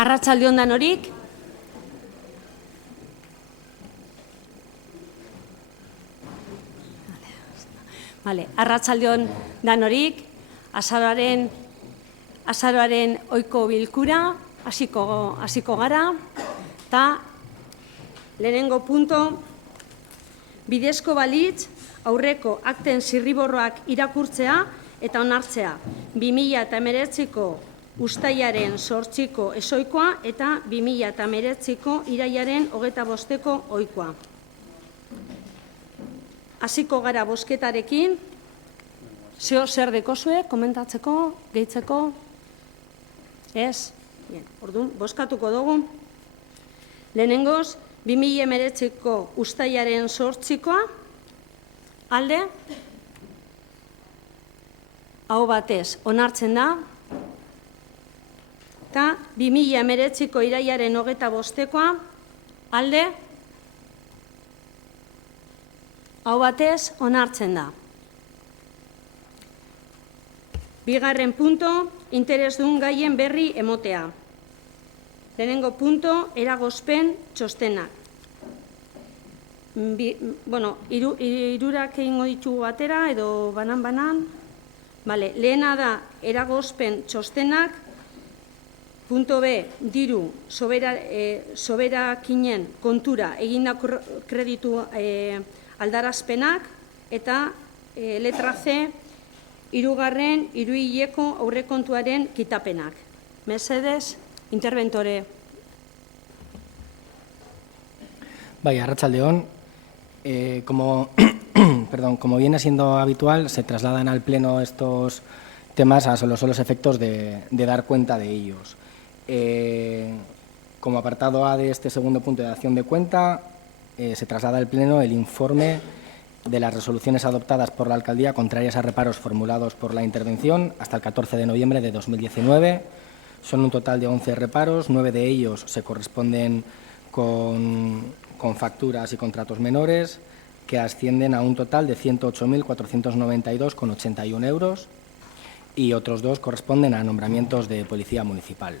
Arratsalde on danorik. Arratsalde on danorik. Azaroaren ohiko bilkura hasiko gara. Ta lehenengo punto, bidezko balitz aurreko akten zirriborroak irakurtzea eta onartzea 2019ko uztailaren 8ko ezoikoa eta 2019ko irailaren 25ko ohikoa. Hasiko gara bozketarekin. Zer dekozue, komentatzeko, gehitzeko? Ez? Orduan, bozkatuko dugu. Lehenengoz, 2019ko uztailaren 8koa, alde, aho batez onartzen da, eta 2019ko irailaren 25koa, alde, aho batez onartzen da. Bigarren punto, interesdun gaien berri emotea. Lehenengo punto, eragozpen txostenak. Hirurak egingo ditugu batera edo banan-banan. Lehena da eragozpen txostenak. Punto B, diru soberakinen kontura egindako kreditu aldarazpenak. Eta letra C, hirugarren hiruhileko aurrekontuaren kitapenak. Mesedez, interventore. Arratsalde on. Como viene siendo habitual, se trasladan al Pleno estos temas a los solos efectos de dar cuenta de ellos. Como apartado A de este segundo punto de dación de cuenta, se traslada al Pleno el informe de las resoluciones adoptadas por la Alcaldía contrarias a reparos formulados por la intervención hasta el 14 de noviembre de 2019. Son un total de 11 reparos, 9 de ellos se corresponden con facturas y contratos menores, que ascienden a un total de 108.492,81 euros, y otros 2 corresponden a nombramientos de Policía Municipal.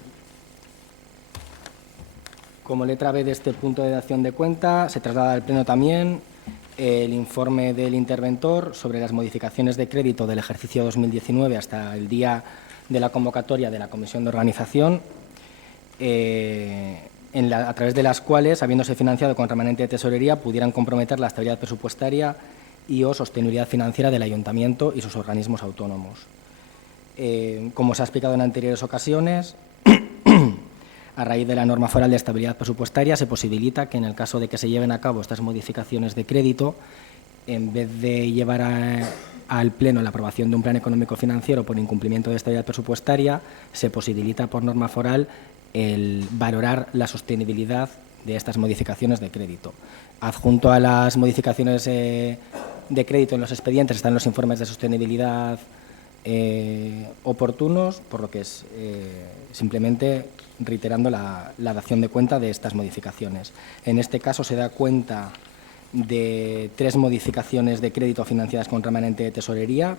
Como letra B de este punto de dación de cuenta, se traslada al Pleno también el informe del interventor sobre las modificaciones de crédito del ejercicio 2019 hasta el día de la convocatoria de la Comisión de Organización, a través de las cuales, habiéndose financiado con remanente de tesorería, pudieran comprometer la estabilidad presupuestaria y o sostenibilidad financiera del Ayuntamiento y sus organismos autónomos. Como se ha explicado en anteriores ocasiones, a raíz de la norma foral de estabilidad presupuestaria se posibilita que, en el caso de que se lleven a cabo estas modificaciones de crédito, en vez de llevar al Pleno la aprobación de un plan económico financiero por incumplimiento de estabilidad presupuestaria, se posibilita por norma foral el valorar la sostenibilidad de estas modificaciones de crédito. Adjunto a las modificaciones de crédito en los expedientes están los informes de sostenibilidad oportunos, por lo que es simplemente reiterando la dación de cuenta de estas modificaciones. En este caso se da cuenta de 3 modificaciones de crédito financiadas con remanente de tesorería,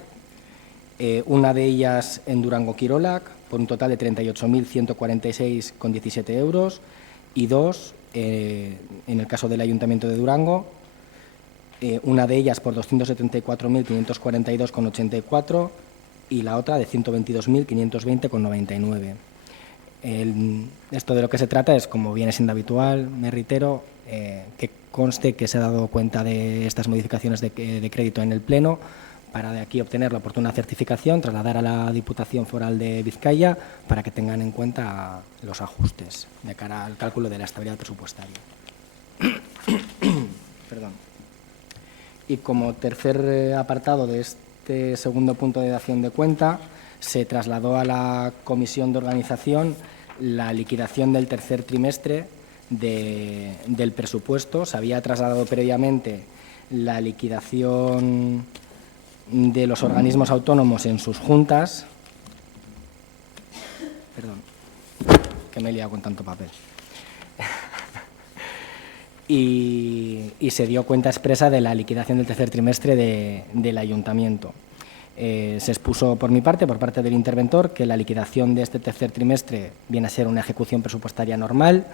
una de ellas en Durango Quirolac, por un total de 38.146,17 euros, y 2 en el caso del Ayuntamiento de Durango, una de ellas por 274.542,84 y la otra de 122.520,99. Esto de lo que se trata es, como viene siendo habitual, me reitero, que conste que se ha dado cuenta de estas modificaciones de crédito en el Pleno para de aquí obtener la oportuna certificación, trasladar a la Diputación Foral de Vizcaya para que tengan en cuenta los ajustes de cara al cálculo de la estabilidad presupuestaria. Perdón. Y como tercer apartado de este segundo punto de dación de cuenta, se trasladó a la Comisión de Organización la liquidación del tercer trimestre del presupuesto. Se había trasladado previamente la liquidación de los organismos autónomos en sus juntas. Perdón, que me he liado con tanto papel. Y se dio cuenta expresa de la liquidación del tercer trimestre del Ayuntamiento. Se expuso por mi parte, por parte del interventor, que la liquidación de este tercer trimestre viene a ser una ejecución presupuestaria normal.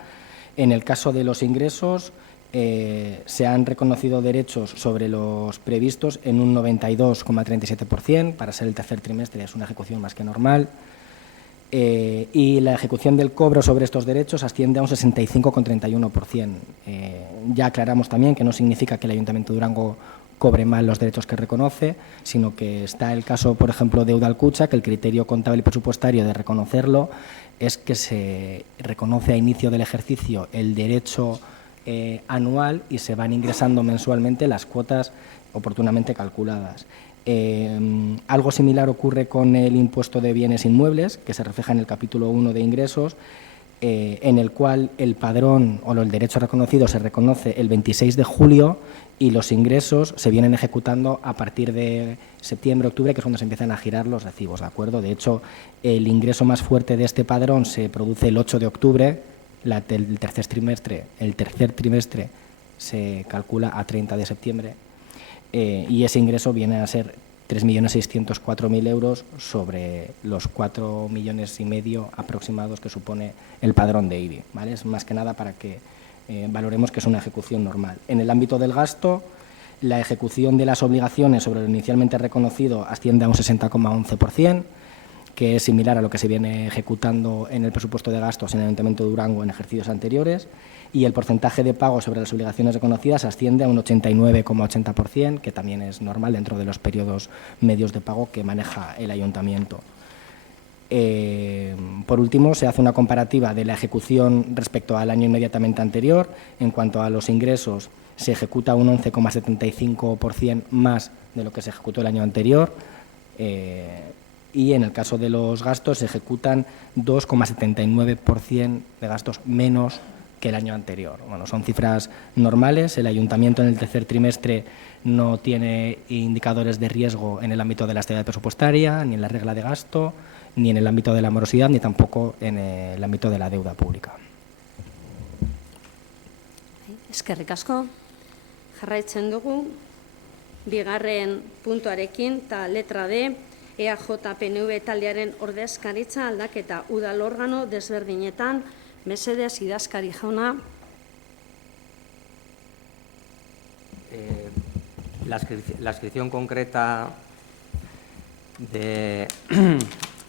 En el caso de los ingresos, se han reconocido derechos sobre los previstos en un 92,37%. Para ser el tercer trimestre es una ejecución más que normal. Y la ejecución del cobro sobre estos derechos asciende a un 65,31%. Ya aclaramos también que no significa que el Ayuntamiento de Durango cobre mal los derechos que reconoce, sino que está el caso, por ejemplo, de Udalkutxa, que el criterio contable y presupuestario de reconocerlo es que se reconoce a inicio del ejercicio el derecho anual y se van ingresando mensualmente las cuotas oportunamente calculadas. Algo similar ocurre con el impuesto de bienes inmuebles, que se refleja en el capítulo 1 de ingresos, en el cual el padrón o el derecho reconocido se reconoce el 26 de julio y los ingresos se vienen ejecutando a partir de septiembre, octubre, que es cuando se empiezan a girar los recibos, ¿de acuerdo? De hecho, el ingreso más fuerte de este padrón se produce el 8 de octubre, el tercer trimestre se calcula a 30 de septiembre y ese ingreso viene a ser 3.604.000 euros sobre los 4,5 millones aproximados que supone el padrón de IBI, ¿vale? Es más que nada para que valoremos que es una ejecución normal. En el ámbito del gasto, la ejecución de las obligaciones sobre lo inicialmente reconocido asciende a un 60,11%, que es similar a lo que se viene ejecutando en el presupuesto de gastos en el Ayuntamiento de Durango en ejercicios anteriores, y el porcentaje de pago sobre las obligaciones reconocidas asciende a un 89,80%, que también es normal dentro de los periodos medios de pago que maneja el Ayuntamiento. Por último, se hace una comparativa de la ejecución respecto al año inmediatamente anterior. En cuanto a los ingresos, se ejecuta un 11,75% más de lo que se ejecutó el año anterior. Y en el caso de los gastos se ejecutan 2,79% de gastos menos que el año anterior. Bueno, son cifras normales. El Ayuntamiento en el tercer trimestre no tiene indicadores de riesgo en el ámbito de la estabilidad presupuestaria, ni en la regla de gasto, ni en el ámbito de la morosidad, ni tampoco en el ámbito de la deuda pública. Eskerrik asko. Jarraitzen dugu, bigarren puntuarekin, eta letra D, EAJ-PNV taldearen ordezkaritza aldaketa udal organo desberdinetan, mesedez idazkari jauna. La inscripción concreta de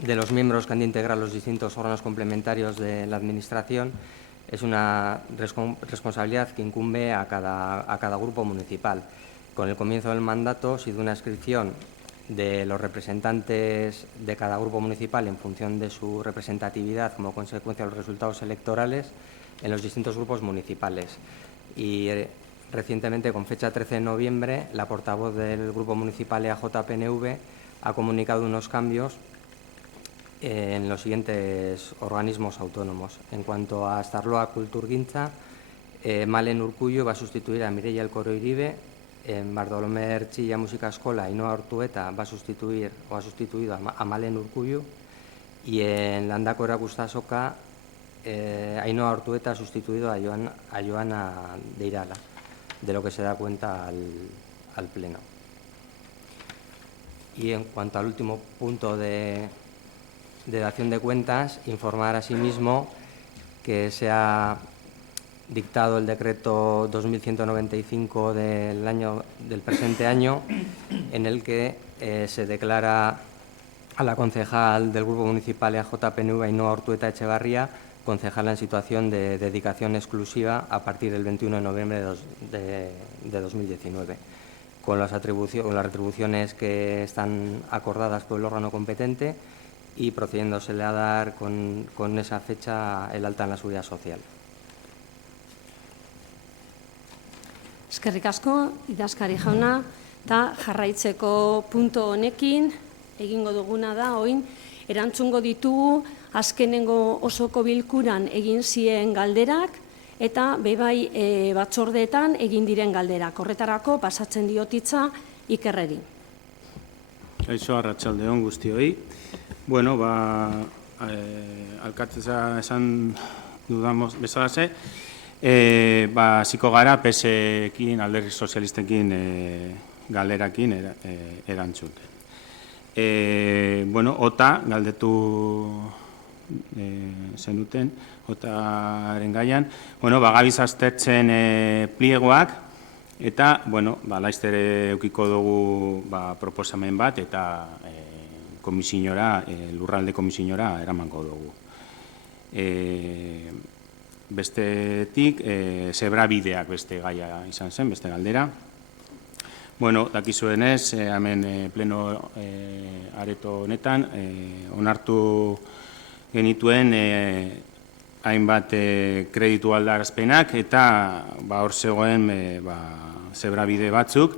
los miembros que han de integrar los distintos órganos complementarios de la Administración es una responsabilidad que incumbe a cada grupo municipal. Con el comienzo del mandato ha sido una inscripción de los representantes de cada grupo municipal en función de su representatividad como consecuencia de los resultados electorales en los distintos grupos municipales. Y recientemente, con fecha 13 de noviembre, la portavoz del Grupo Municipal EAJ-PNV ha comunicado unos cambios en los siguientes organismos autónomos. En cuanto a Astarloa Kulturgintza, Malen Urkullu va a sustituir a Mireia Elkoro Iribe, en Bartolomé Erchilla Música Escola, Ainhoa Ortueta va a sustituir o ha sustituido a Malen Urkullu, y en Landako Erakustasoka, Ainhoa Ortueta ha sustituido a Joana de Irala, de lo que se da cuenta al Pleno. Y en cuanto al último punto de dación de cuentas, informar asimismo que se ha dictado el decreto 2195 del presente año, en el que se declara a la concejal del Grupo Municipal EAJ-PNV, Ainhoa Ortueta Echevarría, concejala en situación de dedicación exclusiva a partir del 21 de noviembre de 2019, con las retribuciones que están acordadas por el órgano competente y procediéndosele a dar con esa fecha el alta en la seguridad social. Eskerrik asko, idazkari jauna, eta jarraitzeko puntu honekin egingo duguna da, oin, erantzungo ditugu azkenengo osoko bilkuran egin ziren galderak eta bebai batzordeetan egin diren galderak. Horretarako pasatzen diotitza Ikerreri. Kaixo, arratsaldeon guztioi. Bueno, alkatetza esan dudamos bezalase, hasiko gara PSekin, alderdi sozialistekin galderakin erantzuten. Bueno, OTA, galdetu zenuten, OTAren gaian. Bueno, bagabiz aztertzen pliegoak, eta, bueno, laizter eukiko dugu proposamen bat, eta komisinora, lurralde komisinora eramango dugu. Bestetik, zebrabideak beste gaia izan zen, beste galdera. Bueno, dakizuenez, hemen pleno areto honetan, onartu genituen hainbat kreditu aldarazpenak, eta hor zegoen zebrabide batzuk,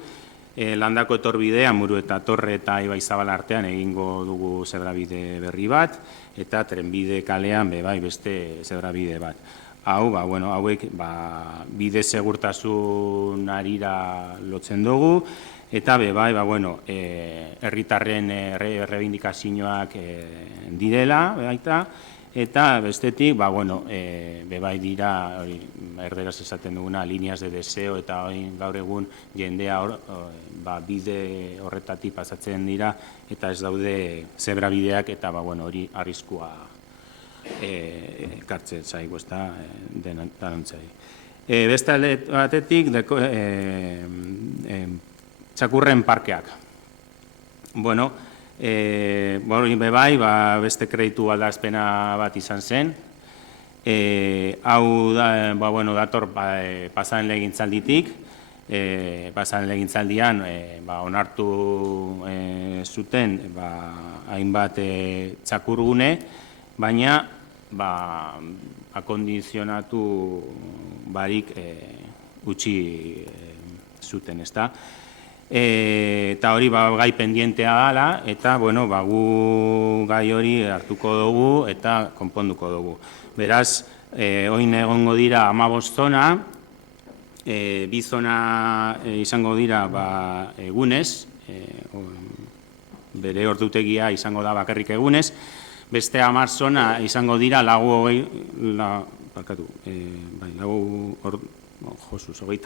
landako etorbide, Amuru eta Torre eta Ibaizabal artean egingo dugu zebrabide berri bat, eta trenbide kalean beste zebrabide bat. Hauek bide segurtasun arira lotzen dugu, eta herritarren errebindikazioak direla, eta bestetik, dira, erderaz esaten duguna, líneas de deseo, eta gaur egun jendea bide horretatik pasatzen dira, eta ez daude zebrabideak, eta hori arriskua kartzen zaigu, ez da, denantzai. Beste alde batetik, txakurren parkeak. Beste kreditu aldarazpena bat izan zen. Hau dator pasan legintzalditik. Pasan legintzaldian onartu zuten hainbat txakurgune, baina akondizionatu barik utzi zuten, ez da. Eta hori gai pendientea dela, eta gu gai hori hartuko dugu eta konponduko dugu. Beraz, oin egongo dira 15 zona, 2 zona izango dira egunez, bere ordutegia izango da bakarrik egunez, beste 10 zona izango dira hogeita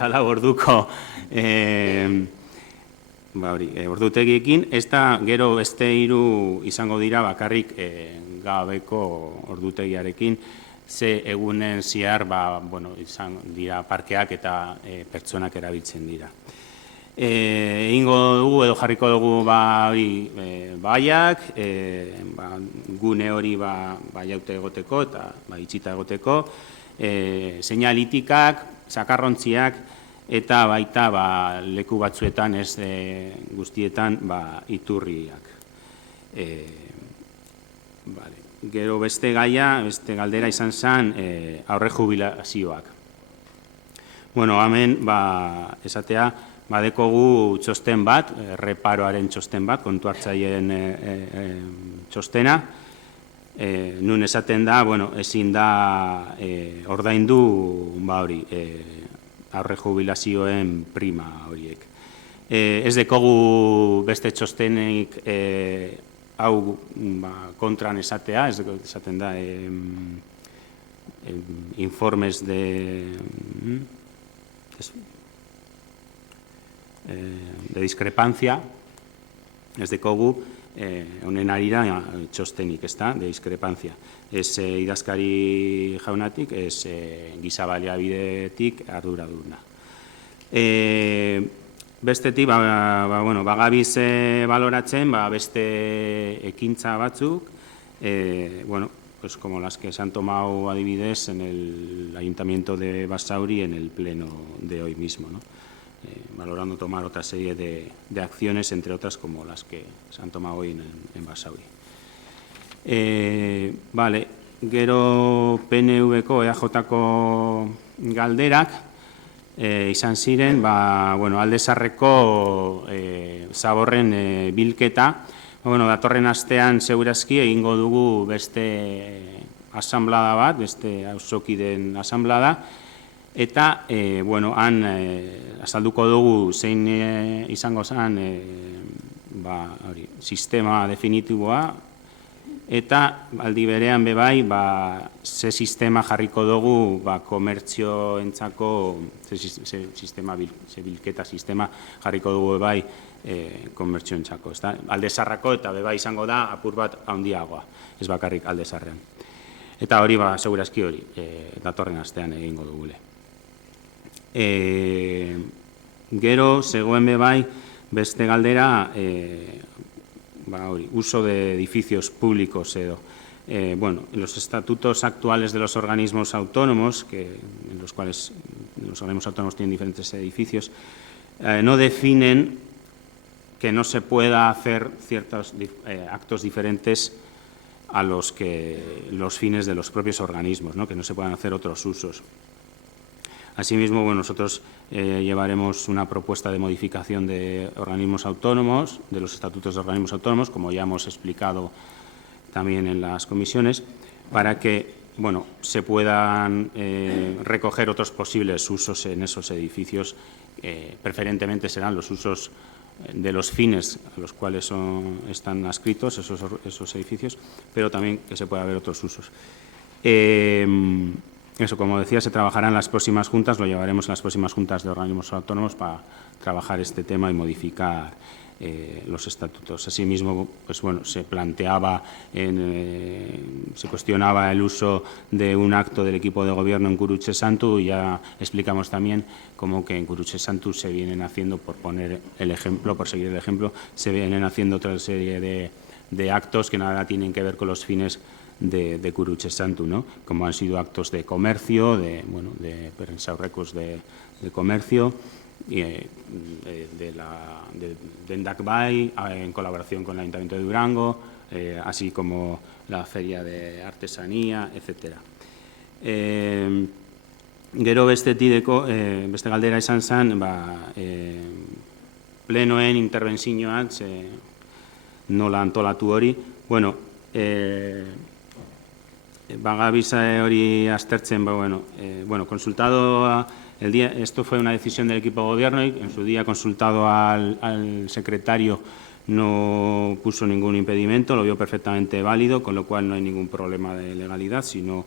lau orduko ordutegiekin, eta gero beste 3 izango dira bakarrik gabeko ordutegiarekin, ze egunen ziar izan dira parkeak eta pertsonak erabiltzen dira. Egingo dugu edo jarriko dugu baiak, gune hori jaute egoteko eta itxita egoteko, seinalitikak, sakarrontziak, eta baita leku batzuetan ez guztietan iturriak. Gero beste gaia, beste galdera izan zen aurre jubilazioak. Hemen esatea, badekogu txosten bat, reparoaren txosten bat, kontu hartzaileen txostena, nun esaten da, ezin da ordaindu aurre jubilazioen prima horiek. Ez dekogu beste txostenik hau kontran esatea, ez esaten da informes de discrepancia, ez dekogu honen arira txostenik, ez da, de discrepancia. Ez idazkari jaunatik, ez giza baliabidetik arduraduna. Bestetik, bagabiz baloratzen, beste ekintza batzuk, como las que se han tomado adibidez en el Ayuntamiento de Basauri en el pleno de hoy mismo, valorando tomar otra serie de acciones, entre otras como las que se han tomado hoy en Basauri. Gero PNV-ko, EAJ-ko galderak izan ziren, alde zaharreko zaborren bilketa. Datorren astean segurazki egingo dugu beste asanblada bat, beste auzokideen asanblada, eta han azalduko dugu zein izango zen sistema definitiboa, eta aldi berean bebai, ze sistema jarriko dugu komertzioentzako, ze bilketa sistema jarriko dugu bebai komertzioentzako. Alde Zarrako eta bebai izango da apur bat handiagoa, ez bakarrik Alde Zarrean. Eta hori, segurazki hori, datorren astean egingo dugule. Gero, zegoen bebai, beste galdera, uso de edificios públicos edo. En los estatutos actuales de los organismos autónomos, en los cuales los organismos autónomos tienen diferentes edificios, no definen que no se pueda hacer ciertos actos diferentes a los fines de los propios organismos, ¿no? Que no se puedan hacer otros usos. Asimismo, nosotros llevaremos una propuesta de modificación de organismos autónomos, de los estatutos de organismos autónomos, como ya hemos explicado también en las comisiones, para que se puedan recoger otros posibles usos en esos edificios. Preferentemente serán los usos de los fines a los cuales están adscritos esos edificios, pero también que se pueda ver otros usos. Eso, como decía, se trabajará en las próximas juntas, lo llevaremos en las próximas juntas de organismos autónomos para trabajar este tema y modificar los estatutos. Asimismo, se planteaba, se cuestionaba el uso de un acto del equipo de gobierno en Gurutze Santu, y ya explicamos también cómo que en Gurutze Santu se vienen haciendo, por poner el ejemplo, por seguir el ejemplo, se vienen haciendo otra serie de actos que nada tienen que ver con los fines de Gurutze Santu, ¿no? Como han sido actos de comercio, de Prentsaurrekos de comercio, y de Endakbai, en colaboración con el Ayuntamiento de Durango, así como la Feria de Artesanía, etc. Gero beste galdera izan zen, plenoen interbentzioan, nola antolatu hori, bagabiza hori aztertzen, consultado esto fue una decisión del equipo de gobierno y en su día consultado al secretario no puso ningún impedimento, lo vio perfectamente válido, con lo cual no hay ningún problema de legalidad, si no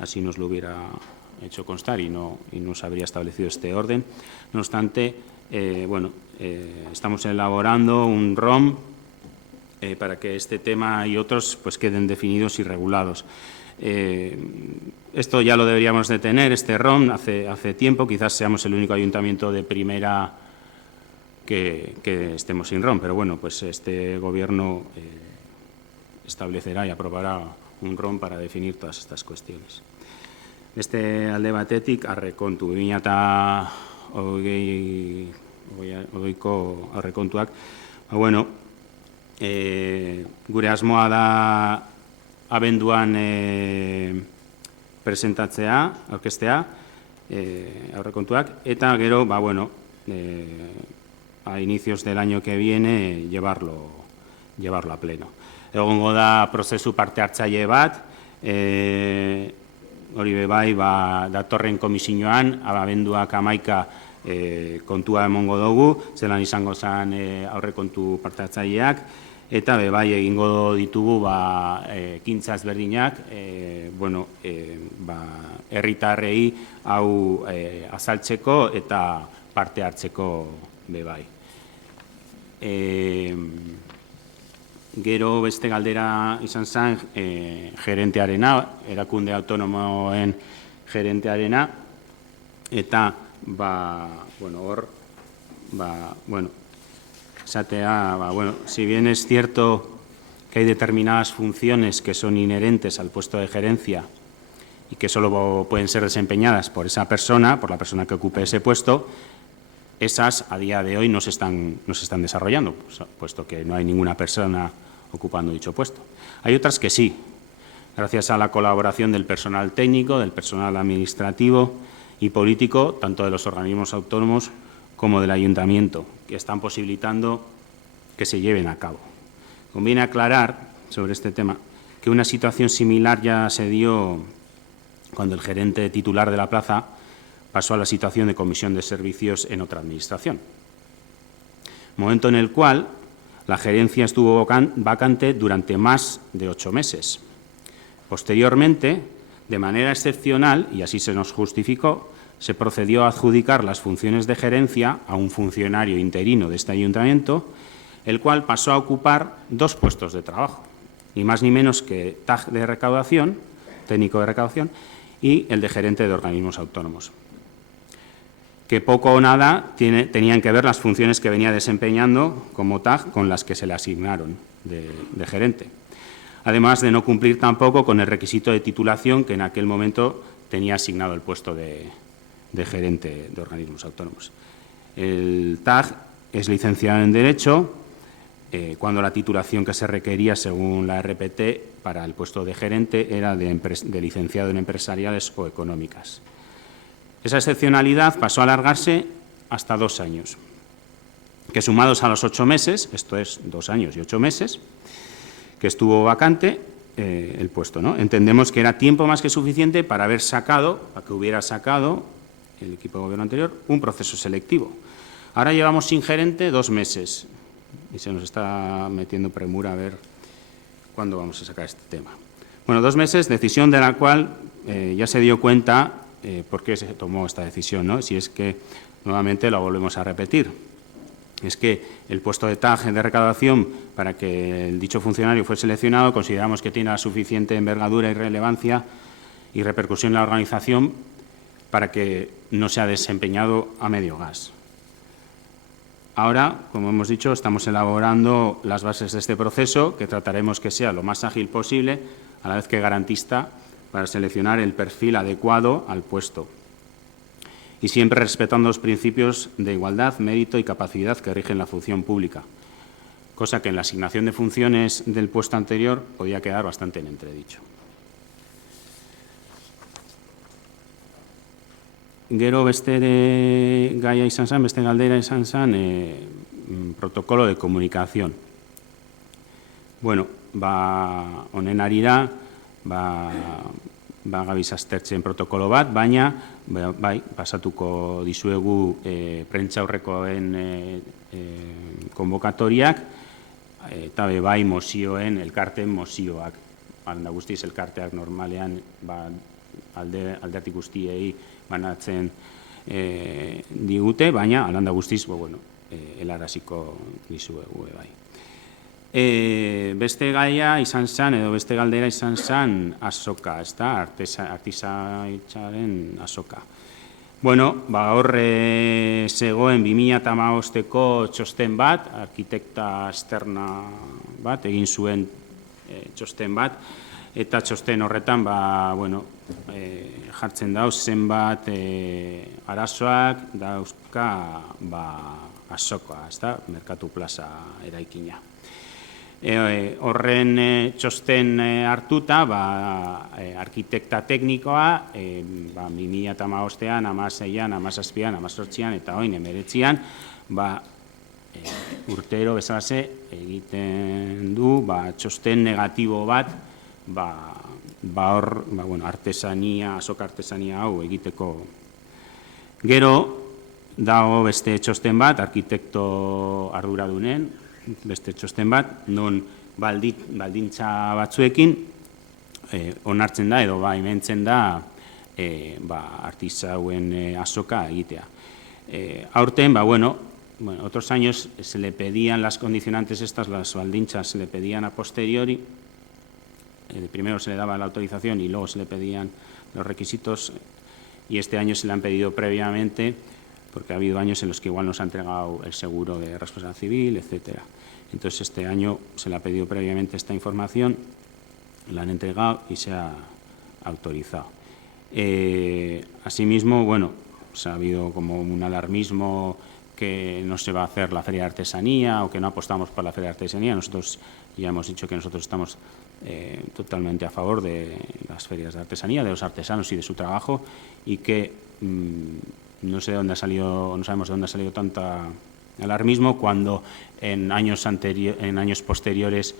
así nos lo hubiera hecho constar y no se habría establecido este orden. No obstante, estamos elaborando un ROM para que este tema y otros queden definidos y regulados. Esto ya lo deberíamos de tener, este ROM, hace tiempo. Quizás seamos el único ayuntamiento de primera que estemos sin ROM, pero este Gobierno establecerá y aprobará un ROM para definir todas estas cuestiones. Beste alde batetik, aurrekontu 2020ko aurrekontuak, gure asmoa da abenduan presentatzea, aurkeztea, aurrekontuak, eta gero, a inicios del año que viene, llevarlo a pleno. Egongo da prozesu parte hartzaile bat, hori bebai, datorren komisioan, abenduak 11 kontua emongo dugu, zelan izango zen aurrekontu parte hartzaileak, eta bebai egingo ditugu ekintza ezberdinak, herritarrei hau azaltzeko eta parte hartzeko bebai. Gero beste galdera izan zen gerentearena, erakunde autonomoen gerentearena, eta si bien es cierto que hay determinadas funciones que son inherentes al puesto de gerencia y que solo pueden ser desempeñadas por esa persona, por la persona que ocupe ese puesto, esas a día de hoy no se están desarrollando, puesto que no hay ninguna persona ocupando dicho puesto. Hay otras que sí, gracias a la colaboración del personal técnico, del personal administrativo y político, tanto de los organismos autónomos como del ayuntamiento, que están posibilitando que se lleven a cabo. Conviene aclarar sobre este tema que una situación similar ya se dio cuando el gerente titular de la plaza pasó a la situación de comisión de servicios en otra administración. Momento en el cual La gerencia estuvo vacante durante más de 8 meses. Posteriormente, de manera excepcional, y así se nos justificó, se procedió a adjudicar las funciones de gerencia a un funcionario interino de este ayuntamiento, el cual pasó a ocupar 2 puestos de trabajo, ni más ni menos que TAG de recaudación, técnico de recaudación, y el de gerente de organismos autónomos, que poco o nada tenían que ver las funciones que venía desempeñando como TAG con las que se le asignaron de gerente, además de no cumplir tampoco con el requisito de titulación que en aquel momento tenía asignado el puesto de gerente de organismos autónomos. El TAG es licenciado en Derecho, cuando la titulación que se requería según la RPT para el puesto de gerente era de licenciado en empresariales o económicas. Esa excepcionalidad pasó a alargarse hasta 2 años, que sumados a los 8 meses, esto es 2 años y 8 meses, que estuvo vacante el puesto, ¿no? Entendemos que era tiempo más que suficiente para que hubiera sacado el equipo de gobierno anterior un proceso selectivo. Ahora llevamos sin gerente 2 meses y se nos está metiendo premura a ver cuándo vamos a sacar este tema. Bueno, 2 meses, decisión de la cual ya se dio cuenta por qué se tomó esta decisión, ¿no? Si es que nuevamente la volvemos a repetir. Es que el puesto de TAG de recaudación para que el dicho funcionario fuese seleccionado consideramos que tiene la suficiente envergadura y relevancia y repercusión en la organización para que no sea desempeñado a medio gas. Ahora, como hemos dicho, estamos elaborando las bases de este proceso, que trataremos que sea lo más ágil posible, a la vez que garantista, para seleccionar el perfil adecuado al puesto. Y siempre respetando los principios de igualdad, mérito y capacidad que rigen la función pública, cosa que en la asignación de funciones del puesto anterior podía quedar bastante en entredicho. Gero beste gaia izan zen, beste galdera izan zen, protokolo de comunicación. Bueno, honen arira, gabiz aztertzen protokolo bat, baina bai, pasatuko dizuegu prentsaurrekoen konbokatoriak eta bai mozioen, elkarteen mozioak. Alanda guztiz, elkarteak normalean alderdi guztiei banatzen digute, baina alanda guztiz, helaraziko dizuegu bai. Beste gaia izan zen, edo beste galdera izan zen azoka, ez da, artizaitzaren azoka. Bueno, horre zegoen 2015ko txosten bat, arkitekta externa bat, egin zuen txosten bat, eta txosten horretan, jartzen dauz zenbat arazoak dauzka azoka, ez da, Merkatu Plaza eraikina. Horren txosten hartuta, arkitekta teknikoa, 2015an, 2016an, 2017an, 2018an eta 2019an, urtero bezalase egiten du txosten negatibo bat, azoka artesania hau egiteko. Gero, dago beste txosten bat, arkitekto arduradunen, beste txosten bat, non baldintza batzuekin onartzen da edo baimentzen da artisauen azoka egitea. Aurten, otros años se le pedían las condicionantes estas, las baldintzas se le pedían a posteriori, primero se le daba la autorización y luego se le pedían los requisitos, y este año se le han pedido previamente, porque ha habido años en los que igual nos ha entregado el seguro de responsabilidad civil, etcétera. Entonces, este año se le ha pedido previamente esta información, la han entregado y se ha autorizado. Asimismo, se ha habido como un alarmismo que no se va a hacer la Feria de Artesanía o que no apostamos por la Feria de Artesanía. Nosotros ya hemos dicho que nosotros estamos totalmente a favor de las ferias de artesanía, de los artesanos y de su trabajo, y que no sé de dónde ha salido, no sabemos de dónde ha salido tanta alarmismo cuando en años posteriores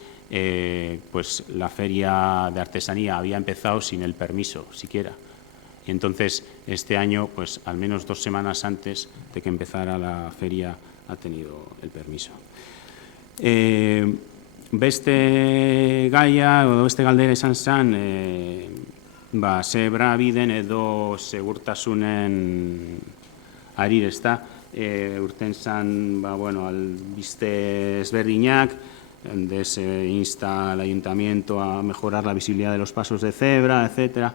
pues la feria de artesanía había empezado sin el permiso siquiera. Y entonces este año, pues al menos 2 semanas antes de que empezara la feria, ha tenido el permiso. Beste gaia, edo beste galdera izan zen, zebra biden edo segurtasunen arir, ezta, urten zen, albiste ezberdinak, donde se insta al ayuntamiento a mejorar la visibilidad de los pasos de cebra, etcétera.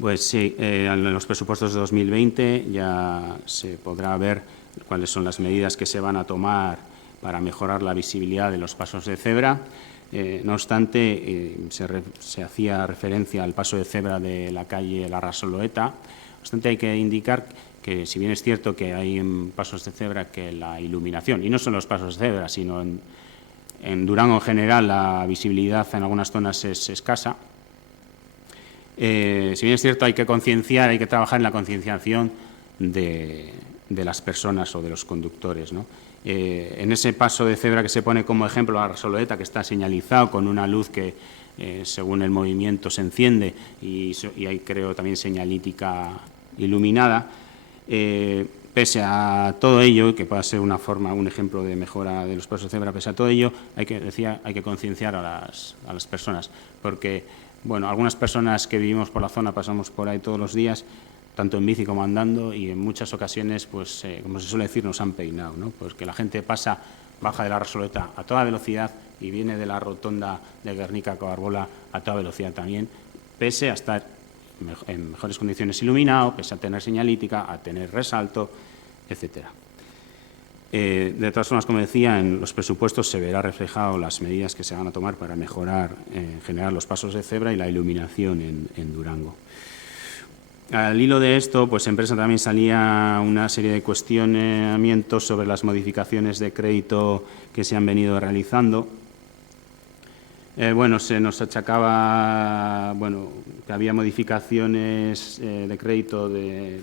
Pues sí, en los presupuestos de 2020 ya se podrá ver cuáles son las medidas que se van a tomar para mejorar la visibilidad de los pasos de cebra. No obstante, se hacía referencia al paso de cebra de la calle Larrasoloeta. No obstante, hay que indicar que, si bien es cierto que hay en pasos de cebra que la iluminación, y no son los pasos de cebra, sino en Durango en general la visibilidad en algunas zonas es escasa. Si bien es cierto, hay que concienciar, hay que trabajar en la concienciación de las personas o de los conductores, ¿no? En ese paso de cebra que se pone como ejemplo a Larrasoloeta, que está señalizado con una luz que, según el movimiento, se enciende y hay, creo, también señalítica iluminada, pese a todo ello, que pueda ser un ejemplo de mejora de los pasos de cebra, pese a todo ello, hay que concienciar a las personas, porque, algunas personas que vivimos por la zona pasamos por ahí todos los días, tanto en bici como andando, y en muchas ocasiones, pues, como se suele decir, nos han peinado, ¿no? Pues que la gente baja de la Larrasoloeta a toda velocidad y viene de la rotonda de Guernica-Cobarbola a toda velocidad también, pese a estar en mejores condiciones iluminado, pese a tener señalítica, a tener resalto, etcétera. De todas formas, como decía, en los presupuestos se verá reflejado las medidas que se van a tomar para mejorar en general los pasos de cebra y la iluminación en Durango. Al hilo de esto, pues en prensa también salía una serie de cuestionamientos sobre las modificaciones de crédito que se han venido realizando. Se nos achacaba que había modificaciones de crédito de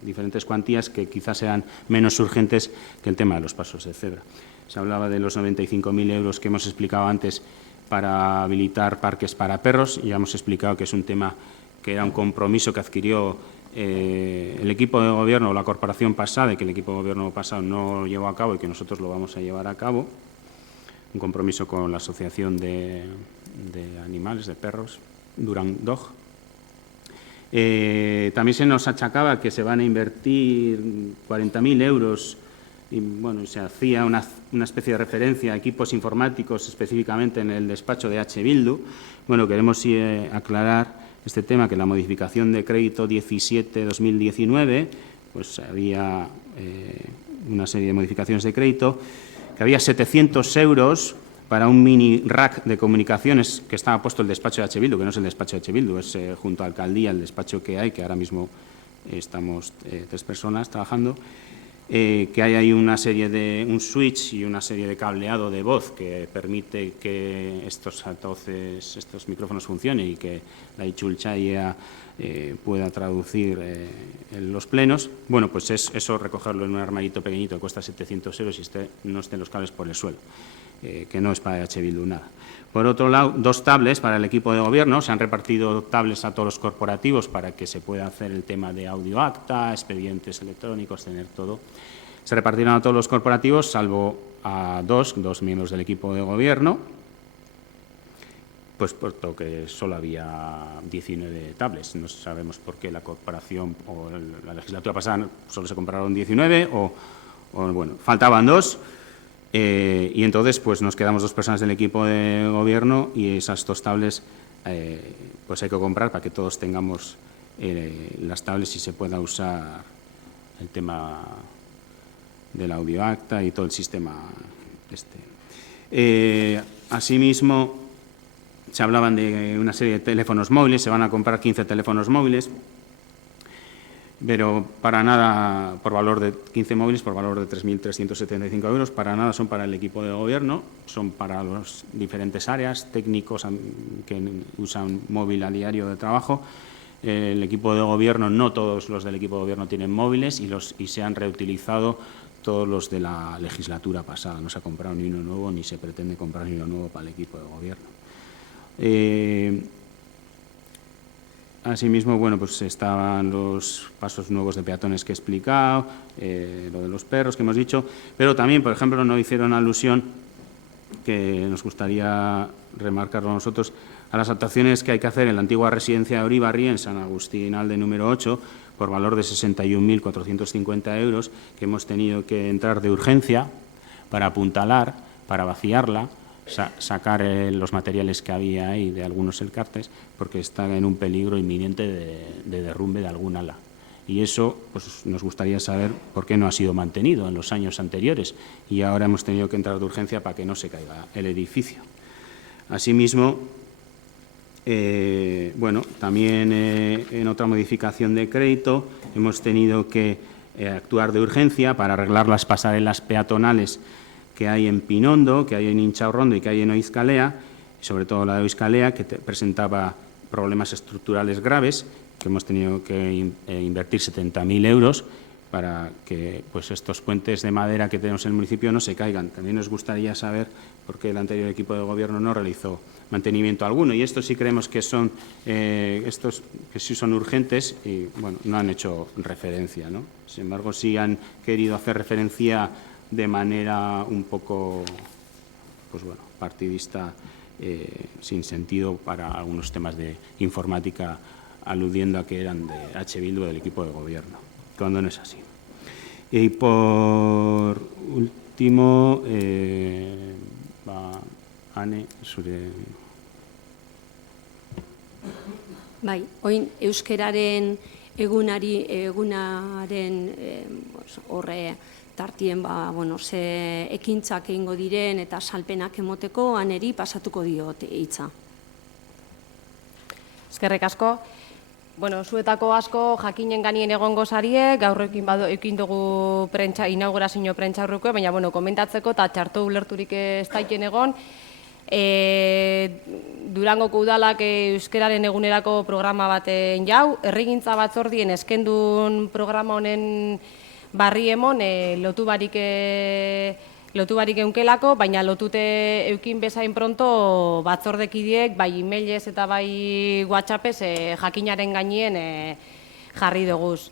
diferentes cuantías que quizás eran menos urgentes que el tema de los pasos de cebra. Se hablaba de los 95.000 euros que hemos explicado antes para habilitar parques para perros, y ya hemos explicado que es un tema que era un compromiso que adquirió el equipo de gobierno o la corporación pasada, y que el equipo de gobierno pasado no llevó a cabo y que nosotros lo vamos a llevar a cabo, un compromiso con la Asociación de Animales, de Perros, Durang Dog. También se nos achacaba que se van a invertir 40.000 euros y se hacía una especie de referencia a equipos informáticos específicamente en el despacho de H. Bildu. Queremos aclarar este tema, que la modificación de crédito 17-2019, pues había una serie de modificaciones de crédito, que había 700 euros para un mini rack de comunicaciones que estaba puesto el despacho de H. Bildu, que no es el despacho de H. Bildu, es junto a Alcaldía el despacho que hay, que ahora mismo estamos 3 personas trabajando, que hay ahí un switch y una serie de cableado de voz que permite que estos altavoces, estos micrófonos funcionen y que la Itzultzailea pueda traducir en los plenos. Pues eso recogerlo en un armarito pequeñito que cuesta 700 euros y no estén los cables por el suelo, que no es para H. Bildu nada. Por otro lado, 2 tablets para el equipo de gobierno. Se han repartido tablets a todos los corporativos para que se pueda hacer el tema de audio acta, expedientes electrónicos, tener todo. Se repartieron a todos los corporativos, salvo a 2 miembros del equipo de gobierno, pues puesto que solo había 19 tablets. No sabemos por qué la corporación o la legislatura pasada solo se compraron 19 faltaban 2. Y entonces pues nos quedamos 2 personas del equipo de gobierno y esas 2 tablets pues hay que comprar para que todos tengamos las tablets y se pueda usar el tema del audio acta y todo el sistema asimismo, se hablaban de una serie de teléfonos móviles. Se van a comprar 15 teléfonos móviles, pero para nada, por valor de 15 móviles, por valor de 3.375 euros, para nada son para el equipo de gobierno, son para las diferentes áreas, técnicos que usan móvil a diario de trabajo. El equipo de gobierno, no todos los del equipo de gobierno tienen móviles y se han reutilizado todos los de la legislatura pasada. No se ha comprado ni uno nuevo ni se pretende comprar ni uno nuevo para el equipo de gobierno. Asimismo, bueno, pues estaban los pasos nuevos de peatones que he explicado, lo de los perros que hemos dicho, pero también, por ejemplo, no hicieron alusión, que nos gustaría remarcarlo nosotros, a las actuaciones que hay que hacer en la antigua residencia de Uribarri, en San Agustín Alde número 8, por valor de 61.450 euros, que hemos tenido que entrar de urgencia para apuntalar, para vaciarla, sacar los materiales que había ahí de algunos elcartes, porque está en un peligro inminente de derrumbe de algún ala. Y eso pues, nos gustaría saber por qué no ha sido mantenido en los años anteriores y ahora hemos tenido que entrar de urgencia para que no se caiga el edificio. Asimismo, bueno, también en otra modificación de crédito hemos tenido que actuar de urgencia para arreglar las pasarelas peatonales que hay en Pinondo, que hay en Inchaurrondo y que hay en Oizkalea, sobre todo la de Oizkalea, que presentaba problemas estructurales graves, que hemos tenido que invertir 70.000 euros para que pues, estos puentes de madera que tenemos en el municipio no se caigan. También nos gustaría saber por qué el anterior equipo de gobierno no realizó mantenimiento alguno. Y estos sí creemos que son, estos que sí son urgentes y bueno, no han hecho referencia, ¿no? Sin embargo, sí han querido hacer referencia de manera un poco pues, bueno, partidista, sin sentido para algunos temas de informática, aludiendo a que eran de H. Bildu, del equipo de gobierno, cuando no es así. Y por último, Ane, zure... Bai, oin euskeraren egunaren horre tartien bueno, ze ekintzak egingo diren eta salpenak emoteko Aneri pasatuko diot hitza. Eskerrik asko. Bueno, zuetako asko jakinen ganien egongo zarie, gaur ekin dugu inaugurazio prentxaurruko, baina bueno, komentatzeko eta txarto ulerturik ez daiten egon. Durangoko udalak euskeraren egunerako programa baten jau, herrigintza batzordien eskendun programa honen barri emon lotubarik eunkelako, baina lotute eukin bezain pronto batzordekidiek, bai emailez eta bai WhatsAppez jakinaren gainien jarri duguz.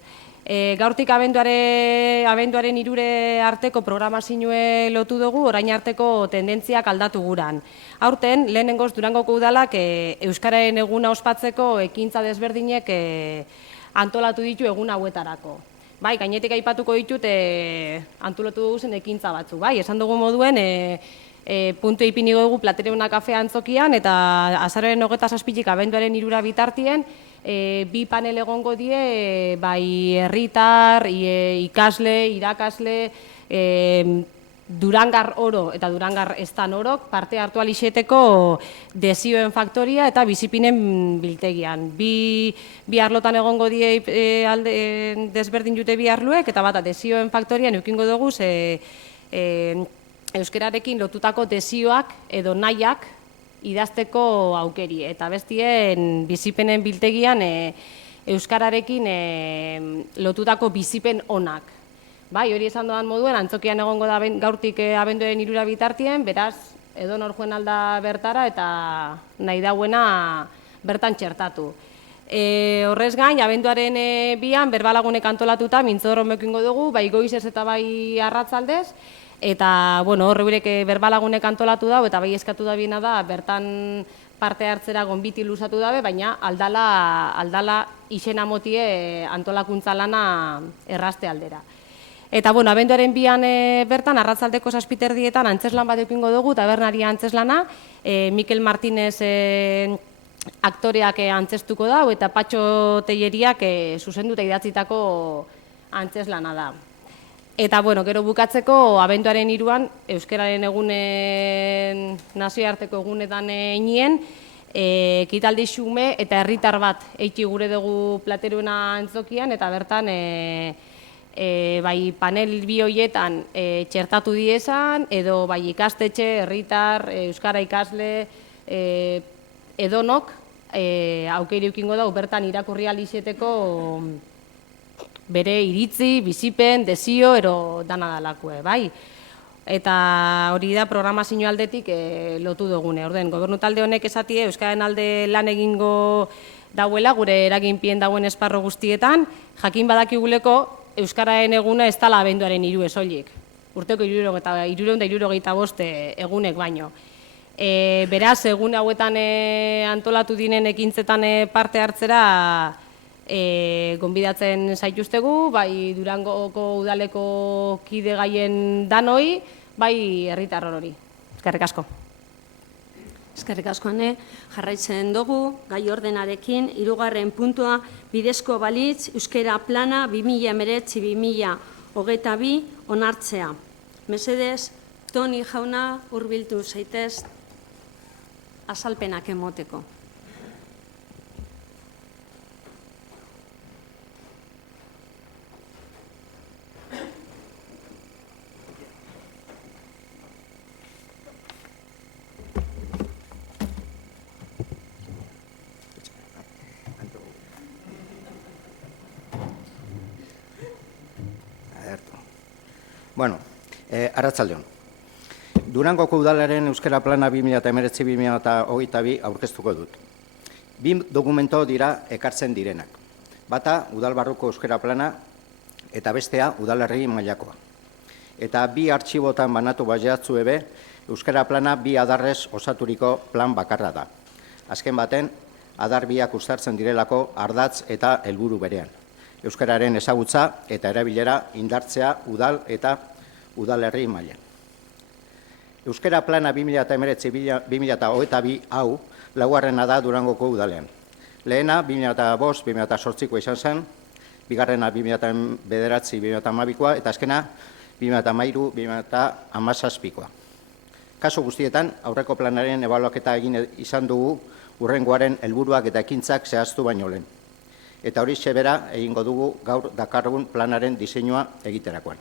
Gaurtik abenduaren 3 arteko programazioe lotu dugu, orain arteko tendentziak aldatu guran. Aurten, lehenengoz Durangoko udalak euskararen eguna ospatzeko ekintza desberdinek antolatu ditu egun hauetarako. Bai, gainetik aipatuko ditut antolatu dugu zen ekintza batzu. Bai, esan dugu moduen puntu ipini dugu Platereuna kafea antzokian eta azaroaren 27 abenduaren 3 bitartien bi panel egongo die, bai herritar, ikasle, irakasle, Durangar oro eta Durangar estan orok parte hartu alixeteko desioen faktoria eta bizipinen biltegian. Bi arlotan egongo die desberdin jute bi arluek eta bata desioen faktorian eukingo dugu euskerarekin lotutako desioak edo nahiak idazteko aukeri. Eta bestien bizipenen biltegian euskararekin lotutako bizipen onak. Bai, hori esan doan moduen, antzokian egongo da gaurtik abenduaren 3 bitartien, beraz, edonor joan alda bertara eta nahi dauena bertan txertatu. Horrez gain, abenduaren 2an, berbalagunek antolatuta, mintzodorron mekingo dugu, bai goizez eta bai arratzaldez, eta, bueno, horreurek berbalagunek antolatu dau, eta bai eskatu da biena da, bertan parte hartzera gonbiti luzatu dabe, baina aldala izena motie antolakuntza lana errazte aldera. Eta, bueno, abenduaren 2an bertan, arratzaldeko 7:30 antzeslan bat eukingo dugu, tabernaria antzeslana, Mikel Martínez aktoreak antzestuko da, eta Patxo Telleriak zuzenduta idatzitako antzeslana da. Eta, bueno, gero bukatzeko, abenduaren 3an, euskararen egunen nazioarteko egunetan inien, ekitaldi xume eta herritar bat eiki gure dugu Plateruena antzokian, eta bertan bai panel bi horietan txertatu diezan, edo bai ikastetxe, herritar, euskara ikasle, edonok aukeri eukingo da, bertan irakurri alizeteko bere iritzi, bizipen, desio, ero dana dalakue, bai. Eta hori da programazio aldetik lotu dugune. Orden, gobernu talde honek esatie, euskararen alde lan egingo dauela, gure eraginpien dauen esparro guztietan, jakin badakiguleko Euskararen eguna ez dela abenduaren 3 soilik. Urteko 365 egunek baino. Beraz, egun hauetan antolatu dinen ekintzetan parte hartzera gonbidatzen zaituztegu, bai Durangoko udaleko kide gaien danoi, bai herritar orori. Eskerrik asko. Eskerrik asko, Ane. Jarraitzen dugu, gai ordenarekin, 3. puntua, bidezko balitz, euskera plana 2019-2022 onartzea. Mesedez, Toni jauna hurbiltu zaitez azalpenak emoteko. Bueno, arratsalde on. Durangoko udalaren euskara plana 2019-2022 aurkeztuko dut. 2 dokumento dira ekartzen direnak. Bata, udalbarruko euskara plana eta bestea udalerri mailakoa. Eta 2 artxibotan banatu baiatzu ebe, euskara plana 2 adarrez osaturiko plan bakarra da. Azken baten, adar biak uztartzen direlako ardatz eta helburu berean. Euskararen ezagutza eta erabilera indartzea udal eta udalerri mailan. Euskara plana 2019-2022 hau laugarrena da Durangoko udalean. Lehena 2005-2008 izan zen, bigarrena 2009-2012 eta azkena 2013-2017. Kasu guztietan, aurreko planaren ebaluaketa egin izan dugu hurrengoaren helburuak eta ekintzak zehaztu baino lehen. Eta hori bera egingo dugu gaur dakargun planaren diseinua egiterakoan.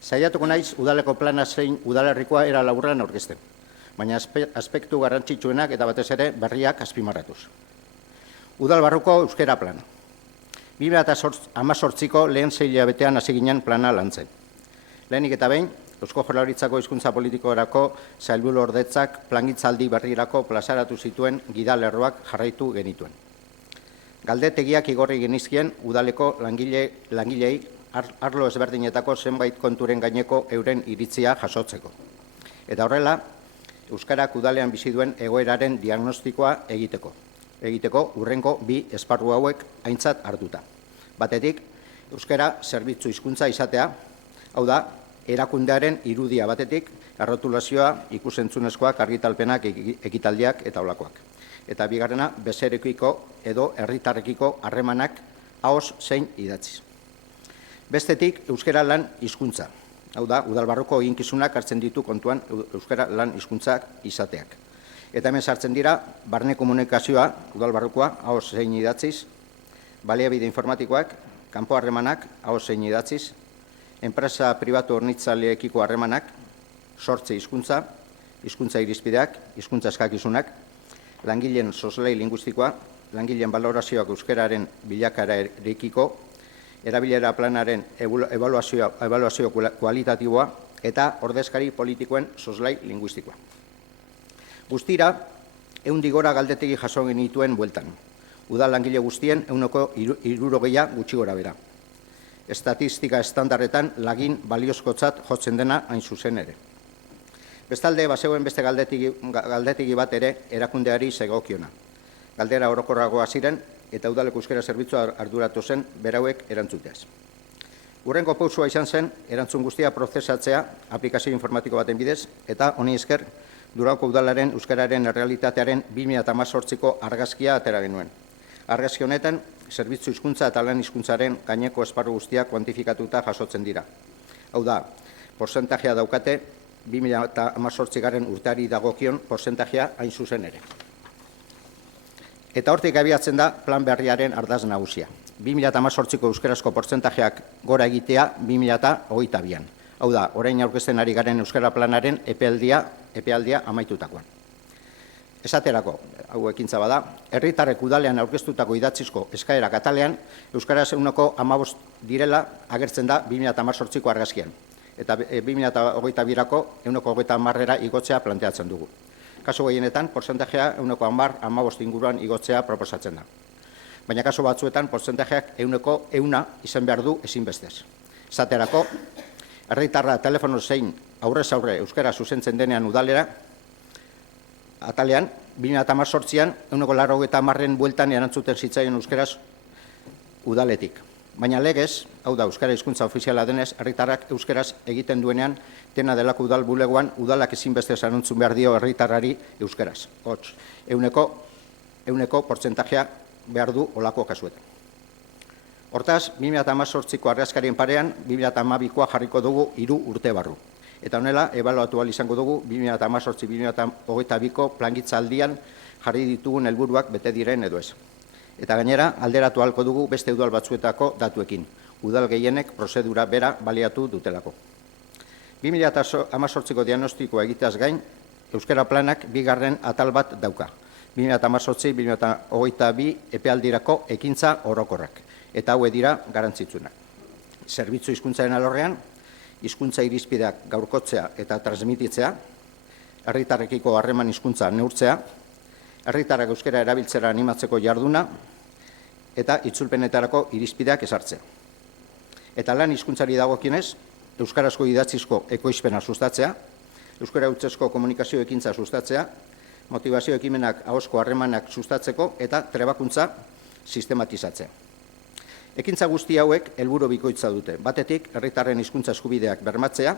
Saiatuko naiz udaleko plana zein udalerrikoa era laburrean aurkezten, baina aspektu garrantzitsuenak eta batez ere berriak azpimarratuz. Udalbarruko euskara plana. 2018ko lehen 6 hilabetean hasi ginen plana lantzen. Lehenik eta behin, Eusko Jaurlaritzako hizkuntza politikorako sailburuordetzak plangintzaldi berrirako plazaratu zituen gidalerroak jarraitu genituen. Galdetegiak igorri genizkien udaleko langileei arlo ezberdinetako zenbait konturen gaineko euren iritzia jasotzeko. Eta horrela, euskarak udalean bizi duen egoeraren diagnostikoa egiteko hurrengo 2 esparru hauek aintzat hartuta. Batetik, euskara zerbitzu hizkuntza izatea, hau da, erakundearen irudia batetik, errotulazioa, ikusentzunezkoak, argitalpenak, ekitaldiak eta olakoak. Eta bigarrena, bezerekiko edo herritarrekiko harremanak ahoz zein idatziz. Bestetik, euskara lan hizkuntza. Hau da, udalbarruko eginkizunak hartzen ditu kontuan euskara lan hizkuntzak izateak. Eta hemen sartzen dira, barne komunikazioa, udalbarrukoa, ahoz zein idatziz, baliabide informatikoak, kanpo harremanak, ahoz zein idatziz, enpresa pribatu hornitzaileekiko harremanak, 8 hizkuntza, hizkuntza irizpideak, hizkuntza eskakizunak, langileen soslai linguistikoa, langileen balorazioak euskararen bilakaerarekiko, erabilera planaren ebaluazio kualitatiboa eta ordezkari politikoen soslai linguistikoa. Guztira, 100 gora galdetegi jaso genituen bueltan. Udal langile guztien 60 gutxi gora bera. Estatistika estandarretan lagin baliozkotzat jotzen dena hain zuzen ere. Bestalde, bazegoen beste galdetegi bat ere erakundeari zegokiona. Galdera orokorragoa ziren eta udaleko euskara zerbitzua arduratu zen berauek erantzuteaz. Hurrengo pausua izan zen, erantzun guztia prozesatzea aplikazio informatiko baten bidez eta honi esker Durangoko udalaren euskararen errealitatearen 2018ko argazkia atera genuen. Argazki honetan, zerbitzu hizkuntza eta lan hizkuntzaren gaineko esparru guztiak kuantifikatuta jasotzen dira. Hau da, porzentajea daukate 2018 urteari dagokion porzentajea hain zuzen ere. Eta hortik abiatzen da plan berriaren ardaz nagusia. 2018ko euskarazko portzentajeak gora egitea 2022an. Hau da, orain aurkezten ari garen euskara planaren epealdia amaitutakoan. Esaterako, hau ekintza bada, herritarrek udalean aurkeztutako idatzizko eskaera katalean euskaraz 15% direla agertzen da 2018ko argazkian. Eta 2022ko 130% igotzea planteatzen dugu. kasu gehienetan, porzentajea 10-15 inguruan igotzea proposatzen da. Baina kasu batzuetan, portzentajeak 100 izan behar du ezinbestez. Zaterako, herritarra telefono zein aurrez aurre euskara zuzentzen denean udalera, atalean, 2018an 180 bueltan erantzuten zitzaien euskaraz udaletik. Baina legez, hau da, euskara hizkuntza ofiziala denez, herritarrak euskaraz egiten duenean, dena delako udal bulegoan, udalak ezinbestez anuntzun behar dio herritarrari euskaraz. Hots, 100 portzentajea behar du olako kasuetan. Hortaz, 2018ko argazkarien parean, 2012koa jarriko dugu 3 urte barru. Eta honela, ebaluatu ahal izango dugu 2018-2022ko plangintzaldian jarri ditugun helburuak bete diren edo ez. Eta gainera, alderatu ahalko dugu beste udal batzuetako datuekin. Udal gehienek prozedura bera baliatu dutelako. 2018ko diagnostikoa egiteaz gain, euskara planak bigarren atal bat dauka. 2018-2022 epealdirako ekintza orokorrak. Eta hauek dira garantzitsunak. Zerbitzu hizkuntzaren alorrean, hizkuntza irizpideak gaurkotzea eta transmititzea, herritarrekiko harreman hizkuntza neurtzea, herritarrak euskara erabiltzera animatzeko jarduna eta itzulpenetarako irizpideak ezartzea. Eta lan hizkuntzari dagokienez, euskarazko idatzizko ekoizpena sustatzea, euskara hutsezko komunikazio ekintza sustatzea, motivazio ekimenak ahozko harremanak sustatzeko eta trebakuntza sistematizatzea. Ekintza guzti hauek helburu bikoitza dute. Batetik, herritarren hizkuntza eskubideak bermatzea,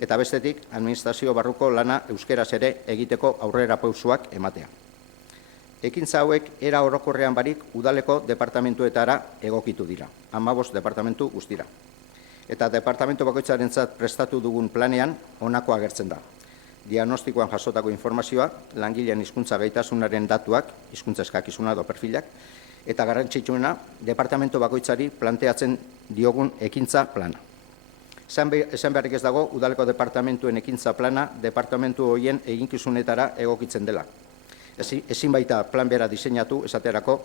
eta bestetik, administrazio barruko lana euskaraz ere egiteko aurrera pausoak ematea. Ekintza hauek era orokorrean barik udaleko departamentuetara egokitu dira, 15 departamentu guztira. Eta departamentu bakoitzarentzat prestatu dugun planean honako agertzen da. Diagnostikoan jasotako informazioa, langileen hizkuntza gaitasunaren datuak, hizkuntza eskakizuna edo perfilak, eta garrantzitsuena departamentu bakoitzari planteatzen diogun ekintza plana. Esan beharrik ez dago, udaleko departamentuen ekintza plana departamentu horien eginkizunetara egokitzen dela. Ezin baita plan bera diseinatu esaterako,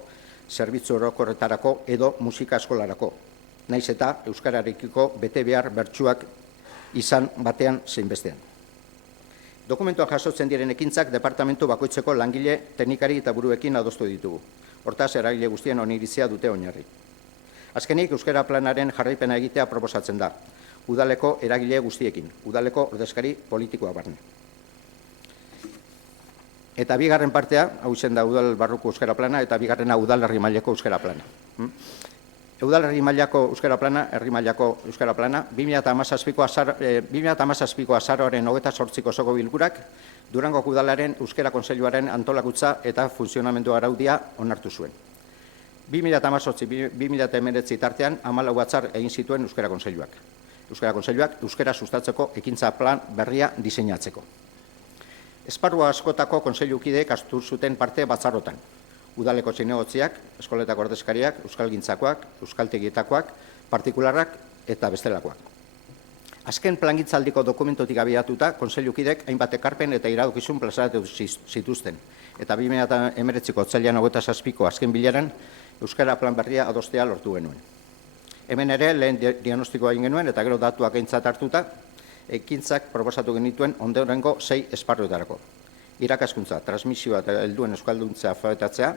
zerbitzu orokorretarako edo musika eskolarako. Naiz eta euskararekiko bete behar bertsuak izan batean zein bestean. Dokumentuak jasotzen diren ekintzak departamentu bakoitzeko langile, teknikari eta buruekin adostu ditugu. Hortaz, eragile guztien oniritzia dute oinarri. Azkenik, euskara planaren jarraipena egitea proposatzen da. Udaleko eragile guztiekin, udaleko ordezkari politikoa barne. Eta bigarren partea, hau izen da udal barruko euskara plana, eta bigarrena udalerri mailako euskara plana. Udalerri mailako euskara plana, herri mailako euskara plana, 2017ko azaroaren 28ko osoko bilkurak, Durangoko udalaren euskara kontseiluaren antolakutza eta funtzionamendu araudia onartu zuen. 2018-2019 tartean 14 batzar egin zituen euskara kontseiluak. Euskara kontseiluak euskara sustatzeko ekintza plan berria diseinatzeko. Esparru askotako kontseilukideek hartu zuten parte batzarrotan. Udaleko zinegotziak, eskoletako ordezkariak, euskalgintzakoak, euskaltegietakoak, partikularrak eta bestelakoak. Azken plangintzaldiko dokumentotik abiatuta, kontseilukideek hainbat ekarpen eta iradokizun plazaratu zituzten. Eta 2019ko otsailean 27ko azken bileran, euskara plan berria adostea lortu genuen. Hemen ere, lehen diagnostikoa egin genuen, eta gero datuak aintzat hartuta, ekintzak proposatu genituen ondorengo 6 esparruetarako. Irakaskuntza, transmisioa eta helduen euskalduntza alfabetatzea,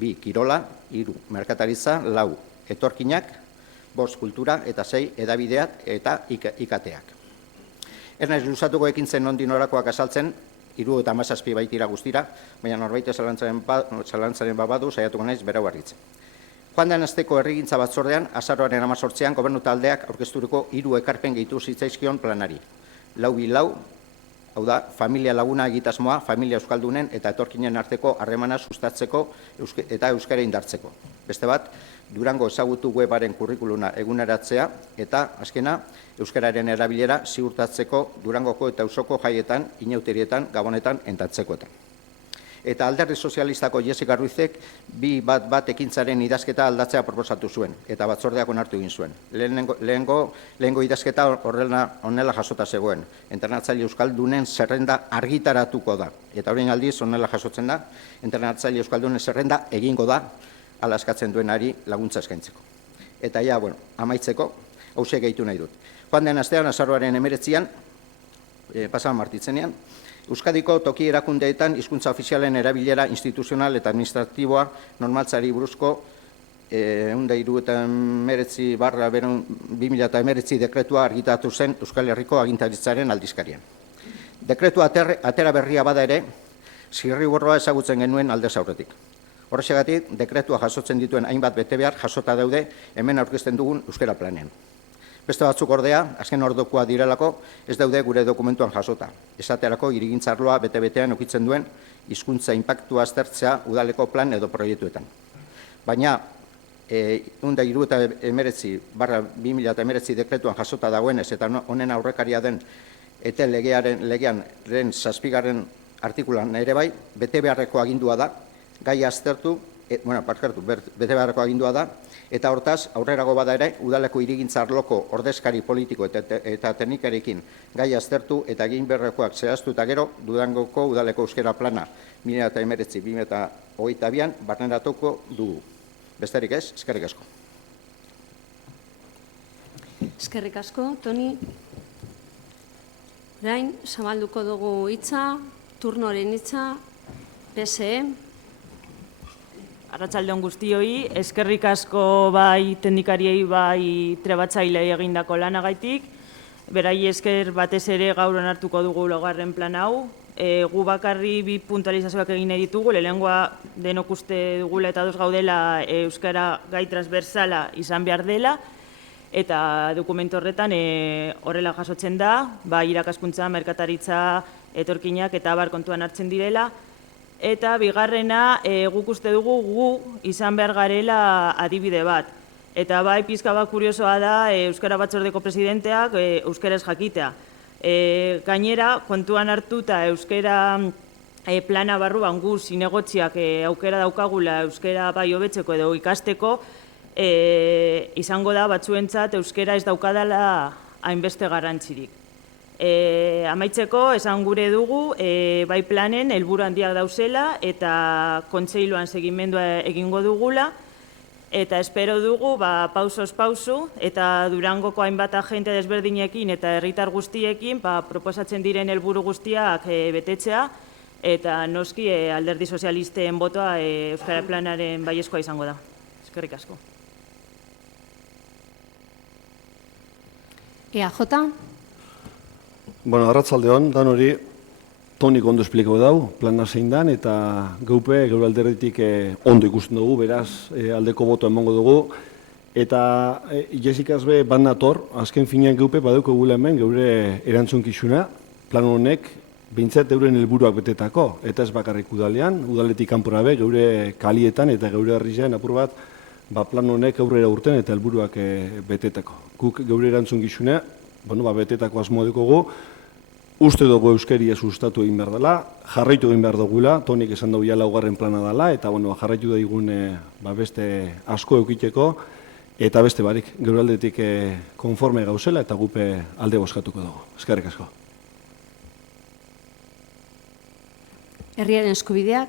2 kirola, 3 merkataritza, 4 etorkinak, 5 kultura eta 6 edabideak eta ikateak. Ez naiz luzatuko ekintzen ondinorakoak azaltzen, 37 baitira guztira, baina norbait zalantzaren babadu saiatuko naiz berau harritzen. Joan den asteko herrigintza batzordean, azaroaren 18an gobernu taldeak aurkezturiko 3 ekarpen gehitu zitzaizkion planari. 4-2-4, hau da, familia laguna egitasmoa, familia euskaldunen eta etorkinen arteko harremana sustatzeko eta euskara indartzeko. Beste bat, Durango ezagutu webaren kurrikuluna eguneratzea eta, azkena, euskararen erabilera ziurtatzeko Durangoko eta Auzoko jaietan, inauterietan, gabonetan, entatzekoetan. Eta Alderdi Sozialistako Jessica Ruizek 2-1 ekintzaren idazketa aldatzea proposatu zuen, eta batzordeak onartu egin zuen. Lehengo idazketa honela jasota zegoen. Entrenatzaile euskaldunen zerrenda argitaratuko da. Eta horien aldiz honela jasotzen da, entrenatzaile euskaldunen zerrenda egingo da, ala eskatzen duenari laguntza eskaintzeko. Eta ja, amaitzeko, hauxe gehitu nahi dut. Joan den astean, azaroaren 19an, pasan martitzenean, Euskadiko toki erakundeetan hizkuntza ofizialen erabilera instituzional eta administratiboa normaltzari buruzko 179/2019 dekretua argitatu zen Euskal Herriko agintaritzaren aldizkarian. Dekretua atera berria bada ere, zirriborroa ezagutzen genuen aldez aurretik. Horrexegatik, dekretua jasotzen dituen hainbat betebehar jasota daude hemen aurkezten dugun euskara planean. Beste batzuk ordea, azken ordukoa direlako, ez daude gure dokumentuan jasota. Esaterako hirigintzarloa bete-betean ukitzen duen hizkuntza inpaktua aztertzea udaleko plan edo proiektuetan. Baina, 179/2019 dekretuan jasota dagoenez eta honen aurrekaria den eta legean 7. artikulan ere bai, bete beharreko agindua da, gai aztertu, bete beharreko agindua da, eta hortaz, aurrerago bada ere, udaleko hirigintzarloko ordezkari politiko eta teknikarekin gai aztertu eta egin beharrekoak zehaztu eta gero, Durangoko udaleko euskara plana 2019-2022 barneratuko dugu. Besterik ez, eskerrik asko. Eskerrik asko, Toni. Orain, zabalduko dugu hitza, turnoren hitza, PSE. Arratsalde-on guztioi, eskerrik asko bai teknikariei bai trebatzailei egindako lanagaitik. Berai esker batez ere gaur onartuko dugu laugarren plan hau. Gu bakarri 2 puntualizazioak egin nahi ditugu, lehenengoa denok uste dugula eta ados gaudela euskara gai transversala izan behar dela, eta dokumentu horretan horrela jasotzen da, irakaskuntza, merkataritza, etorkinak eta abar kontuan hartzen direla, eta bigarrena guk uste dugu gu izan behar garela adibide bat. Eta bai pizka bat kuriosoa da Euskara Batzordeko presidenteak euskaraz jakitea. Gainera, kontuan hartuta euskara plana barruan gu zinegotziak aukera daukagula euskara bai hobetzeko edo ikasteko, izango da batzuentzat euskara ez daukadala hainbeste garrantzirik. Amaitzeko, esan gure dugu, bai planen helburu handiak dauzela eta kontseiluan segimendua egingo dugula, eta espero dugu pausoz pauso eta Durangoko hainbat agente desberdinekin eta herritar guztiekin proposatzen diren helburu guztiak betetzea, eta noski alderdi sozialisten botoa euskara planaren baiezkoa izango da. Eskerrik asko. EAJ. Bueno, arratsaldeon, dan hori, Tonik ondo esplikau dau, plana zein dan, eta geupe, geure alderditik ondo ikusten dugu, beraz, aldeko boto emango dugu, eta Jessicaz be bat nator, azken finean geupe, badauko gula hemen, geure erantzunkizuna, plan honek, bintzat euren helburuak betetako, eta ez bakarrik udalean, udaletik kanpora be, geure kalietan eta geure herrian apur bat, plan honek aurrera urten eta helburuak betetako. Guk geure erantzunkizuna, betetako asmo dugu, uste dugu euskeria sustatu egin behar dela, jarraitu egin behar dugula, Tonik esan dugu laugarren plana dela, eta jarraitu daigun beste asko eukiteko, eta beste barik, geure aldetik konforme gauzela, eta gupe alde bozkatuko dugu. Eskerrik asko. Herriaren eskubideak.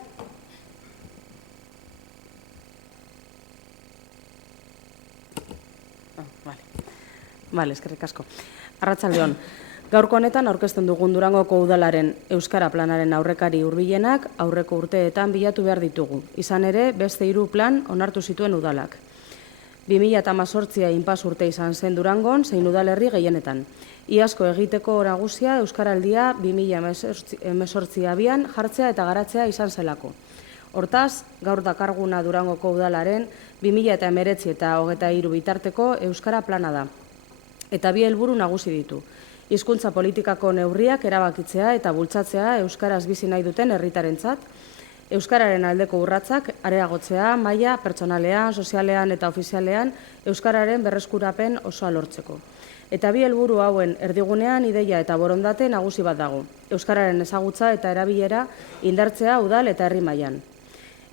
Bale, eskerrik asko. Arratsaldeon. Gaurko honetan aurkezten dugun Durangoko udalaren euskara planaren aurrekari hurbilenak aurreko urteetan bilatu behar ditugu. Izan ere, beste 3 plan onartu zituen udalak. 2018 inpas urte izan zen Durangon, zein udalerri gehienetan. Iazko egiteko nagusia Euskaraldia 2018 abian jartzea eta garatzea izan zelako. Hortaz, gaur dakarguna Durangoko udalaren 2019 eta 2023 bitarteko euskara plana da. Eta 2 helburu nagusi ditu. Hizkuntza politikako neurriak erabakitzea eta bultzatzea euskaraz bizi nahi duten herritarentzat, euskararen aldeko urratsak areagotzea maila pertsonalean, sozialean eta ofizialean euskararen berreskurapen osoa lortzeko. Eta 2 helburu hauen erdigunean ideia eta borondate nagusi bat dago. Euskararen ezagutza eta erabilera indartzea udal eta herri mailan.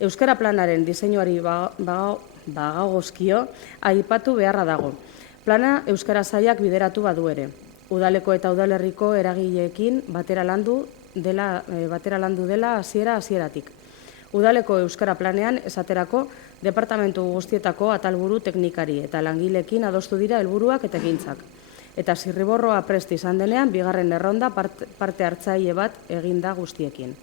Euskara planaren diseinuari bagagozkio aipatu beharra dago. Plana euskara sailak bideratu badu ere. Udaleko eta udalerriko eragileekin batera landu dela hasieratik. Udaleko euskara planean esaterako departamentu guztietako atalburu teknikari eta langileekin adostu dira helburuak eta ekintzak. eta zirriborroa prest izan denean, bigarren erronda parte hartzaile bat eginda guztiekin.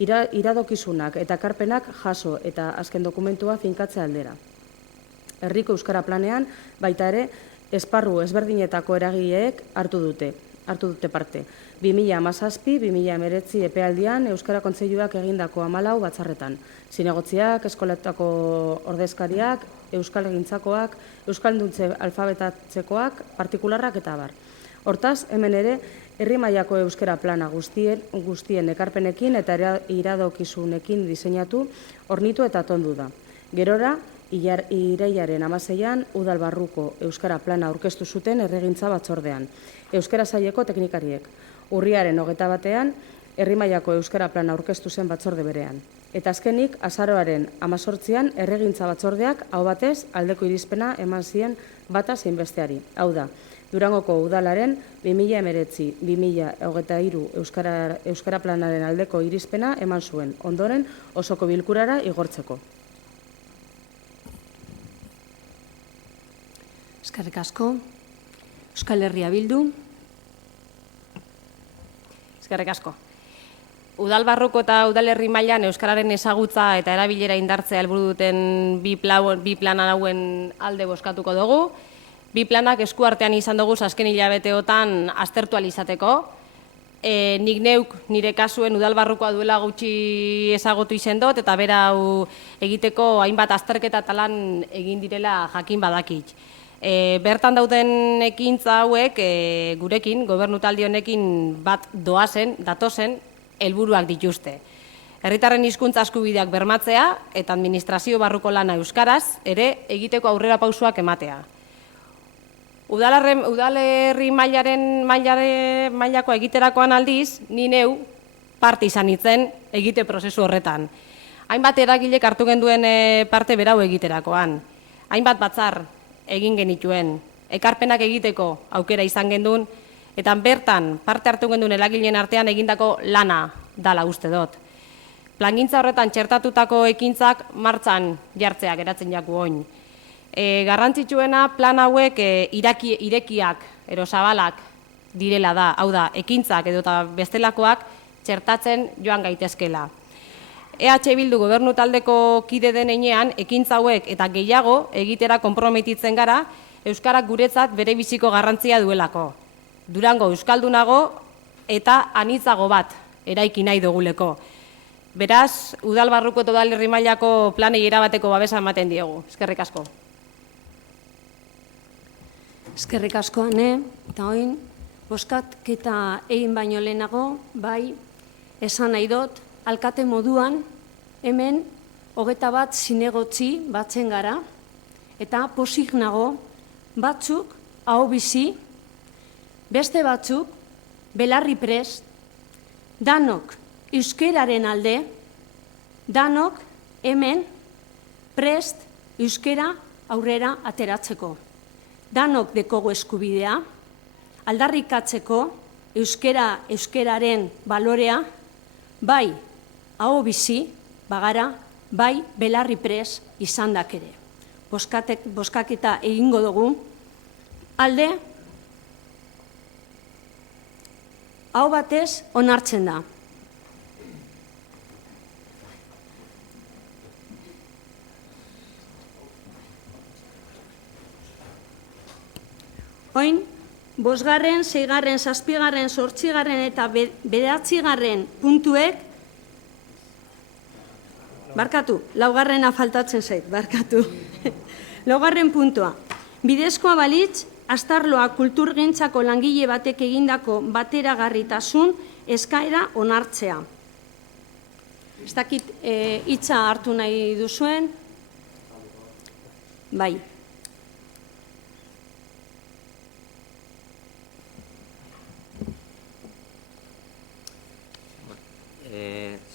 Iradokizunak eta ekarpenak jaso eta azken dokumentua finkatze aldera. Herriko Euskara Planean baita ere esparru ezberdinetako eragileek hartu dute parte. 2017-2019 epealdian Euskara Kontseiluak egindako 14 batzarretan. Zinegotziak, eskoletako ordezkariak, euskalgintzakoak, euskalduntze alfabetatzekoak, partikularrak eta abar. Hortaz, hemen ere, herri mailako euskara plana guztien ekarpenekin eta iradokizunekin diseinatu, hornitu eta tondu da. Gerora, irailaren 16an udal barruko euskara plana aurkeztu zuten erregintza batzordean, euskara saileko teknikariek. Urriaren 21an, herri mailako euskara plana aurkeztu zen batzorde berean. Eta azkenik, azaroaren 18an, erregintza batzordeak hau batez aldeko irizpena eman zien bata zein besteari. Hau da, Durangoko udalaren 2019-2023 euskara planaren aldeko irizpena eman zuen, ondoren osoko bilkurara igortzeko. Eskerrik asko. Euskal Herria Bildu. Eskerrik asko. Udal barruko eta udalerri mailan euskararen ezagutza eta erabilera indartzea helburu duten bi plan hauen alde bozkatuko dugu. Bi planak eskuartean izan dugu azken hilabeteotan aztertu ahal izateko. Nik neuk nire kasuen udal barrukoa duela gutxi ezagutu izen dut eta berau egiteko hainbat azterketa talan egin direla jakin badakit. Bertan dauden ekintza hauek gurekin, gobernu talde honekin bat datozen helburuak dituzte. Herritarren hizkuntza eskubideak bermatzea eta administrazio barruko lana euskaraz ere egiteko aurrera pausoak ematea. Udalerri mailako egiterakoan aldiz, ni neu parte izan nintzen egite prozesu horretan. Hainbat eragilek hartu genduen parte berau egiterakoan. Hainbat batzar egin genituen, ekarpenak egiteko aukera izan gendun, eta bertan parte hartu genduen eragileen artean egindako lana dala uste dut. Plangintza horretan txertatutako ekintzak martxan jartzea geratzen jaku oin. Garrantzitsuena plan hauek irekiak, erosabalak direla da, hau da, ekintzak edo eta bestelakoak txertatzen joan gaitezkela. EH Bildu gobernu taldeko kide denean, ekintza hauek eta gehiago egitera konprometitzen gara, euskarak guretzat bere biziko garrantzia duelako. Durango euskaldunago eta anitzago bat eraiki nahi duguleko. Beraz, udal barruko eta udalerri mailako planei erabateko babesa ematen diegu. Eskerrik asko. Eskerrik asko, Ane, eta oin, bozkatketa egin baino lehenago, bai, esan nahi dut, alkate moduan, hemen, 21 zinegotzi batzen gara, eta pozik nago, batzuk, hau bizi, beste batzuk, belarri prest, danok euskeraren alde, danok hemen prest euskera aurrera ateratzeko. Danok dekogu eskubidea, aldarrikatzeko euskeraren balorea, bai hau bizi, bagara, bai belarri prest izandak ere. Bozkaketa egingo dugu, alde, hau batez onartzen da. Oin, 5., 6., 7., 8. eta 9. puntuek, barkatu, 4. faltatzen zait, barkatu. 4. puntua, bidezkoa balitz, astarloa kulturgintzako langile batek egindako bateragarritasun eskaera onartzea. Ez dakit hitza hartu nahi duzuen? Bai.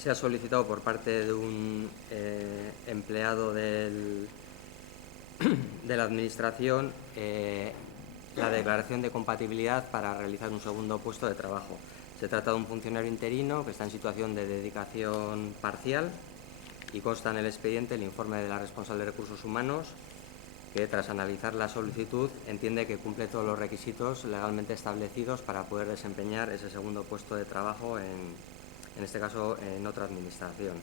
Se ha solicitado por parte de un empleado de la Administración la declaración de compatibilidad para realizar un segundo puesto de trabajo. Se trata de un funcionario interino que está en situación de dedicación parcial y consta en el expediente el informe de la responsable de Recursos Humanos que tras analizar la solicitud entiende que cumple todos los requisitos legalmente establecidos para poder desempeñar ese segundo puesto de trabajo, en este caso en otra administración.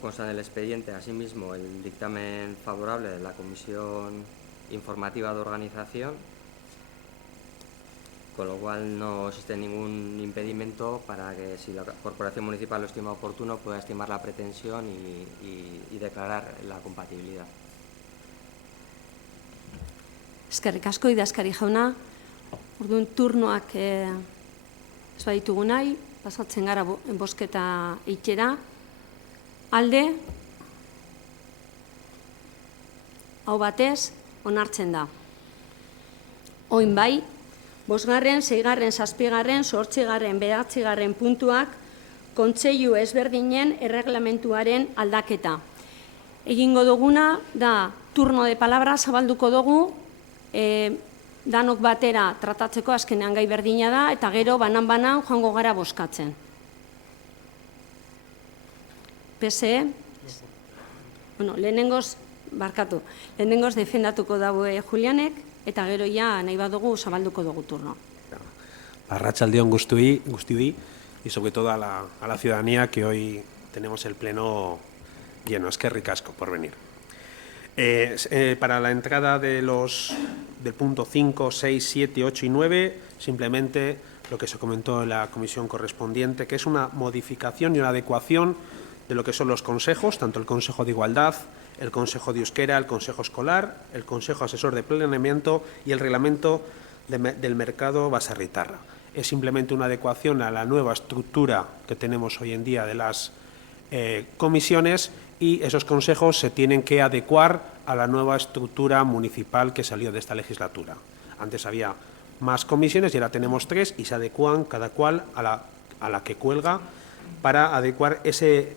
Consta en el expediente, asimismo, el dictamen favorable de la Comisión Informativa de Organización, con lo cual no existe ningún impedimento para que, si la Corporación Municipal lo estima oportuno, pueda estimar la pretensión y declarar la compatibilidad. Eskerrik asko, idazkari jauna. Orduan turnoak ez baditugu nahi, pasatzen gara bozketa itxera. Alde, hau batez, onartzen da. Oin bai, 5., 6., 7., 8., 9. puntuak kontseilu ezberdinen erreglamentuaren aldaketa. Egingo duguna da turno de palabra zabalduko dugu, danok batera tratatzeko, azkenean gai berdina da, eta gero banan-banan joango gara bozkatzen. PSE, lehenengoz defendatuko daue Julianek, eta gero ja nahi badugu zabalduko dugu turno. Arratsaldeon guztioi y sobre todo a la ciudadanía que hoy tenemos el pleno lleno. Eskerrik asko por venir. Para la entrada del punto 5, 6, 7, 8 y 9, simplemente lo que se comentó en la comisión correspondiente, que es una modificación y una adecuación de lo que son los consejos, tanto el Consejo de Igualdad, el Consejo de Euskera, el Consejo Escolar, el Consejo Asesor de Planeamiento y el Reglamento del Mercado Baserritarra. Es simplemente una adecuación a la nueva estructura que tenemos hoy en día de las comisiones, y esos consejos se tienen que adecuar a la nueva estructura municipal que salió de esta legislatura. Antes había más comisiones y ahora tenemos 3 y se adecuan cada cual a la que cuelga para adecuar ese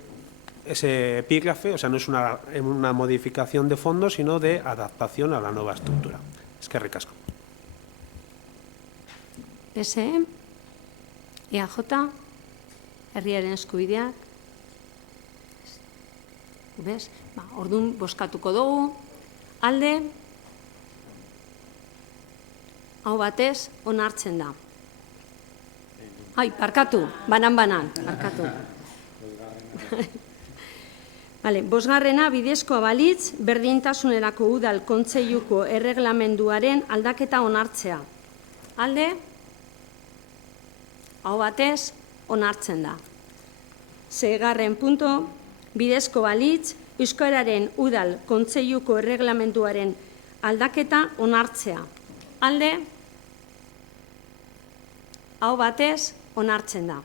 epígrafe. O sea, no es una modificación de fondo, sino de adaptación a la nueva estructura. Eskerrik asko. PSE, EAJ, Herriaren Eskubideak, bez? Orduan bozkatuko dugu, alde, hau batez, onartzen da. Ai, barkatu, banan-banan, barkatu. 5. bidezkoa balitz, berdintasunerako udal kontseiluko erreglamenduaren aldaketa onartzea. Alde, hau batez, onartzen da. 6. punto, bidezko balitz, euskararen udal kontseiluko erreglamenduaren aldaketa onartzea. Alde, hau batez, onartzen da.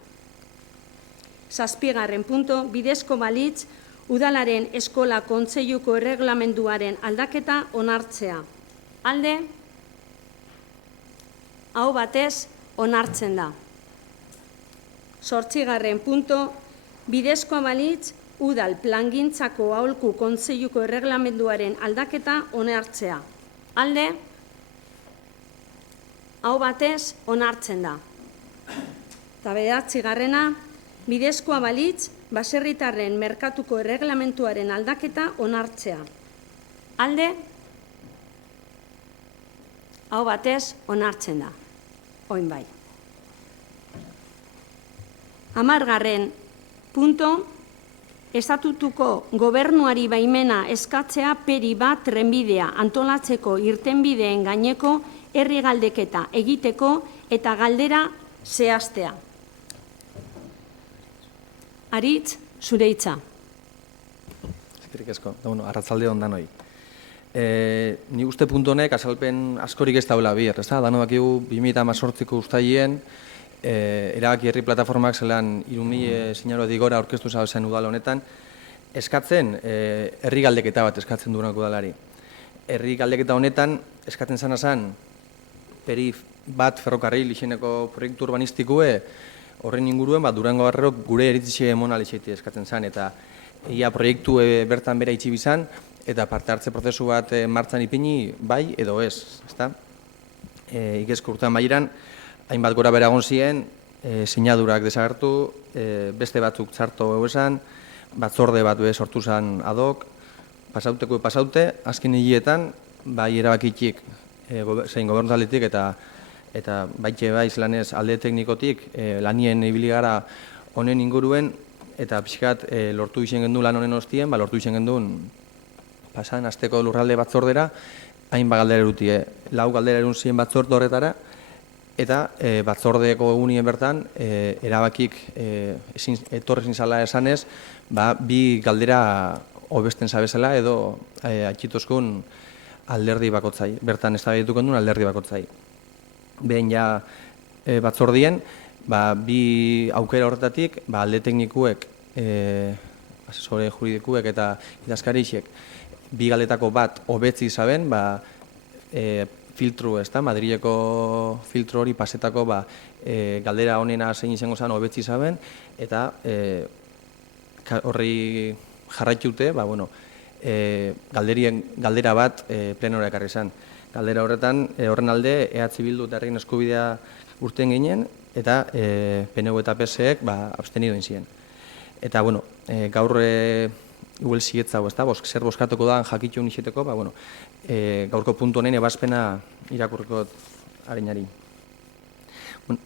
7. punto, bidezko balitz, udalaren eskola kontseiluko erreglamenduaren aldaketa onartzea. Alde, hau batez, onartzen da. 8. punto, bidezkoa balitz, udal plangintzako aholku kontseiluko erreglamenduaren aldaketa onartzea. Alde, hau batez, onartzen da. Eta 9. bidezkoa balitz, baserritarren merkatuko erreglamentuaren aldaketa onartzea. Alde, hau batez, onartzen da. Oin bai. 10. punto, estatutuko gobernuari baimena eskatzea peri bat trenbidea antolatzeko irtenbideen gaineko herri galdeketa egiteko eta galdera zehaztea. Aritz, zure hitza. Eskerrik asko. Arratsalde on danoi. Ni uste puntu honek azalpen askorik ez daula bir, ezta? Dano dakigu 2018ko uztailean erabaki herri plataformak zelan 3000 sinaluatik gora aurkeztu zen udal honetan, eskatzen herri galdeketa bat eskatzen duenak udalari. Herri galdeketa honetan eskatzen zen peri bat ferrokarril izeneko proiektu urbanistikue horren inguruen Durango Barrerok gure eritzixe emonal izaiti eskatzen zen, eta ia proiektu bertan bera itxi bizan, eta parte hartze prozesu bat martzan ipini bai edo ez, ezta? Ikezko urtean baieran, hainbat gora bera egon ziren, sinadurak desagertu, beste batzuk txarto esan, batzorde bat sortu zen adok, pasaute, azken hilietan, bai erabakitik, zein gobernuzaletik eta baitxe baiz lanez alde teknikotik, lanien ibili gara honen inguruen, eta pixkat lortu izen gendu lan honen ostien, lortu izen gendun pasan azteko lurralde batzordera, hain galdera erutie. 4 galdera erun ziren batzorde horretara, eta batzordeko egunien bertan, erabakik etorrezin zala esanez, 2 galdera hobesten zabezela edo atxituzkun alderdi bakotzai. Bertan ez da duen alderdi bakotzai. Behin ja batzordien, 2 aukera horretatik, alde teknikuek, asesore juridikuek eta idazkarixek, 2 galetako bat hobetzi zaben, filtru, Madrileko filtru hori pasetako galdera honena zein izango zen hobetzi zaben, eta horri jarraitute, galdera bat plenora ekarri zen. Galdera horren alde, EH Bildu eta Herrien Eskubidea urten ginen, eta PNU eta PSek abstenido inzien. Eta, gaur igual zietza, zer boskatuko da jakitxo unixeteko, gaurko puntu honen ebazpena irakurriko harinari.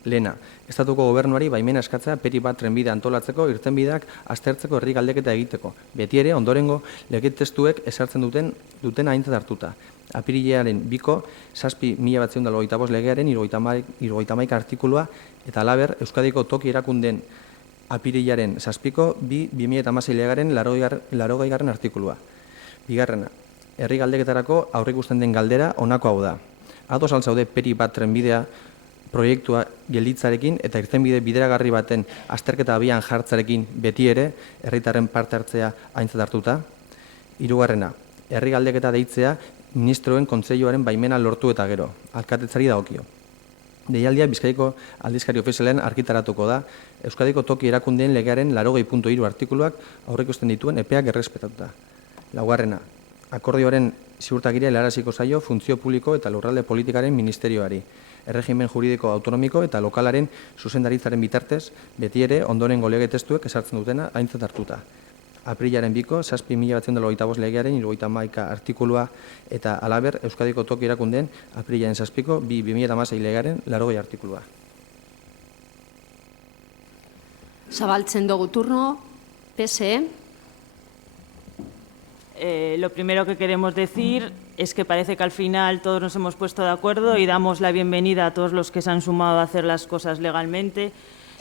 Lehena, estatuko gobernuari baimena eskatzea peri bat trenbide antolatzeko, irtenbideak aztertzeko herri galdeketa egiteko. Beti ere, ondorengo lege testuek esartzen duten aintzat hartuta. Apirilearen 2ko, 7.125 legearen 71 artikulua eta alaber Euskadiko toki erakundeen apirilaren 7ko 2016 legearen 80. artikulua. Bigarrena, herri galdeketarako aurreikusten den galdera honako hau da. Ados altzaude peri bat trenbidea proiektua gelditzarekin eta irtenbide bideragarri baten azterketa abian jartzarekin beti ere herritarren parte hartzea aintzat hartuta. Hirugarrena, herri galdeketa deitzea ministroen kontseiluaren baimena lortu eta gero, alkatetzari dagokio. Deialdia Bizkaiko aldizkari ofizialean argitaratuko da, Euskadiko toki erakundeen legearen 80.3 artikuluak aurreikusten dituen epeak errespetatuta. Laugarrena, akordioaren ziurtagiria helaraziko zaio funtzio publiko eta lurralde politikaren ministerioari, erregimen juridiko autonomiko eta lokalaren zuzendaritzaren bitartez, beti ere ondorengo lege testuek esartzen dutena aintzat hartuta. Aprilaren 2ko, 7.125 legearen 71 artikulua eta alaber Euskadiko toki erakundeen aprilaren 7ko 2016 legearen 80 artikulua. Zabaltzen dugu turno, PSE. Lo primero que queremos decir es que parece que al final todos nos hemos puesto de acuerdo y damos la bienvenida a todos los que se han sumado a hacer las cosas legalmente.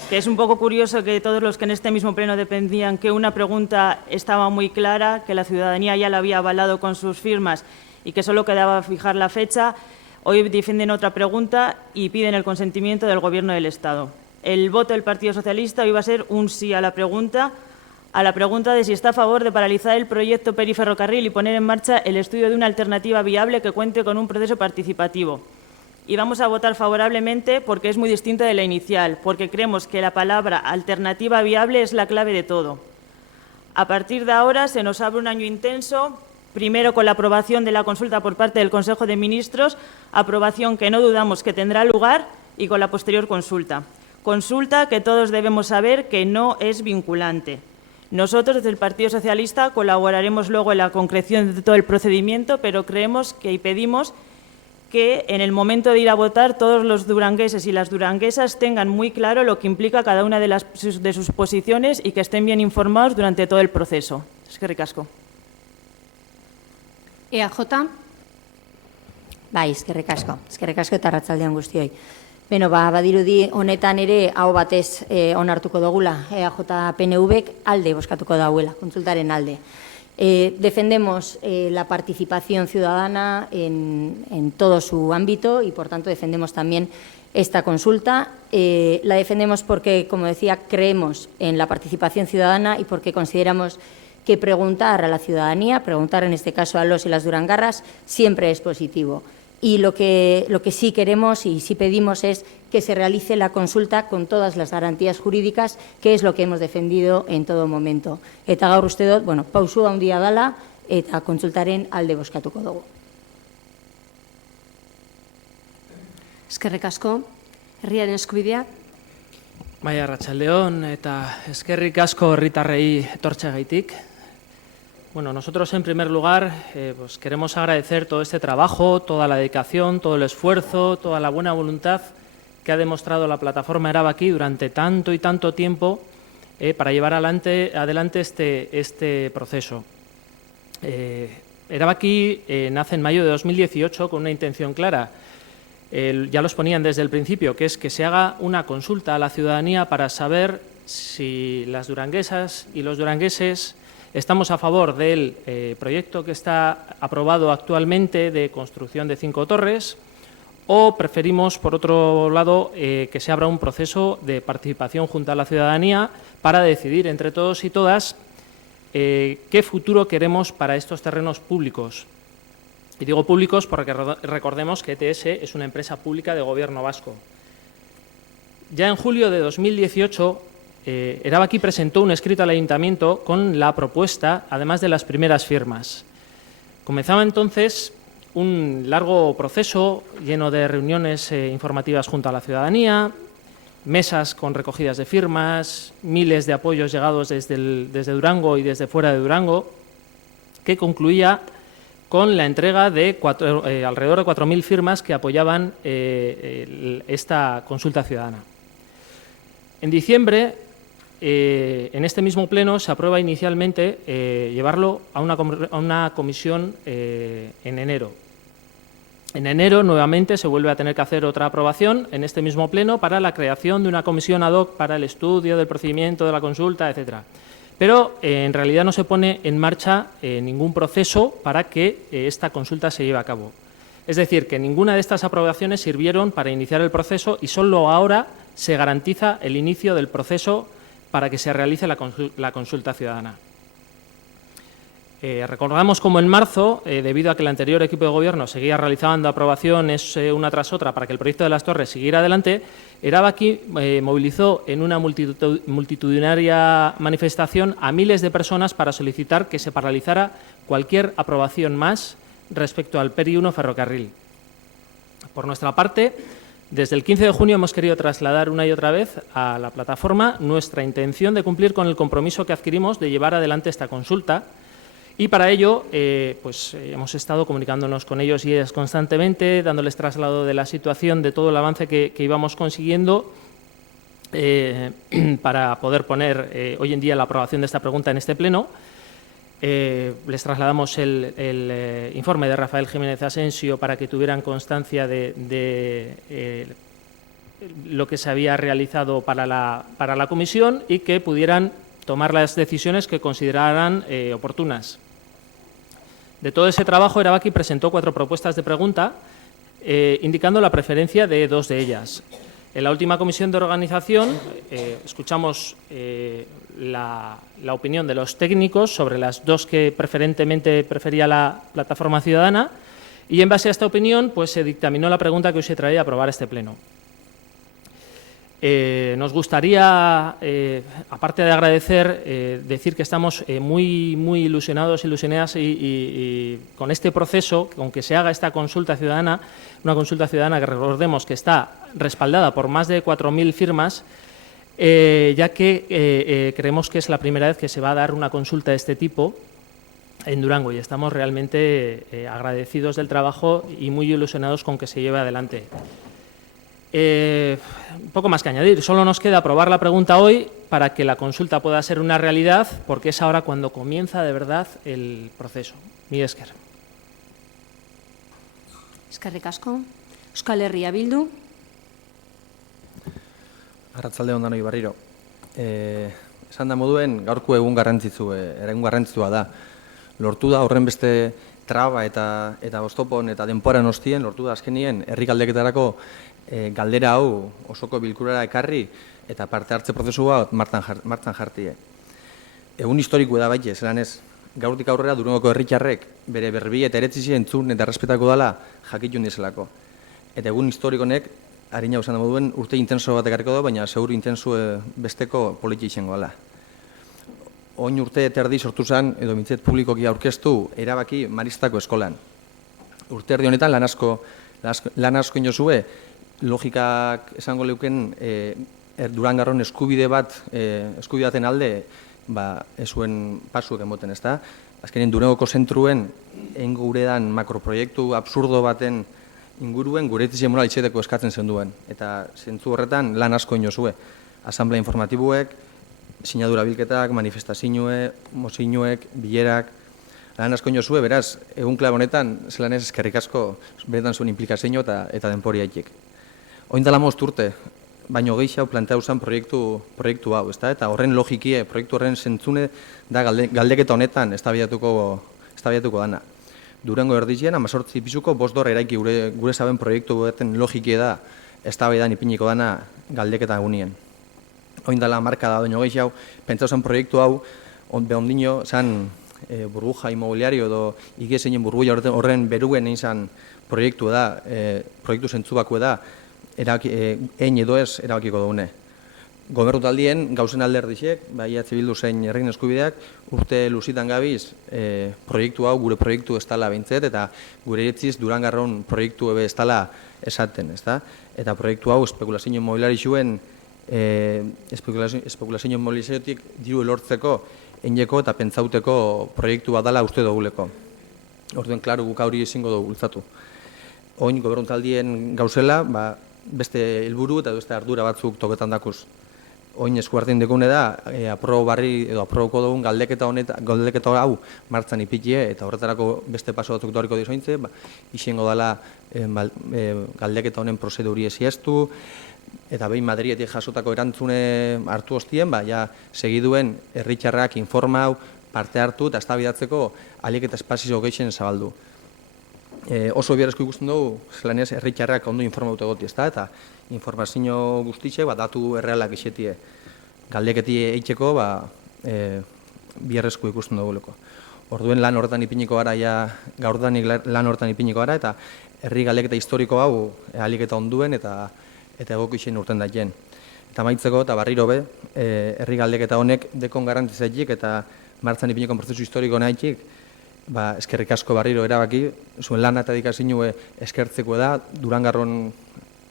Que es un poco curioso que todos los que en este mismo pleno defendían que una pregunta estaba muy clara, que la ciudadanía ya la había avalado con sus firmas y que solo quedaba fijar la fecha, hoy defienden otra pregunta y piden el consentimiento del Gobierno del Estado. El voto del Partido Socialista hoy va a ser un sí a la pregunta de si está a favor de paralizar el proyecto Periferrocarril y poner en marcha el estudio de una alternativa viable que cuente con un proceso participativo. Y vamos a votar favorablemente porque es muy distinta de la inicial, porque creemos que la palabra alternativa viable es la clave de todo. A partir de ahora se nos abre un año intenso, primero con la aprobación de la consulta por parte del Consejo de Ministros, aprobación que no dudamos que tendrá lugar, y con la posterior consulta. Consulta que todos debemos saber que no es vinculante. Nosotros, desde el Partido Socialista, colaboraremos luego en la concreción de todo el procedimiento, pero creemos que y pedimos que en el momento de ir a votar todos los durangueses y las duranguesas tengan muy claro lo que implica cada una de sus posiciones y que estén bien informados durante todo el proceso. Eskerrik asko. EAJ. Bai, eskerrik asko eta arratsaldean guztioi. Beno, badirudi honetan ere hau batez onartuko dugula, EAJ PNVek alde bozkatuko dauela, kontsultaren alde. Defendemos la participación ciudadana en todo su ámbito y, por tanto, defendemos también esta consulta. La defendemos porque, como decía, creemos en la participación ciudadana y porque consideramos que preguntar a la ciudadanía, preguntar en este caso a los y las durangarras, siempre es positivo. Y lo que sí queremos y sí pedimos es que se realice la consulta con todas las garantías jurídicas, que es lo que hemos defendido en todo momento. Eta gaur uste dut, pausu handia dala eta kontsultaren alde bozkatuko dugu. Eskerrik asko. Herriaren Eskubideak. Bai, arratsaldeon eta eskerrik asko herritarrei etortzeagaitik. Bueno, nosotros en primer lugar pues queremos agradecer todo este trabajo, toda la dedicación, todo el esfuerzo, toda la buena voluntad que ha demostrado la plataforma Erabaki durante tanto y tanto tiempo para llevar adelante este proceso. Erabaki nace en mayo de 2018 con una intención clara. Ya los ponían desde el principio, que es que se haga una consulta a la ciudadanía para saber si las duranguesas y los durangueses estamos a favor del proyecto que está aprobado actualmente de construcción de 5 torres o preferimos, por otro lado, que se abra un proceso de participación junto a la ciudadanía para decidir entre todos y todas qué futuro queremos para estos terrenos públicos. Y digo públicos porque recordemos que ETS es una empresa pública de Gobierno vasco. Ya en julio de 2018, Erabaki presentó un escrito al Ayuntamiento con la propuesta, además de las primeras firmas. Comenzaba entonces un largo proceso lleno de reuniones informativas junto a la ciudadanía, mesas con recogidas de firmas, miles de apoyos llegados desde Durango y desde fuera de Durango, que concluía con la entrega de alrededor de 4.000 firmas que apoyaban esta consulta ciudadana. En diciembre, en este mismo pleno, se aprueba inicialmente llevarlo a una comisión en enero. En enero, nuevamente, se vuelve a tener que hacer otra aprobación en este mismo pleno para la creación de una comisión ad hoc para el estudio del procedimiento de la consulta, etcétera. Pero en realidad no se pone en marcha ningún proceso para que esta consulta se lleve a cabo. Es decir, que ninguna de estas aprobaciones sirvieron para iniciar el proceso y solo ahora se garantiza el inicio del proceso para que se realice la consulta ciudadana. Recordamos como en marzo, debido a que el anterior equipo de gobierno seguía realizando aprobaciones una tras otra para que el proyecto de las torres siguiera adelante, Erabaki movilizó en una multitudinaria manifestación a miles de personas para solicitar que se paralizara cualquier aprobación más respecto al PERI 1 ferrocarril. Por nuestra parte, desde el 15 de junio hemos querido trasladar una y otra vez a la plataforma nuestra intención de cumplir con el compromiso que adquirimos de llevar adelante esta consulta. Y para ello, hemos estado comunicándonos con ellos y ellas constantemente, dándoles traslado de la situación, de todo el avance que íbamos consiguiendo para poder poner hoy en día la aprobación de esta pregunta en este pleno. Les trasladamos el informe de Rafael Jiménez Asensio para que tuvieran constancia de lo que se había realizado para la comisión y que pudieran tomar las decisiones que consideraran oportunas. De todo ese trabajo, Erabaki presentó 4 propuestas de pregunta, indicando la preferencia de 2 de ellas. En la última comisión de organización escuchamos la opinión de los técnicos sobre las 2 que preferentemente prefería la plataforma ciudadana y en base a esta opinión pues, se dictaminó la pregunta que hoy se traía a aprobar este pleno. Nos gustaría, aparte de agradecer, decir que estamos muy ilusionados, ilusionadas y con este proceso, con que se haga esta consulta ciudadana, una consulta ciudadana que recordemos que está respaldada por más de 4.000 firmas, ya que creemos que es la primera vez que se va a dar una consulta de este tipo en Durango y estamos realmente agradecidos del trabajo y muy ilusionados con que se lleve adelante. Poco más que añadir, solo nos queda aprobar la pregunta hoy para que la consulta pueda ser una realidad, porque es ahora cuando comienza de verdad el proceso. Mila esker. Eskerrik asko. Euskal Herria Bildu. Arratsalde on danoi berriro. Esan da moduen gaurko egun garrantzitsua da. Lortu da horren beste traba eta oztopon eta denporan ostien, lortu da azkenien herrikaldeketarako galdera hau osoko bilkurara ekarri eta parte hartze prozesua martzan jartie. Egun historiko da baite, zelan ez, gaurtik aurrera Durangoko herritarrek bere berbi eta eretzi entzun eta errespetako dela jakitun dizelako. Eta egun historikonek, harina usan da moduen, urte intenso bat ekarriko da, baina seguru intenso besteko politi izango dela. Oin urte terdi sortu zen, edo mintzet publikoki aurkeztu, Erabaki Maristako eskolan. Urte erdi honetan lan asko inozue, logikak esango leuken Durangarron eskubide baten alde ez zuen pasuek emoten, ez da? azkenean Durangoko zentruen egin guredan makroproiektu absurdo baten inguruen gure etizien itxeteko eskatzen zenduen. Eta zentzu horretan lan asko inozue. Asamblea informatibuek, sinadura bilketak, manifestazioek, mozinuek, bilerak, lan asko inozue, beraz, egun klab honetan, zelan ez eskerrik asko, benetan zuen implikazio eta denpori haitik. Oindala urte, baino gehiago planteau zen proiektu hau, ezta? Eta horren logikie, proiektu horren zentzune da galdeketa honetan eztabaidatuko dana. Durango erdizien, 18 pisuko 5 dorra eraiki gure zaben proiektu baten logikie da eztabaidan ipiniko dana galdeketa egunien. Oindala marka da baino gehiago, pentsau zen proiektu hau, behondino zen burbuja inmobiliario edo igezeinen burbuja horren beruen egin proiektu da, proiektu zentzubako da, egin edo ez erabakiko daune. Gobernu taldien gauzen alderdixek, EH Bildu zein herrien eskubideak, urte luzitan gabiz proiektu hau, gure proiektu ez dela behintzet, eta gure iretziz Durangarron proiektu ebe ez dela esaten, ezta? Eta proiektu hau espekulazio inmobiliarixuen, espekulazio inmobiliariotik diru elortzeko, eineko eta pentsauteko proiektu bat dela uste duguleko. Orduen, klaru, guk hori ezingo dugu bultzatu. Oin, gobernu taldien gauzela, beste helburu eta beste ardura batzuk toketan dakuz. Oin eskuartin dekune da, aproboko dugun galdeketa hau martzan ipikie, eta horretarako beste paso batzuk doriko dizointze, isengo dela galdeketa honen prozeduri eziaztu, eta behin Madrietik jasotako erantzune hartu hostien, segiduen herritxarrak informau, parte hartu eta eztabaidatzeko ahalik eta espazio gehien zabaldu. Oso biarrezko ikusten dugu, zelan ez, herritxarrak ondo informautu egoti, eta informazio guztitxe, datu errealak isetie. Galdeketi eitxeko, biarrezko ikusten dugu. Orduen lan horretan ipiniko gara, gaurdanik lan horretan ipiniko gara, eta herri galdeketa historiko hau ahalik eta onduen, eta egoko isen urten daien. Eta maitzeko, eta barriro be, herri galdeketa honek dekon garantizaitik, eta martzan ipiniko prozesu historiko nahitik, eskerrik asko barriro erabaki, zuen lan eta dikazinue eskertzeko da, Durangarron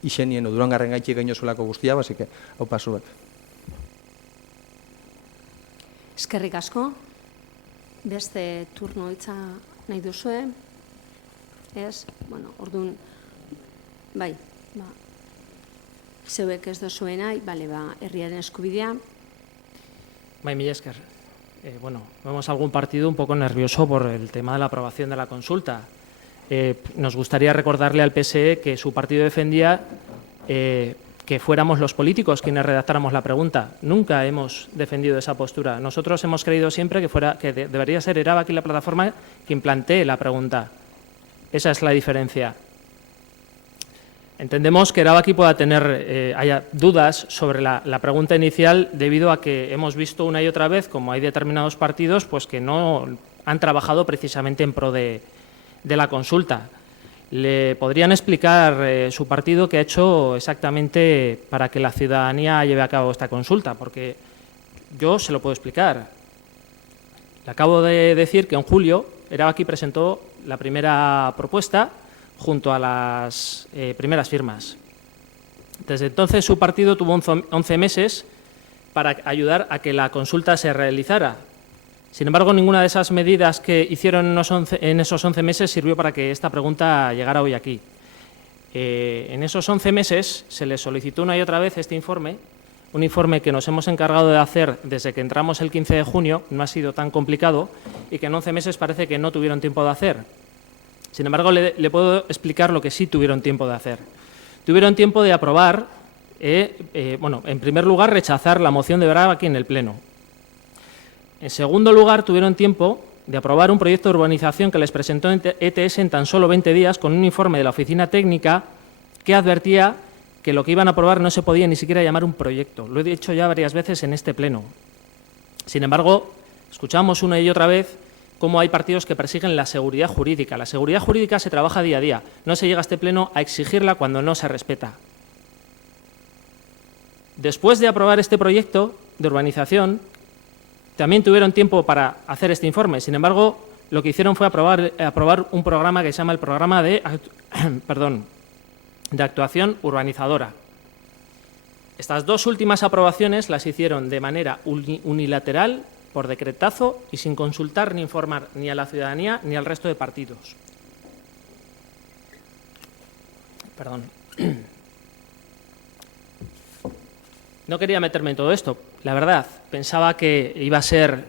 isenien, Durangarren gaitxik egin jozulako guztia, basike, hau pasuek. Eskerrik asko, beste turno hitza nahi duzue, ez, orduan, zeuek ez duzue nahi, herriaren eskubidea. Mila esker. Vemos algún partido un poco nervioso por el tema de la aprobación de la consulta. Nos gustaría recordarle al PSE que su partido defendía que fuéramos los políticos quienes redactáramos la pregunta. Nunca hemos defendido esa postura. Nosotros hemos creído siempre que debería ser Erabaki la plataforma quien plantee la pregunta. Esa es la diferencia. Entendemos que Erabaki pueda tener haya dudas sobre la pregunta inicial debido a que hemos visto una y otra vez como hay determinados partidos que no han trabajado precisamente en pro de la consulta. ¿Le podrían explicar su partido qué ha hecho exactamente para que la ciudadanía lleve a cabo esta consulta? Porque yo se lo puedo explicar. Le acabo de decir que en julio Erabaki presentó la primera propuesta junto a las primeras firmas. Desde entonces su partido tuvo 11 meses para ayudar a que la consulta se realizara. Sin embargo, ninguna de esas medidas que hicieron en esos 11 meses sirvió para que esta pregunta llegara hoy aquí. En esos 11 meses se les solicitó una y otra vez este informe, un informe que nos hemos encargado de hacer desde que entramos el 15 de junio, no ha sido tan complicado, y que en 11 meses parece que no tuvieron tiempo de hacer. Sin embargo, le puedo explicar lo que sí tuvieron tiempo de hacer. Tuvieron tiempo de aprobar, en primer lugar, rechazar la moción de Erabaki en el Pleno. En segundo lugar, tuvieron tiempo de aprobar un proyecto de urbanización que les presentó ETS en tan solo 20 días con un informe de la oficina técnica que advertía que lo que iban a aprobar no se podía ni siquiera llamar un proyecto. Lo he dicho ya varias veces en este Pleno. Sin embargo, escuchamos una y otra vez cómo hay partidos que persiguen la seguridad jurídica. La seguridad jurídica se trabaja día a día. No se llega a este Pleno a exigirla cuando no se respeta. Después de aprobar este proyecto de urbanización, también tuvieron tiempo para hacer este informe. Sin embargo, lo que hicieron fue aprobar un programa que se llama el Programa de Actuación Urbanizadora. Estas dos últimas aprobaciones las hicieron de manera unilateral por decretazo y sin consultar ni informar ni a la ciudadanía ni al resto de partidos. Perdón. No quería meterme en todo esto, la verdad. Pensaba que iba a ser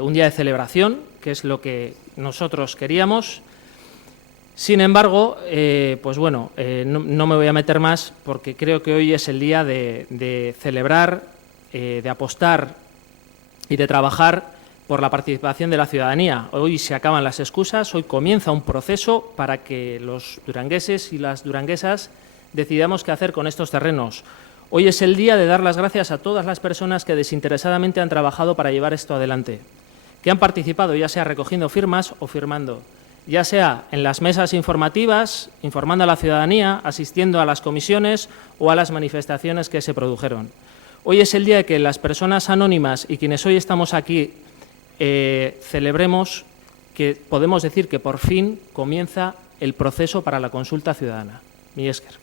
un día de celebración, que es lo que nosotros queríamos. Sin embargo, pues bueno, no me voy a meter más porque creo que hoy es el día de celebrar, de apostar y de trabajar por la participación de la ciudadanía. Hoy se acaban las excusas, hoy comienza un proceso para que los durangueses y las duranguesas decidamos qué hacer con estos terrenos. Hoy es el día de dar las gracias a todas las personas que desinteresadamente han trabajado para llevar esto adelante, que han participado ya sea recogiendo firmas o firmando, ya sea en las mesas informativas, informando a la ciudadanía, asistiendo a las comisiones o a las manifestaciones que se produjeron. Hoy es el día de que las personas anónimas y quienes hoy estamos aquí celebremos que podemos decir que por fin comienza el proceso para la consulta ciudadana. Mi esker.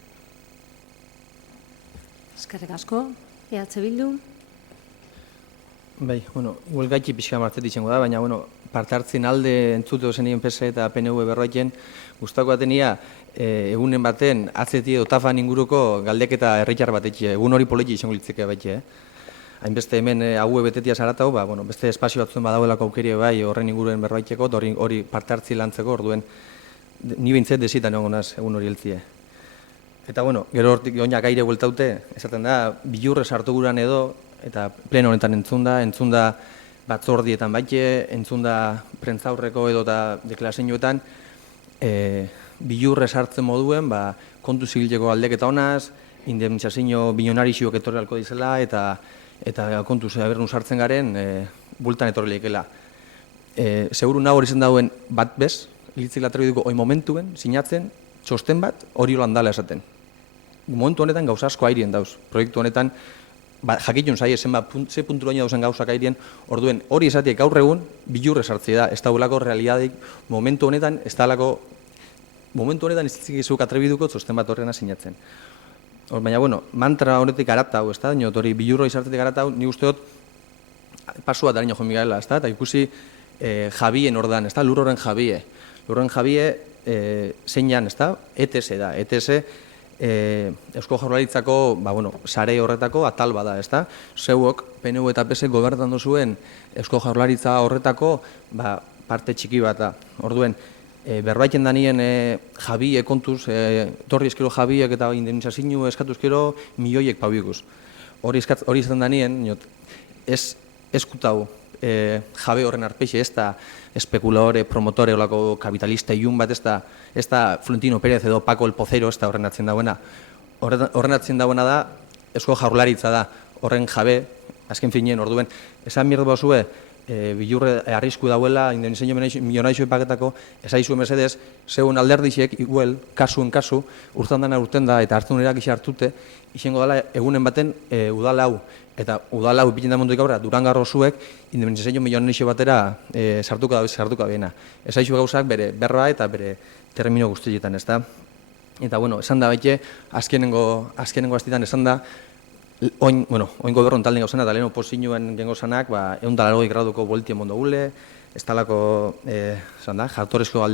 Eskerrik asko, EH Bildu. Bai, bueno, igual gaitxi pixka martetik izango da, baina, bueno, parte hartzen alde entzuteo zenien PSE eta PNV berroaiten, guztako batenia, egunen baten, atzeti edo tafan inguruko galdeketa herritar bat etxe, egun hori politi izango litzeke baitxe, hainbeste hemen haue betetia zaratau, bueno, beste espazio batzuen badauelako aukeri bai horren inguruen berroaiteko, hori parte hartzi lantzeko, orduen, ni bintzet desitan egon naz egun hori heltzie. Eta, bueno, gero hortik oinak aire bueltaute, esaten da, bilurre sartu guran edo, eta pleno honetan entzunda batzordietan baite, entzunda prentzaurreko edo eta deklarazioetan, bilurre sartzen moduen, kontu zibileko aldeketa honaz, indemnizazio bilionariziok etorri alko dizela, eta kontu zebernu sartzen garen, bultan etorri lehikela. Seguru nago hori zen dauen bat bez, hilitzik laterri duko, oi momentuen, sinatzen, txosten bat, hori holandala esaten. Momentu honetan gauza asko airien dauz. Proiektu honetan, jakitun zai, ze puntu baina dauzen gauzak airien, orduen hori esatiek gaur egun, bilurre sartzea da, ez daulako realidadik, momentu honetan, ez dalako, momentu honetan ez zizuk atrebiduko txosten bat horrena sinatzen. Baina, bueno, mantra honetik aratau, ez da, hori bilurro izartetik aratau, ni usteot, pasua da joan migaela, ez da, eta ikusi jabien ordan, ez da, lur horren jabie. Lur horren jabie, zeinan, ez da, ETS da, ETS, Eusko Jaurlaritzako, sare horretako atal bada, ez da? Zeuok, PNV eta PSE gobernatu zuen Eusko Jaurlaritza horretako parte txiki bat da. Orduen, berbaiten danien jabie kontuz, torri eskero jabiek eta indemnizazio eskatu eskero milioiek paubikuz. Hori izaten danien, ez eskutau jabe horren arpeixe, ez da espekuladore, promotore, olako kapitalista ilun bat, ez da Florentino Pérez edo Paco el Pocero, ez da horren atzen dauena. Horren atzen dauena da, Eusko Jaurlaritza da, horren jabe, azken finien, orduen, esan mirdu bazue, bilurre arrisku dauela, indemnizazio milionarizio paketako, esaizu mesedez, zeuen alderdixek, igual, kasuen kasu, urtan dana urten da, eta hartzen erak isi hartute, izango dela egunen baten udal hau, eta udal hau ipiten da munduik aurra, Durangarro zuek, indemnizazio milionarizio batera sartuka biena. Esaizu gauzak bere berroa eta bere termino guztietan, ez da? Eta, bueno, esan da baite, azkenengo astitan esan da, oin goberron talden gauzena, eta lehen oposizioen gengo zanak, 180 graduko boltien mondo gule, ez talako, jatorezko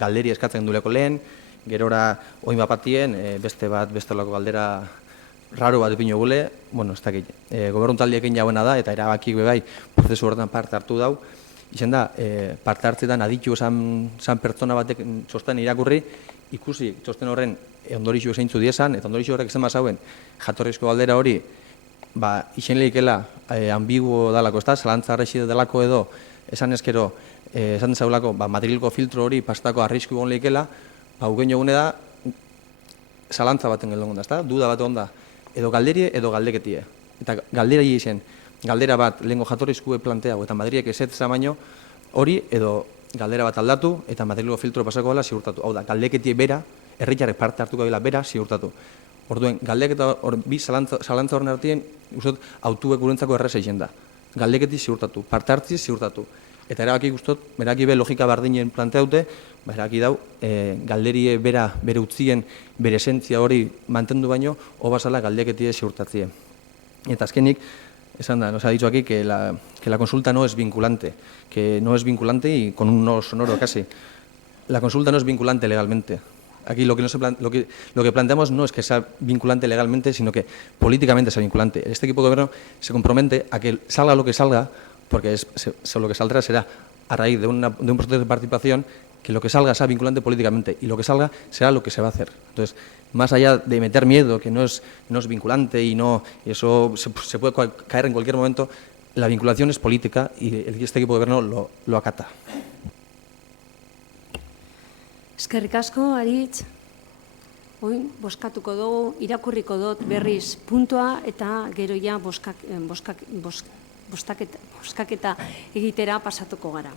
galderi eskatzen duleko lehen, gerora oin bapatien, beste lako galdera raro bat epino gule, ez dakit, goberron taldeekin jauena da, eta erabakik bebai, prozesu horretan parte hartu dau, izan da, parte hartzetan aditu esan pertsona batek txosten irakurri, ikusi txosten horren ondorixo zeintzu diezan, eta ondorixo horrek esan bazauen jatorrizko galdera hori, izen lehikela ambiguo dalako, ez da, zalantza arrexide dalako edo, esan eskero, esan dezaulako, Madrilko filtro hori pastako arrisku egon lehikela, ugen jogune da, zalantza baten geldo gonda, ez da, duda bat onda, edo galderie edo galdeketie. Eta galdera izan, galdera bat lehenko jatorrizkue planteago, eta Madriek ezetza baino, hori edo galdera bat aldatu, eta Madrilko filtro pasako gala ziurtatu. Hau da, galdeketie bera, herritarrek parte hartuko dela bera ziurtatu. Orduen, galdeketa bi zalantza horren artien, ustot, autuek gurentzako erreza izan da. Galdeketi ziurtatu, parte hartzi ziurtatu. Eta erabaki guztot, beraki be logika bardinen planteaute, erabaki dau, galderie bera, bere utzien, bere esentzia hori mantendu baino, hobazala galdeketie ziurtatzie. Eta azkenik, nos ha dicho aquí que la consulta no es vinculante, y con un no sonoro casi. La consulta no es vinculante legalmente. Aquí lo que planteamos no es que sea vinculante legalmente, sino que políticamente sea vinculante. Este equipo de gobierno se compromete a que salga lo que salga, porque lo que saldrá será a raíz de un proceso de participación, que lo que salga sea vinculante políticamente y lo que salga será lo que se va a hacer. Entonces, más allá de meter miedo, que no es vinculante y eso se puede caer en cualquier momento, la vinculación es política y este equipo de gobierno lo acata. Eskerrik asko, Aritz. Oin, boskatuko dugu, irakurriko dut berriz puntua eta gero ja boskaketa egitera pasatuko gara.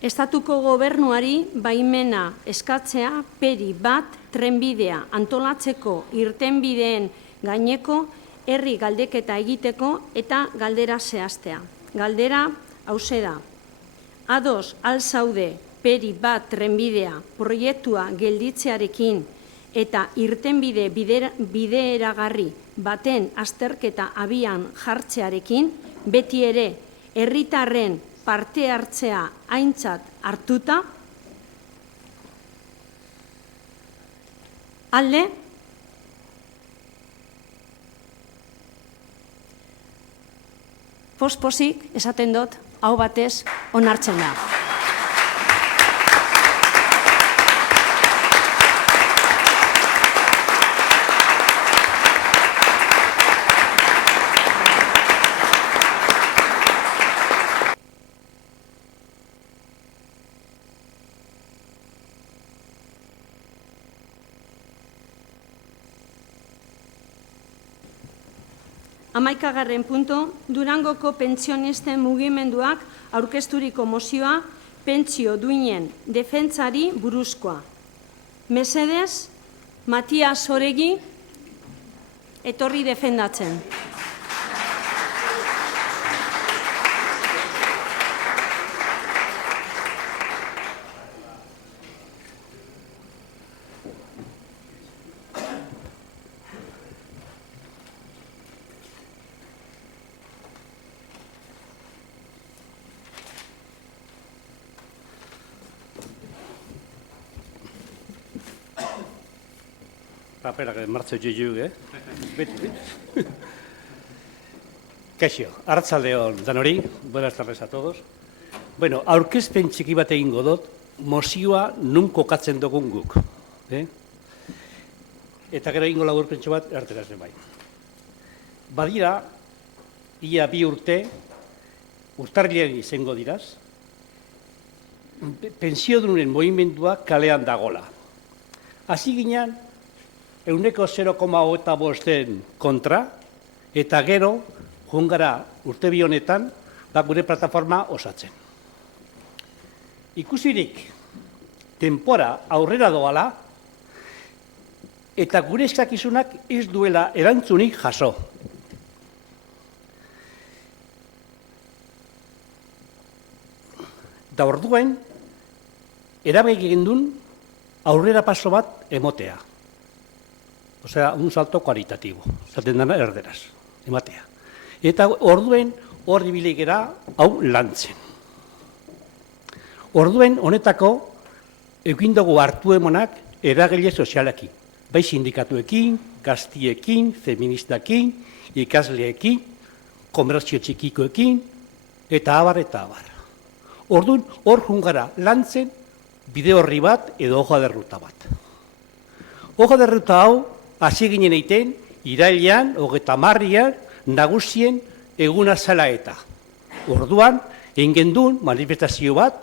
Estatuko gobernuari baimena eskatzea peri bat trenbidea antolatzeko irtenbideen gaineko herri galdeketa egiteko eta galdera zehaztea. Galdera hauxe da. Ados alzaude peri bat trenbidea proiektua gelditzearekin eta irtenbide bideragarri baten azterketa abian jartzearekin, beti ere herritarren parte hartzea aintzat hartuta, alde, pospozik esaten dut, hau batez onartzen da. Hamaikagarren punto, Durangoko pentsionisten mugimenduak aurkezturiko mozioa pentsio duinen defentsari buruzkoa. Mesedez, Matias Oregi etorri defendatzen. Papera que marcha yo, Beti. Kaixo, arratsaldeon danori, buenas tardes a todos. Bueno, aurkezpen txiki bat egingo dut, mozioa nun kokatzen dugun guk. Eta gero egingo laburpentxo bat, erteraz bai. Badira, ia 2 urte, urtarrilean izango diraz, pensiodunen movimendua kalean dagola. Hasi ginen, 0,25 kontra, eta gero, jungara urte bi honetan, gure plataforma osatzen. Ikusirik, denbora aurrera doala, eta gure eskakizunak ez duela erantzunik jaso. Da orduen, erabaki gendun aurrera paso bat emotea. Osea, un salto kualitatibo, zaten dena erderaz, ematea. Eta orduen horri bilegera hau lantzen. Orduen honetako eukindugu hartu emanak eragile sozialekin, bai sindikatuekin, gaztiekin, feministakin, ikasleekin, komertzio txikikoekin, eta abar. Orduan, hor jungara lantzen bide horri bat edo hoja de ruta bat. Hoja de ruta hau, hasi ginen egiten, irailean, 30 nagusien eguna zela eta. Orduan, egin gendun manifestazio bat,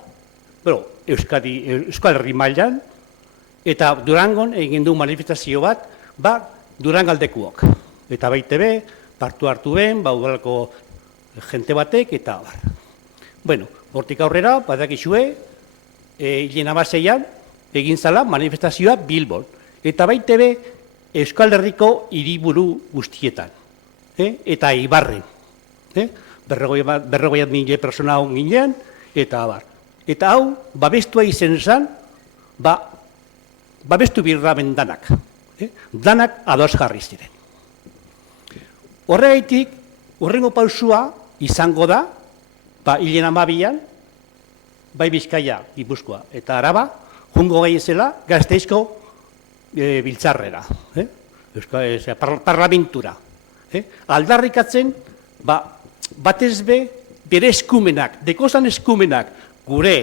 Euskal Herri mailan, eta Durangon egin gendun manifestazio bat, Durangaldekuok. Eta baitebe, partu hartu ben, udalako jente batek, eta abar. Bueno, hortik aurrera, badakizue, hilen 16an, egin zala manifestazioa Bilbon. Eta baitebe, Euskal Herriko hiriburu guztietan, eta Ibarren. 40.000 persona hon ginen, eta abar. Eta hau, babestua izen zan, babestu birramen danak. Danak ados jarri ziren. Horregaitik, hurrengo pausua izango da, hilen 12an, bai Bizkaia, Gipuzkoa eta Araba, jungo gaiezela Gasteizko biltzarrera, parlamentura. Aldarrikatzen, batez be, bere eskumenak, dekozan eskumenak, gure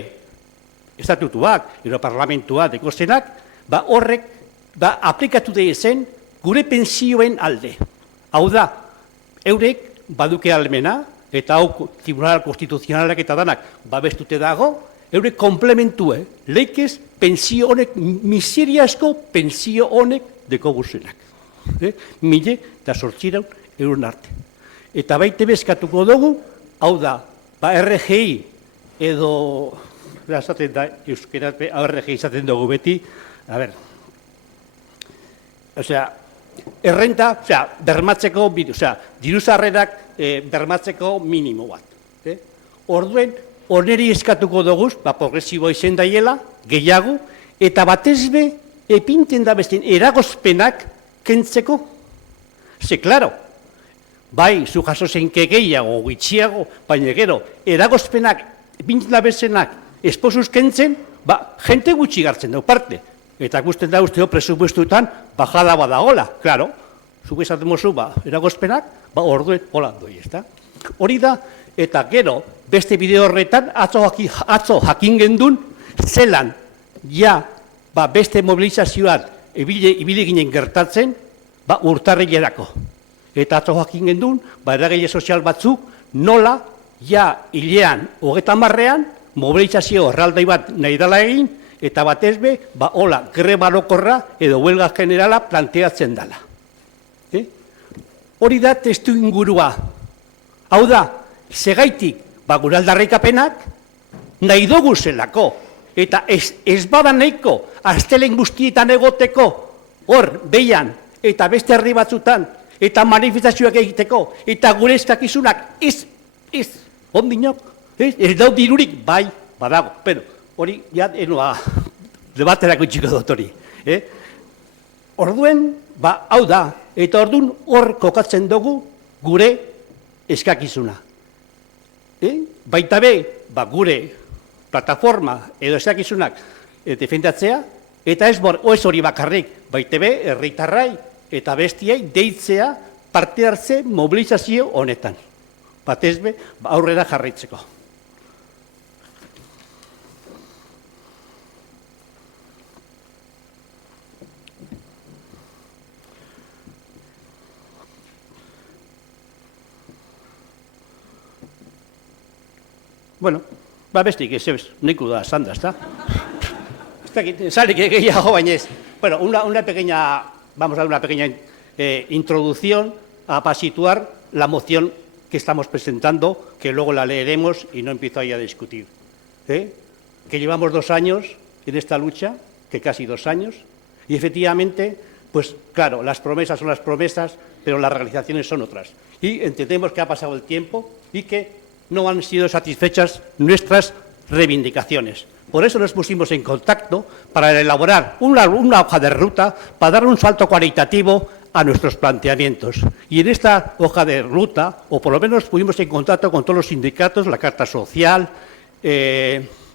estatutuak, parlamentua dekozenak, horrek, aplikatu deezen gure pensioen alde. Hau da, eurek baduke almena, eta hau Tribunal Konstituzionalak eta danak babestute dago, eurek komplementue, leikez pensio honek, miseriasko pensio honek deko guzenak. 1.008 arte. Eta baite bezkatuko dugu, hau da, RGI edo, esaten da, euskeraz, RGI izaten dugu beti, a ber, errenta, bermatzeko, diruzarrerak bermatzeko minimo bat. Orduen, oneri eskatuko dugu, progresibo izen daiela, gehiago, eta batezbe, epinten da besten eragozpenak kentzeko. Ze, klaro, bai, zu jaso zeinke gehiago, gitxiago, baina gero, eragozpenak, epinten da bestenak, esposuz kentzen, jente gutxi gartzen dugu parte. Eta guztien da usteo presupuestuetan bajada badagola, klaro, zuk esaten mozu, eragozpenak, orduen, hola doi, ez da? Hori da, eta gero, beste bideo horretan, atzo jakin gendun, zelan, beste mobilizazioan ibili ginen gertatzen, urtarrilerako. Eta atzo jakin gendun, eragile sozial batzuk, nola, hilean, 30ean, mobilizazio erraldai bat nahi dela egin, eta batezbe, hola, greba orokorra edo huelga generala planteatzen dela. Hori da testu ingurua. Hau da, segaitik, gure aldarrikapenak, nahi dugu zelako, eta ez bada nahiko, astelen guztietan egoteko, hor, behian, eta beste herri batzutan, eta manifestazioak egiteko, eta gure eskakizunak, ondinok, ez daut dirurik, bai, badago, pero, hori, debaterako itxiko dut hori. Orduen, hau da, eta orduen hor kokatzen dugu gure eskakizuna. Baita be, gure plataforma edo eskakizunak defendatzea, eta ez hori bakarrik, baita be, herritarrai eta bestiai deitzea parte hartze mobilizazio honetan. Batez be, aurrera jarraitzeko. Bueno, bestik, ez, neku da, zanda, ez da? Salik gehiago bainez. Bueno, una pequeña introducción para situar la moción que estamos presentando, que luego la leeremos y no empiezo ahí a discutir. Que llevamos 2 años en esta lucha, que casi 2 años, y efectivamente, pues claro, las promesas son las promesas, pero las realizaciones son otras. Y entendemos que ha pasado el tiempo y que no han sido satisfechas nuestras reivindicaciones. Por eso nos pusimos en contacto para elaborar una hoja de ruta, para dar un salto cualitativo a nuestros planteamientos. Y en esta hoja de ruta, o por lo menos pusimos en contacto con todos los sindicatos, la Carta Social,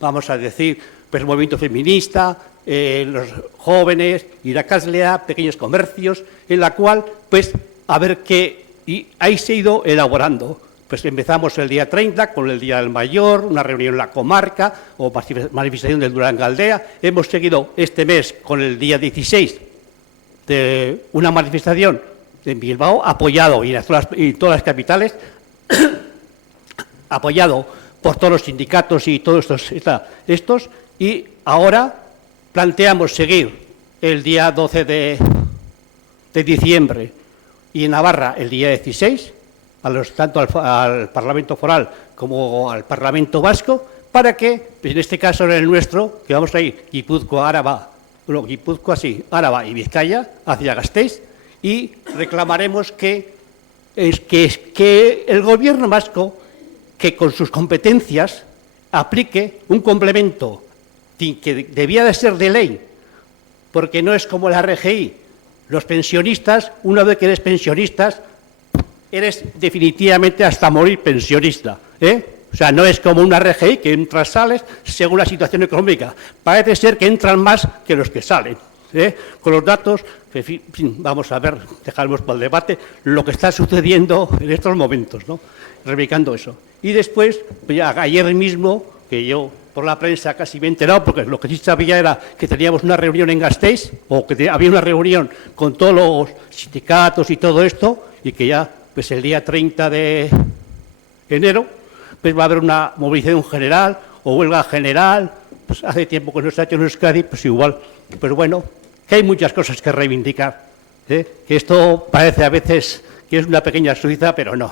vamos a decir, pues el movimiento feminista, los jóvenes, Irakaslea, pequeños comercios, en la cual, pues, a ver qué, y ahí se ha ido elaborando. Pues empezamos el día 30 con el Día del Mayor, una reunión en la comarca o manifestación del Durangaldea. Hemos seguido este mes con el día 16 de una manifestación en Bilbao, apoyado y en todas las capitales, apoyado por todos los sindicatos y todos estos, y ahora planteamos seguir el día 12 de diciembre y en Navarra el día 16, tanto al Parlamento Foral como al Parlamento Vasco, para que, en este caso en el nuestro, que vamos a ir Guipúzcoa, Áraba y Vizcaya, hacia Gasteiz, y reclamaremos que el Gobierno vasco, que con sus competencias aplique un complemento que debía de ser de ley, porque no es como la RGI. Los pensionistas, una vez que eres pensionistas, eres definitivamente hasta morir pensionista, O sea, no es como una RGI que entras, sales según la situación económica. Parece ser que entran más que los que salen. Con los datos, en fin, vamos a ver, dejaremos para el debate lo que está sucediendo en estos momentos, ¿no? Reivindicando eso. Y después, pues ya ayer mismo, que yo por la prensa casi me he enterado, porque lo que sí sabía era que teníamos una reunión en Gasteiz, o que había una reunión con todos los sindicatos y todo esto, y que ya, pues el día 30 de enero, pues va a haber una movilización general o huelga general. Pues hace tiempo que no se ha hecho en Euskadi, pues igual. Pero bueno, que hay muchas cosas que reivindicar. Que esto parece a veces que es una pequeña Suiza, pero no.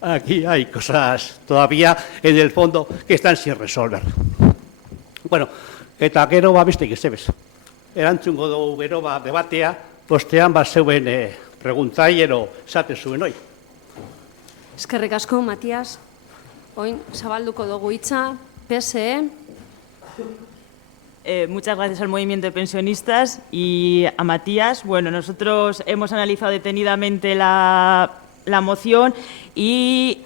Aquí hay cosas todavía en el fondo que están sin resolver. Bueno, eta gero beste gezebez. Erantzungo dugu gero debatea, postean zeuen preguntailero esaten zuen hoi. Eskerrik asko, Matias. Oin, zabalduko dugu hitza, PSE. Muchas gracias al movimiento de pensionistas y a Matías. Bueno, nosotros hemos analizado detenidamente la moción y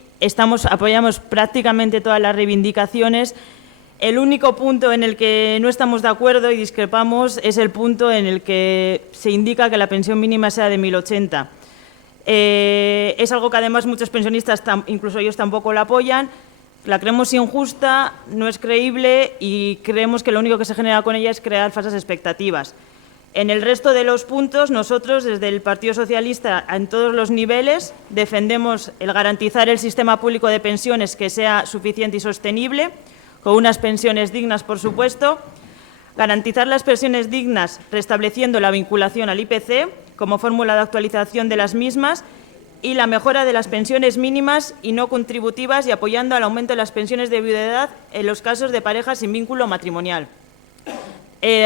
apoyamos prácticamente todas las reivindicaciones. El único punto en el que no estamos de acuerdo y discrepamos es el punto en el que se indica que la pensión mínima sea de 1.080. Es algo que además muchos pensionistas, incluso ellos, tampoco la apoyan. La creemos injusta, no es creíble y creemos que lo único que se genera con ella es crear falsas expectativas. En el resto de los puntos, nosotros, desde el Partido Socialista, en todos los niveles, defendemos el garantizar el sistema público de pensiones que sea suficiente y sostenible, con unas pensiones dignas, por supuesto, garantizar las pensiones dignas restableciendo la vinculación al IPC como fórmula de actualización de las mismas y la mejora de las pensiones mínimas y no contributivas y apoyando al aumento de las pensiones de viudedad en los casos de parejas sin vínculo matrimonial.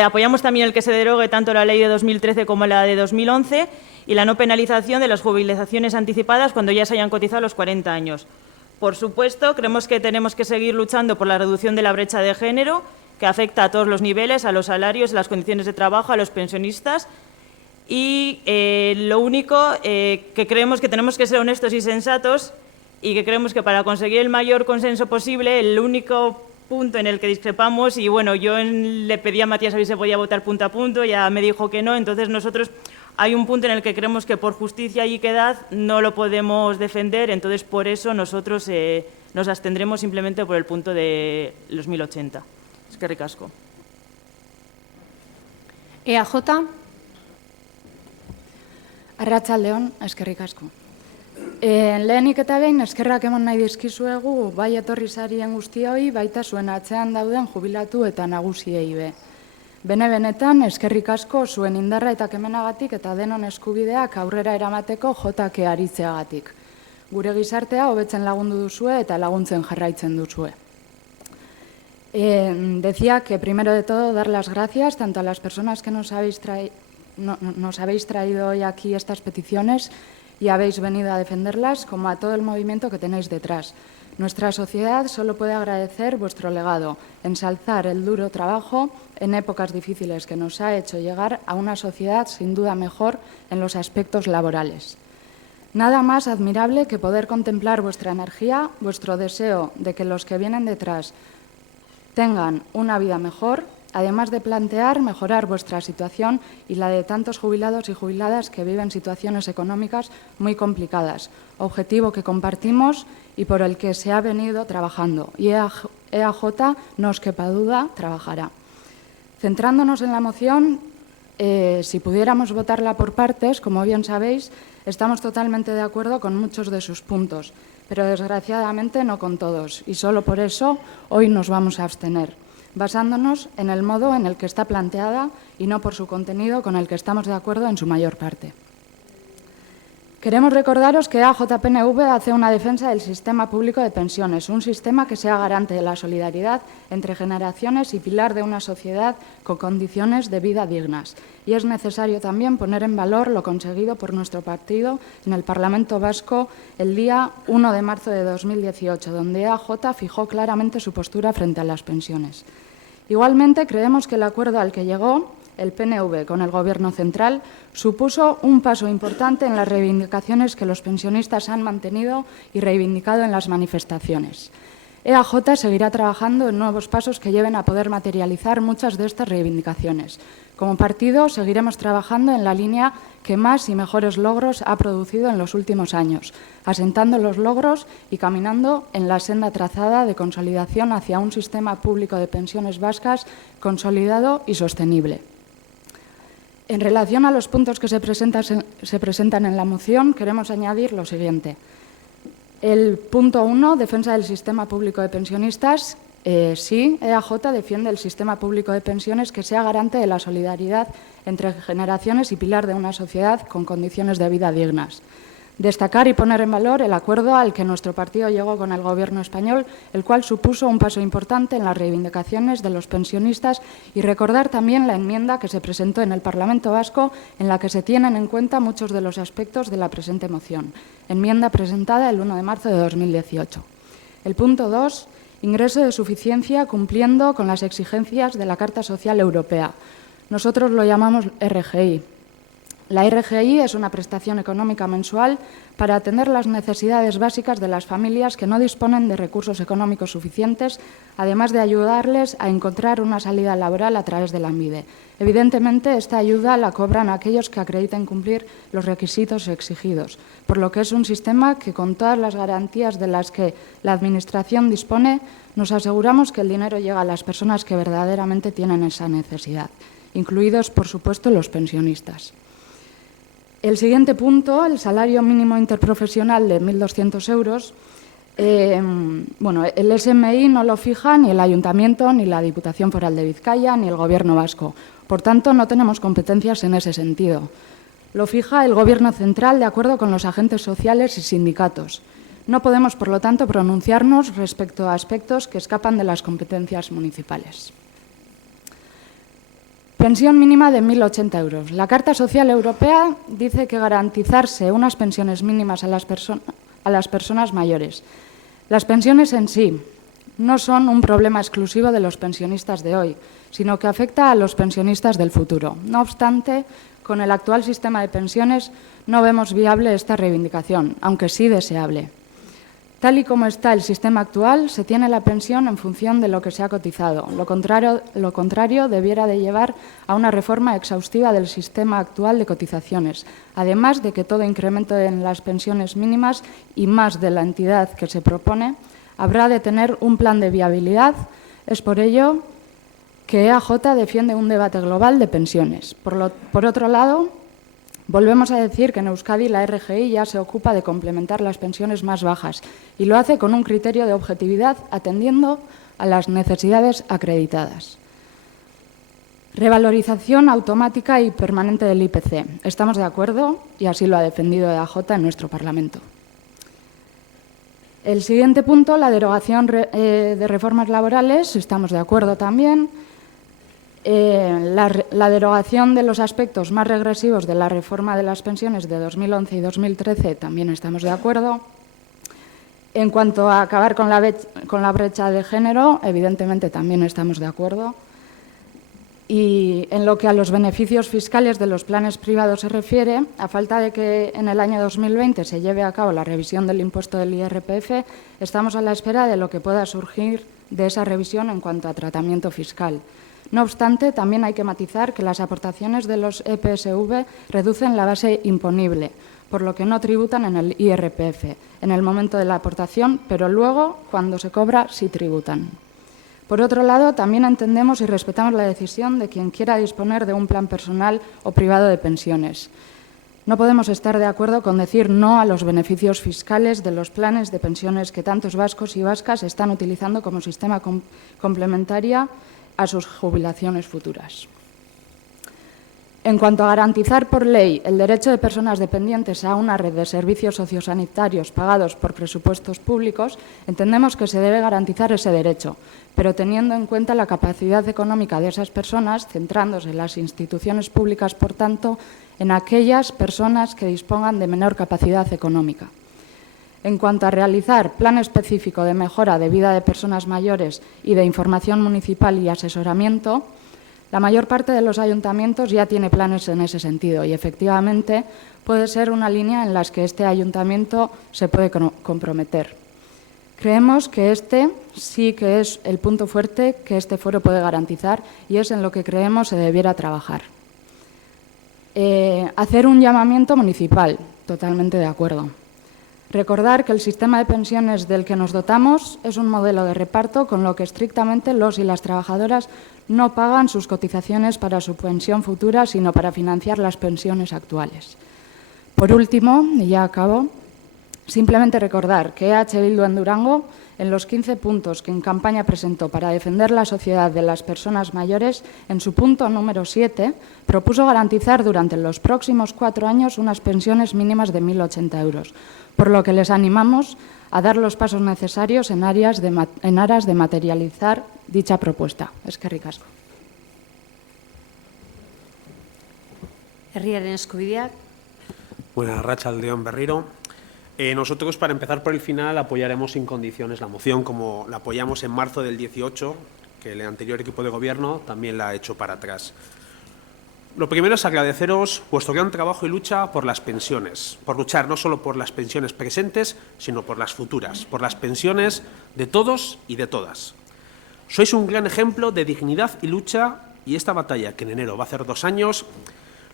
Apoyamos también el que se derogue tanto la ley de 2013 como la de 2011 y la no penalización de las jubilaciones anticipadas cuando ya se hayan cotizado los 40 años. Por supuesto, creemos que tenemos que seguir luchando por la reducción de la brecha de género, que afecta a todos los niveles, a los salarios, a las condiciones de trabajo, a los pensionistas. Y lo único que creemos que tenemos que ser honestos y sensatos y que creemos que para conseguir el mayor consenso posible, el único punto en el que discrepamos, y bueno, yo le pedí a Matías a ver si se podía votar punto a punto, ya me dijo que no, entonces nosotros hay un punto en el que creemos que por justicia y equidad no lo podemos defender, entonces por eso nosotros nos abstendremos simplemente por el punto de los 1.080. Eskerrik asko. EAJ. Arratsaldeon, eskerrik asko. Lehenik eta behin eskerrak eman nahi dizkizuegu bai etorri zarien guztioi, baita zuen atzean dauden jubilatu eta nagusiei be. Benetan eskerrik asko zuen indarra eta kemenagatik eta denon eskubideak aurrera eramateko jotake aritzeagatik. Gure gizartea hobetzen lagundu duzue eta laguntzen jarraitzen duzue. Decía que primero de todo dar las gracias tanto a las personas que nos habéis traído hoy aquí estas peticiones y habéis venido a defenderlas, como a todo el movimiento que tenéis detrás. Nuestra sociedad solo puede agradecer vuestro legado, ensalzar el duro trabajo en épocas difíciles que nos ha hecho llegar a una sociedad sin duda mejor en los aspectos laborales. Nada más admirable que poder contemplar vuestra energía, vuestro deseo de que los que vienen detrás tengan una vida mejor, además de plantear mejorar vuestra situación y la de tantos jubilados y jubiladas que viven situaciones económicas muy complicadas, objetivo que compartimos y por el que se ha venido trabajando. Y EAJ, no os quepa duda, trabajará. Centrándonos en la moción, si pudiéramos votarla por partes, como bien sabéis, estamos totalmente de acuerdo con muchos de sus puntos, pero desgraciadamente no con todos, y solo por eso hoy nos vamos a abstener, basándonos en el modo en el que está planteada y no por su contenido, con el que estamos de acuerdo en su mayor parte. Queremos recordaros que AJPNV hace una defensa del sistema público de pensiones, un sistema que sea garante de la solidaridad entre generaciones y pilar de una sociedad con condiciones de vida dignas. Y es necesario también poner en valor lo conseguido por nuestro partido en el Parlamento Vasco el día 1 de marzo de 2018, donde EAJ fijó claramente su postura frente a las pensiones. Igualmente, creemos que el acuerdo al que llegó el PNV con el Gobierno central, supuso un paso importante en las reivindicaciones que los pensionistas han mantenido y reivindicado en las manifestaciones. EAJ seguirá trabajando en nuevos pasos que lleven a poder materializar muchas de estas reivindicaciones. Como partido, seguiremos trabajando en la línea que más y mejores logros ha producido en los últimos años, asentando los logros y caminando en la senda trazada de consolidación hacia un sistema público de pensiones vascas consolidado y sostenible. En relación a los puntos que se presentan en la moción, queremos añadir lo siguiente. El punto 1, defensa del sistema público de pensionistas. Sí, EAJ defiende el sistema público de pensiones que sea garante de la solidaridad entre generaciones y pilar de una sociedad con condiciones de vida dignas. Destacar y poner en valor el acuerdo al que nuestro partido llegó con el Gobierno español, el cual supuso un paso importante en las reivindicaciones de los pensionistas, y recordar también la enmienda que se presentó en el Parlamento Vasco, en la que se tienen en cuenta muchos de los aspectos de la presente moción. Enmienda presentada el 1 de marzo de 2018. El punto 2. Ingreso de suficiencia cumpliendo con las exigencias de la Carta Social Europea. Nosotros lo llamamos RGI. La RGI es una prestación económica mensual para atender las necesidades básicas de las familias que no disponen de recursos económicos suficientes, además de ayudarles a encontrar una salida laboral a través de Lanbide. Evidentemente, esta ayuda la cobran aquellos que acrediten cumplir los requisitos exigidos, por lo que es un sistema que, con todas las garantías de las que la Administración dispone, nos aseguramos que el dinero llega a las personas que verdaderamente tienen esa necesidad, incluidos, por supuesto, los pensionistas. El siguiente punto, el salario mínimo interprofesional de 1.200 euros. El SMI no lo fija ni el Ayuntamiento, ni la Diputación Foral de Vizcaya, ni el Gobierno vasco. Por tanto, no tenemos competencias en ese sentido. Lo fija el Gobierno central de acuerdo con los agentes sociales y sindicatos. No podemos, por lo tanto, pronunciarnos respecto a aspectos que escapan de las competencias municipales. Pensión mínima de 1.080 euros. La Carta Social Europea dice que garantizarse unas pensiones mínimas a las personas mayores. Las pensiones en sí no son un problema exclusivo de los pensionistas de hoy, sino que afecta a los pensionistas del futuro. No obstante, con el actual sistema de pensiones no vemos viable esta reivindicación, aunque sí deseable. Tal y como está el sistema actual, se tiene la pensión en función de lo que se ha cotizado. Lo contrario debiera de llevar a una reforma exhaustiva del sistema actual de cotizaciones, además de que todo incremento en las pensiones mínimas y más de la entidad que se propone habrá de tener un plan de viabilidad. Es por ello que EAJ defiende un debate global de pensiones. Por otro lado, volvemos a decir que en Euskadi la RGI ya se ocupa de complementar las pensiones más bajas y lo hace con un criterio de objetividad atendiendo a las necesidades acreditadas. Revalorización automática y permanente del IPC. Estamos de acuerdo y así lo ha defendido EAJ en nuestro Parlamento. El siguiente punto, la derogación de reformas laborales. Estamos de acuerdo también. La derogación de los aspectos más regresivos de la reforma de las pensiones de 2011 y 2013 también estamos de acuerdo. En cuanto a acabar con la brecha de género, evidentemente también estamos de acuerdo. Y en lo que a los beneficios fiscales de los planes privados se refiere, a falta de que en el año 2020 se lleve a cabo la revisión del impuesto del IRPF, estamos a la espera de lo que pueda surgir de esa revisión en cuanto a tratamiento fiscal. No obstante, también hay que matizar que las aportaciones de los EPSV reducen la base imponible, por lo que no tributan en el IRPF en el momento de la aportación, pero luego, cuando se cobra, sí tributan. Por otro lado, también entendemos y respetamos la decisión de quien quiera disponer de un plan personal o privado de pensiones. No podemos estar de acuerdo con decir no a los beneficios fiscales de los planes de pensiones que tantos vascos y vascas están utilizando como sistema complementario a sus jubilaciones futuras. En cuanto a garantizar por ley el derecho de personas dependientes a una red de servicios sociosanitarios pagados por presupuestos públicos, entendemos que se debe garantizar ese derecho, pero teniendo en cuenta la capacidad económica de esas personas, centrándose en las instituciones públicas, por tanto, en aquellas personas que dispongan de menor capacidad económica. En cuanto a realizar plan específico de mejora de vida de personas mayores y de información municipal y asesoramiento, La mayor parte de los ayuntamientos ya tiene planes en ese sentido y, efectivamente, puede ser una línea en la que este ayuntamiento se puede comprometer. Creemos que este sí que es el punto fuerte que este foro puede garantizar y es en lo que creemos se debiera trabajar. Hacer un llamamiento municipal, totalmente de acuerdo. Recordar que el sistema de pensiones del que nos dotamos es un modelo de reparto con lo que estrictamente los y las trabajadoras no pagan sus cotizaciones para su pensión futura, sino para financiar las pensiones actuales. Por último, y ya acabo, simplemente recordar que EH Bildu en Durango, en los 15 puntos que en campaña presentó para defender la sociedad de las personas mayores, en su punto número 7, propuso garantizar durante los próximos 4 años unas pensiones mínimas de 1.080 euros, por lo que les animamos a dar los pasos necesarios en aras de materializar dicha propuesta. Eskerrik asko. Herriaren eskubideak. Buenas, arratsaldeon berriro. Nosotros, para empezar por el final, apoyaremos sin condiciones la moción, como la apoyamos en marzo del 18, que el anterior equipo de gobierno también la ha hecho para atrás. Lo primero es agradeceros vuestro gran trabajo y lucha por las pensiones, por luchar no solo por las pensiones presentes, sino por las futuras, por las pensiones de todos y de todas. Sois un gran ejemplo de dignidad y lucha, y esta batalla, que en enero va a hacer 2 años,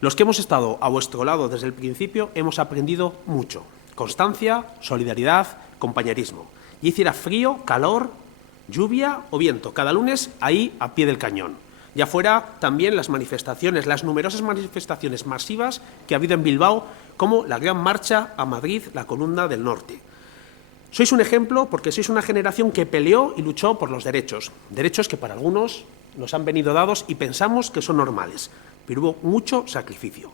los que hemos estado a vuestro lado desde el principio hemos aprendido mucho. Constancia, solidaridad, compañerismo. Y hiciera frío, calor, lluvia o viento, cada lunes ahí a pie del cañón. Ya fuera también las manifestaciones, las numerosas manifestaciones masivas que ha habido en Bilbao, como la Gran Marcha a Madrid, la Columna del Norte. Sois un ejemplo porque sois una generación que peleó y luchó por los derechos que para algunos nos han venido dados y pensamos que son normales, pero hubo mucho sacrificio.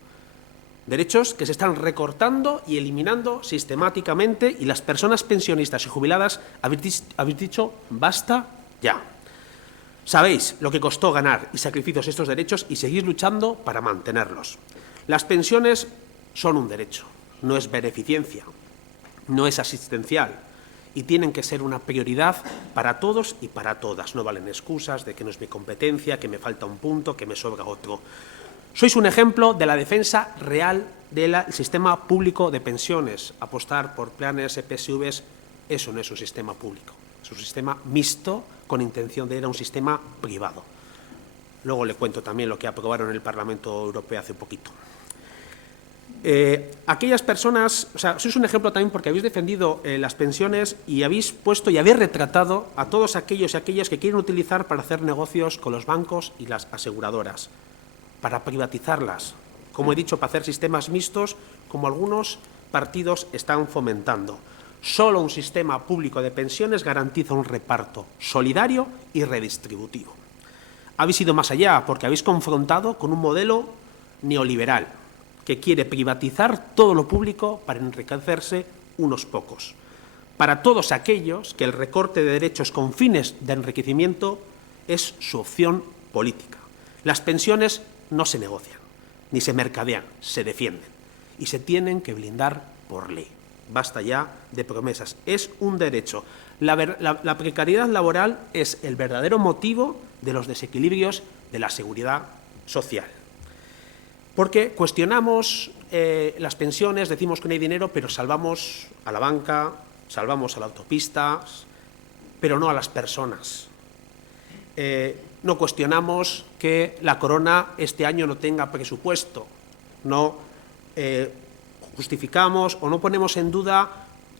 Derechos que se están recortando y eliminando sistemáticamente y las personas pensionistas y jubiladas habéis dicho basta ya. Sabéis lo que costó ganar y sacrificios estos derechos y seguís luchando para mantenerlos. Las pensiones son un derecho, no es beneficencia, no es asistencial y tienen que ser una prioridad para todos y para todas. No valen excusas de que no es mi competencia, que me falta un punto, que me sobra otro. Sois un ejemplo de la defensa real del sistema público de pensiones. Apostar por planes EPSVs, eso no es un sistema público, es un sistema mixto con intención de ir a un sistema privado. Luego le cuento también lo que aprobaron en el Parlamento Europeo hace poquito. Aquellas personas, o sea, sois un ejemplo también porque habéis defendido las pensiones y habéis puesto y habéis retratado a todos aquellos y aquellas que quieren utilizar para hacer negocios con los bancos y las aseguradoras, para privatizarlas, como he dicho, para hacer sistemas mixtos, como algunos partidos están fomentando. Solo un sistema público de pensiones garantiza un reparto solidario y redistributivo. Habéis ido más allá porque habéis confrontado con un modelo neoliberal que quiere privatizar todo lo público para enriquecerse unos pocos. Para todos aquellos que el recorte de derechos con fines de enriquecimiento es su opción política. Las pensiones no se negocian, ni se mercadean, se defienden y se tienen que blindar por ley. Basta ya de promesas, es un derecho. La precariedad laboral es el verdadero motivo de los desequilibrios de la seguridad social. Porque cuestionamos las pensiones, decimos que no hay dinero, pero salvamos a la banca, salvamos a la autopista, pero no a las personas. No cuestionamos que la Corona este año no tenga presupuesto, no justificamos o no ponemos en duda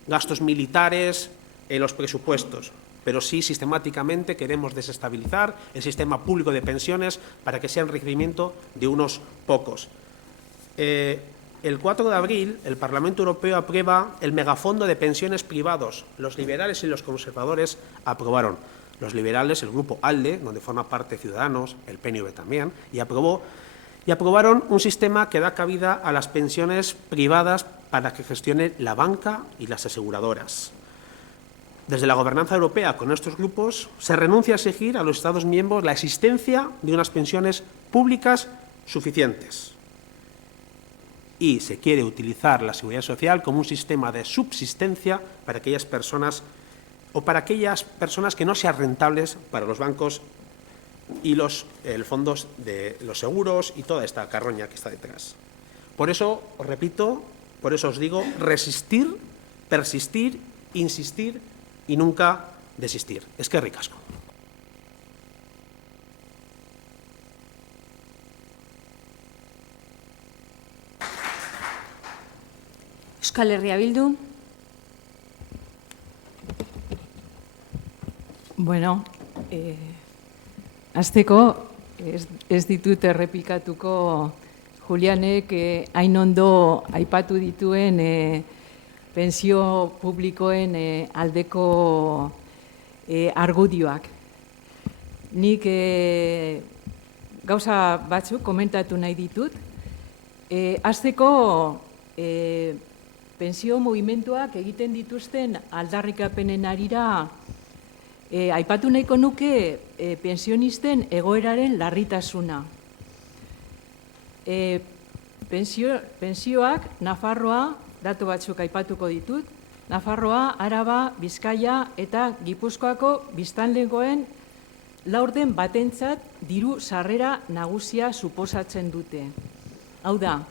gastos militares en los presupuestos, pero sí sistemáticamente queremos desestabilizar el sistema público de pensiones para que sea enriquecimiento de unos pocos. El 4 de abril el Parlamento Europeo aprueba el megafondo de pensiones privados. Los liberales y los conservadores aprobaron. Los liberales, el grupo ALDE, donde forma parte Ciudadanos, el PNV también, y aprobaron un sistema que da cabida a las pensiones privadas para que gestione la banca y las aseguradoras. Desde la gobernanza europea, con estos grupos, se renuncia a exigir a los Estados miembros la existencia de unas pensiones públicas suficientes. Y se quiere utilizar la seguridad social como un sistema de subsistencia para aquellas personas o para aquellas personas que no sean rentables para los bancos y el fondo de los seguros y toda esta carroña que está detrás. Por eso, os repito, por eso os digo, resistir, persistir, insistir y nunca desistir. Eskerrik asko. Euskal Herria Bildu. Bueno, hasteko ez ditut errepikatuko Julianek hain ondo aipatu dituen pentsio publikoen aldeko argudioak. Nik gauza batzuk komentatu nahi ditut. Hasteko pentsio mugimenduak egiten dituzten aldarrikapenen harira aipatu nahiko nuke pensionisten egoeraren larritasuna. Pentsioak Nafarroa, datu batzuk aipatuko ditut, Nafarroa, Araba, Bizkaia eta Gipuzkoako biztanlegoen laurden batentzat diru sarrera nagusia suposatzen dute. Hau da,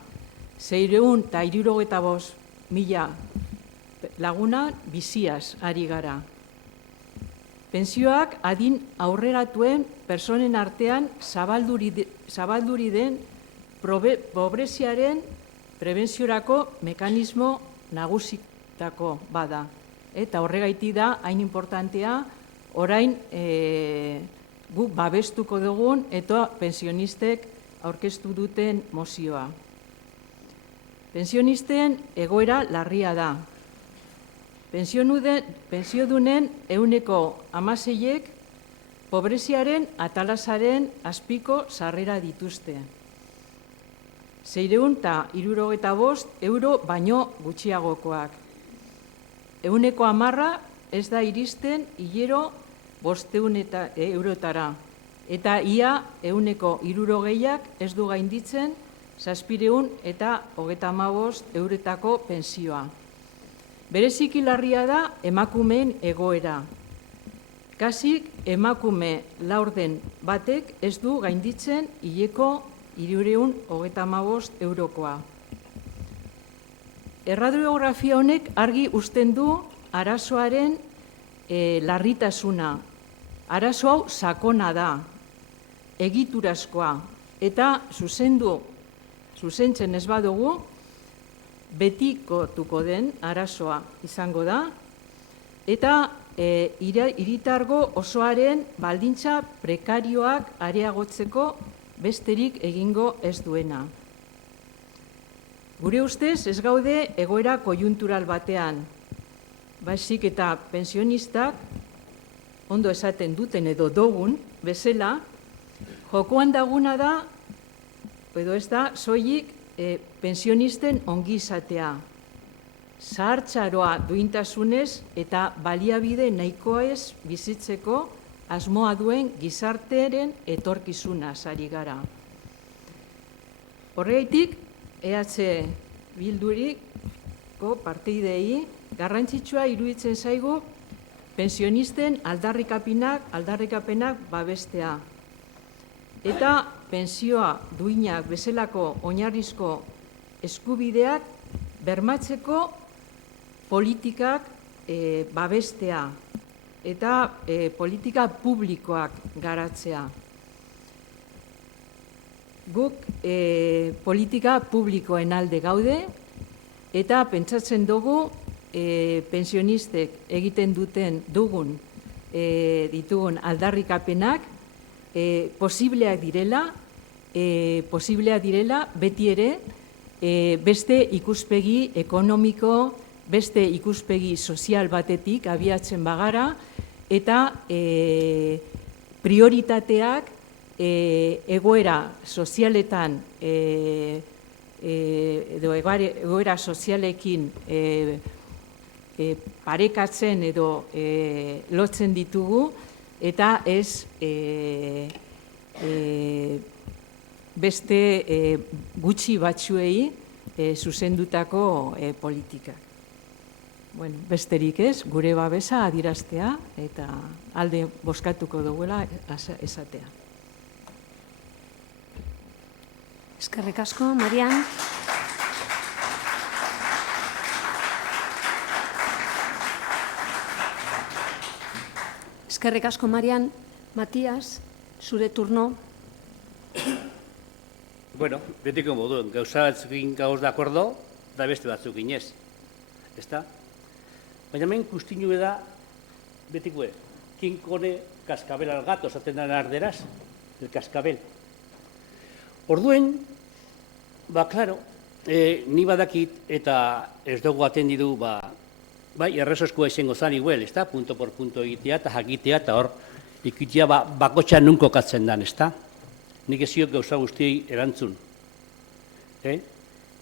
675.000 laguna biziaz ari gara. Pentsioak adin aurreratuen personen artean zabalduri den pobreziaren prebentziorako mekanismo nagusitako bada. Eta horregaiti da, hain importantea, orain gu babestuko dugun eta pensionistek aurkeztu duten mozioa. Pensionisten egoera larria da. Pentsiodunen 16%ek pobreziaren atalasaren azpiko sarrera dituzte. 675 euro baino gutxiagokoak. 10% ez da iristen hilero 500 eurotara. Eta ia 60%ak ez du gainditzen 735 eurotako pentsioa. Bereziki larria da emakumeen egoera. Kasik emakume laurden batek ez du gainditzen hileko 335 eurokoa. Erradiografia honek argi uzten du arazoaren larritasuna. Arazo hau sakona da, egiturazkoa, eta zuzentzen ez badugu, betikotuko den arazoa izango da, eta hiritargo osoaren baldintza prekarioak areagotzeko besterik egingo ez duena. Gure ustez ez gaude egoera koiuntural batean, baizik eta pensionistak, ondo esaten duten edo dogun, bezala, jokoan daguna da, edo ez da, soilik pensionisten ongizatea. Zahartzaroa duintasunez eta baliabide nahikoa ez bizitzeko asmoa duen gizartearen etorkizuna ari gara. Horregatik, EH Bilduriko partidei garrantzitsua iruditzen zaigu pensionisten aldarrikapenak babestea. Eta pentsioa duinak bezalako oinarrizko eskubideak bermatzeko politikak babestea eta politika publikoak garatzea. Guk politika publikoen alde gaude eta pentsatzen dugu pensionistek egiten ditugun aldarrikapenak posibleak direla beti ere beste ikuspegi ekonomiko, beste ikuspegi sozial batetik abiatzen bagara eta prioritateak egoera sozialetan edo egoera sozialekin parekatzen edo lotzen ditugu eta ez beste gutxi batzuei zuzendutako politikak. Besterik ez, gure babesa adieraztea eta alde bozkatuko duguela esatea. Eskerrik asko, Marian. Eskerrik asko, Marian. Matias, zure turno. Bueno, betiko moduen, gauza batzukin gauz da akordo, da beste batzukin ez. Ezta? Baina hemen kustinu da, betiko kinkone kaskabel al gato, esaten da arderaz, el kaskabel. Orduen, klaro, ni badakit eta ez dugu atendidu, bai, errezoskoa izango zan iguel, ezta? Punto por punto egitea eta jakitea eta hor ikitea bakotxa nunko katzen dan, ezta? Nik eziok gauza guztiei erantzun.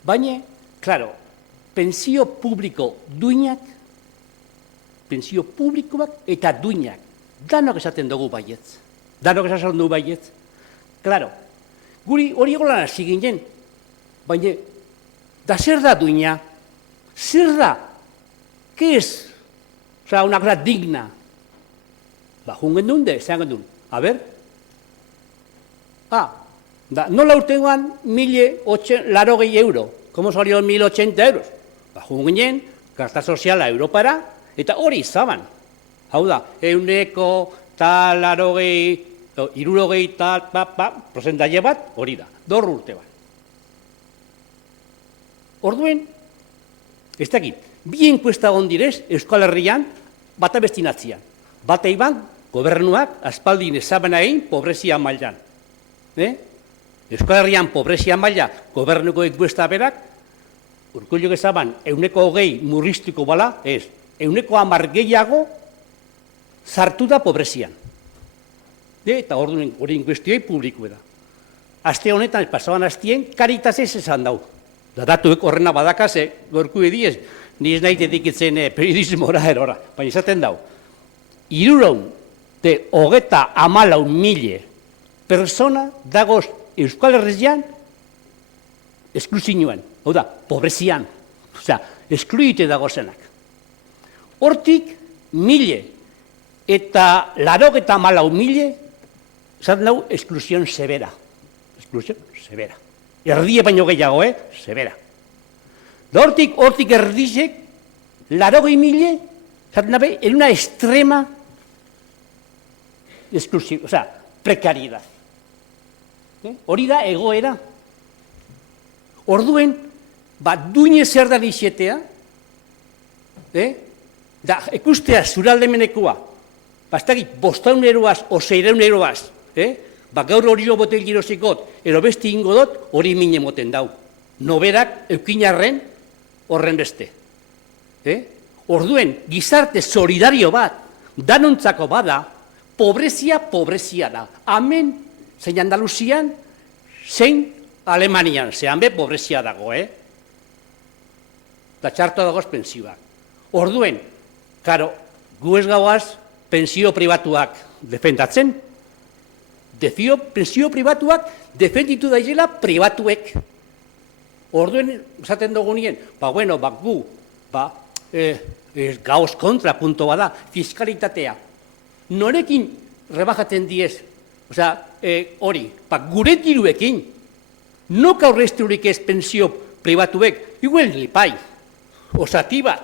Baina, klaro, pensio publiko duinak, pensio publikoak eta duinak, danok esaten dugu baietz. Danok esaten dugu baietz. Klaro, guri hori golan hasi ginen, baina, da zer da duina? Zer da? ¿Qué es? O sea, una cosa digna. Jungen duen, zean gendun. A ver. Nola urtengoan 1.080 euro. ¿Cómo salió 1.080 euros? Jungen, gasta soziala Europara, eta hori izaban. Hau da, euneko, tal, irurogei, tal, porcentaje bat, hori da. 2 urte bat. Orduen, ez dakit, bi enkuesta ondirez, Euskal Herrian, bata bestinatzian. Bata iban, gobernuak, aspaldin ezaben egin, pobrezia mailan. Euskal Herrian pobrezia maila, gobernuko enkuesta berak, Urkullu ezaban, euneko 20 murriztuko bala, ez, euneko 10 gehiago, sartu da pobrezian. Eta hori enkuestioi publiko da. Aste honetan, pasaban astien, Caritasez esan dau. Datuek horrena badakaz, gorku ediez, ni ez nahi dedikitzen periodismora erora, baina izaten dau. 334.000 persona dagoz Euskal Herrian esklusinuen, hau da, pobrezian, osea, eskluite dagozenak. Hortik, 1.084.000 esaten dau esklusion severa. Esklusion severa. Erdie baino gehiago, severa. Da hortik erdizek, 80.000, zaten dabe, en una extrema exclusiva, o sea, precariedad. Hori da egoera. Orduen, duine zer da dixetea, da, ekustea zuraldemenekoa, bastakit, 500 euroaz o 600 euroaz, gaur hori botel girozikot, ero besti ingo dut, hori mine moten dau. Noberak eukinarren horren beste. Orduen, gizarte solidario bat, danontzako bada, pobrezia da. Hemen, zein Andaluzian, zein Alemanian, zehan be pobrezia dago, Da txarto dagoz pensioak. Orduen, karo, gu ez gauaz, pensio pribatuak defendatzen, pensio pribatuak defenditu daizela pribatuek. Orduen, esaten dugu nien, gu, gauz kontrapunto bada, fiskalitatea. Norekin rebajaten diez, hori, gure diruekin, nok aurrezturik ez pensio pribatuek, igual lipai, osati bat,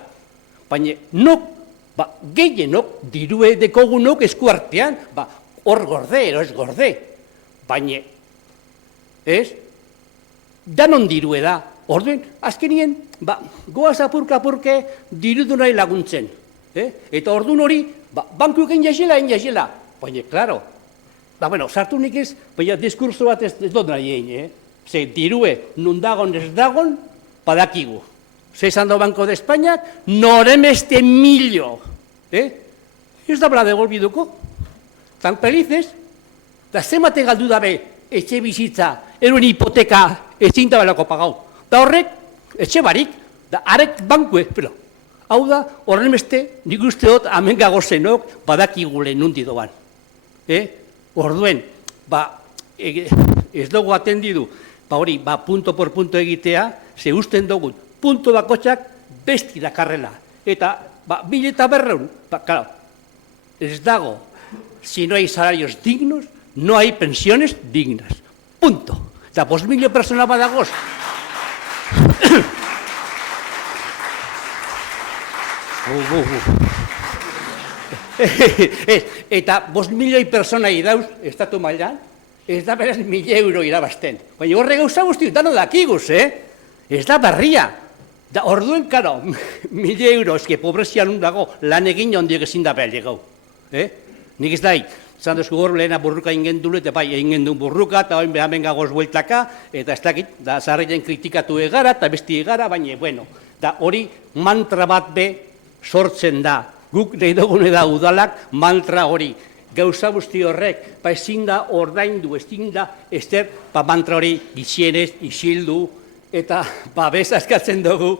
baina nok, gehienok dirue dekogunok esku artean, hor gorde, ero ez gorde, baina, danon dirue da, orduen, azkenien, goaz apurka-apurke dirudu nahi laguntzen, eta ordun hori, banku egin jasela, baina, klaro, sartu nik ez, baina diskurso bat ez dut nahi egin, ze dirue nundagon ez dagon, badakigu, ze esan do Banco de España, noremeste milio, ez da bla devolbiduko, tan felices, da zemate galdu dabe etxe bizitza, eruen hipoteka ezin tabelako pagau. Da horrek, etxe barik, da arek bankue, pero, hau da, horren beste, nik uste dut, hemen gagozenok, badakigule nundi doan. Orduen, ez dugu atendidu, hori, punto por punto egitea, ze usten dugu, punto bakotxak besti dakarrela. Eta, 1.500, claro, ez dago, si no hay salarios dignos, no hay pensiones dignas. Punto. Eta 5 milioi persona badagoz. Eta 5 milioi persona idauz, estatu mailan, ez da beraz 1.000 euro irabazten. Baina horre gauza guzti, dano dakiguz, Ez da barria. Da orduen, karo, 1.000 euro, eske pobrezian dago, lan egin ondiek ezin da behar llegau. Nik ez daik, zan duzku hor lehena burruka ingen dule, eta bai, ingen duen burruka, eta hain behamen gagoz bueltaka, eta ez dakit, da zarrien kritikatu egara, eta besti egara, baina, bueno, da hori mantra bat be sortzen da. Guk nahi dugune da udalak mantra hori. Gauza guzti horrek, ezin da ordaindu, ezin da, ester, mantra hori gizienez, isildu, eta babesa eskatzen dugu,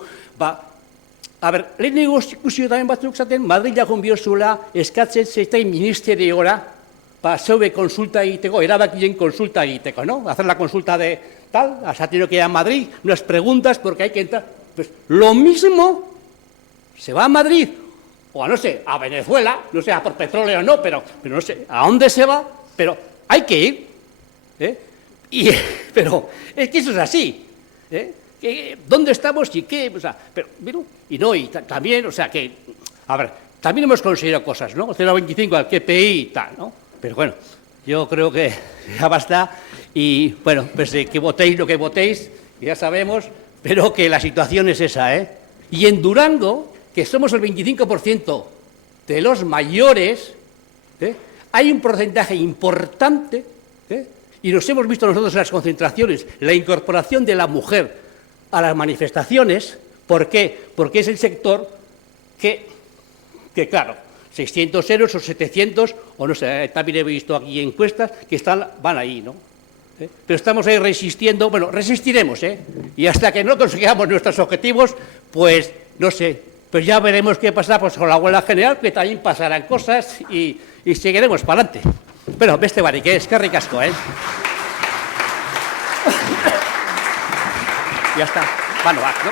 lehen ikusi daen batzuk zaten, Madrilak onbiozula eskatzen zeitain ministeriora, zeube konsulta egiteko, erabakien konsulta egiteko, ¿no? Hacer la consulta de tal, ha tenido que ir a Madrid, unas preguntas, porque hay que entrar. Pues lo mismo, se va a Madrid, o a, no sé, a Venezuela, no sé, a por petróleo o no, pero no sé, ¿a dónde se va? Pero hay que ir, pero es que eso es así, ¿dónde estamos y qué? O sea, pero, y no, y también, o sea, que, a ver, también hemos conseguido cosas, ¿no? 0,25 al KPI y tal, ¿no? Pero bueno, yo creo que ya basta y, bueno, pues que votéis lo que votéis, ya sabemos, pero que la situación es esa, Y en Durango, que somos el 25% de los mayores, hay un porcentaje importante, y nos hemos visto nosotros en las concentraciones, la incorporación de la mujer a las manifestaciones. ¿Por qué? Porque es el sector que claro, 600 euros o 700, o no sé, también he visto aquí encuestas que van ahí, ¿no? Pero estamos ahí resistiendo, bueno, resistiremos, y hasta que no consigamos nuestros objetivos, pues, no sé, pues ya veremos qué pasa pues, con la huelga general, que también pasarán cosas y seguiremos para adelante. Bueno, beste barik, eskerrik asko, Ya está, bueno, va, ¿no?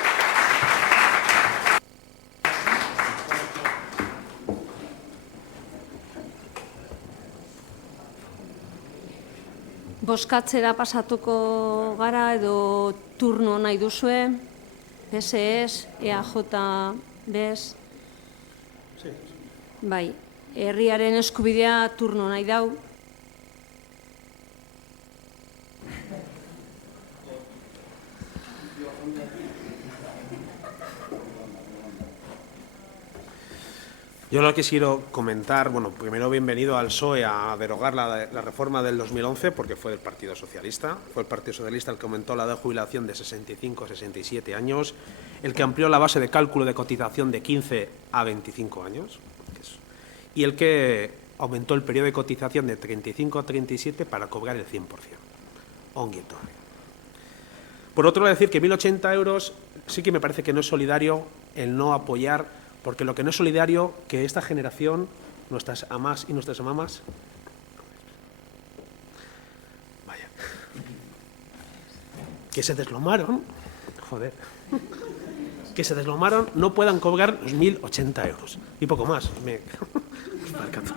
Bozkatzera pasatuko gara edo turno nahi duzue, PSES, EAJ, BES. Bai, herriaren eskubidea turno nahi dau. Yo lo que quiero comentar, bueno, primero bienvenido al PSOE a derogar la reforma del 2011, porque fue del Partido Socialista. Fue el Partido Socialista el que aumentó la edad de jubilación de 65 a 67 años, el que amplió la base de cálculo de cotización de 15 a 25 años, y el que aumentó el periodo de cotización de 35 a 37 para cobrar el 100%. Ongi etorri. Por otro lado, decir que 1.080 euros sí que me parece que no es solidario el no apoyar. Porque lo que no es solidario, que esta generación, nuestras amas y nuestras mamás, vaya, que se deslomaron, que se deslomaron, no puedan cobrar los 1.080 euros. Y poco más. Me alcanza.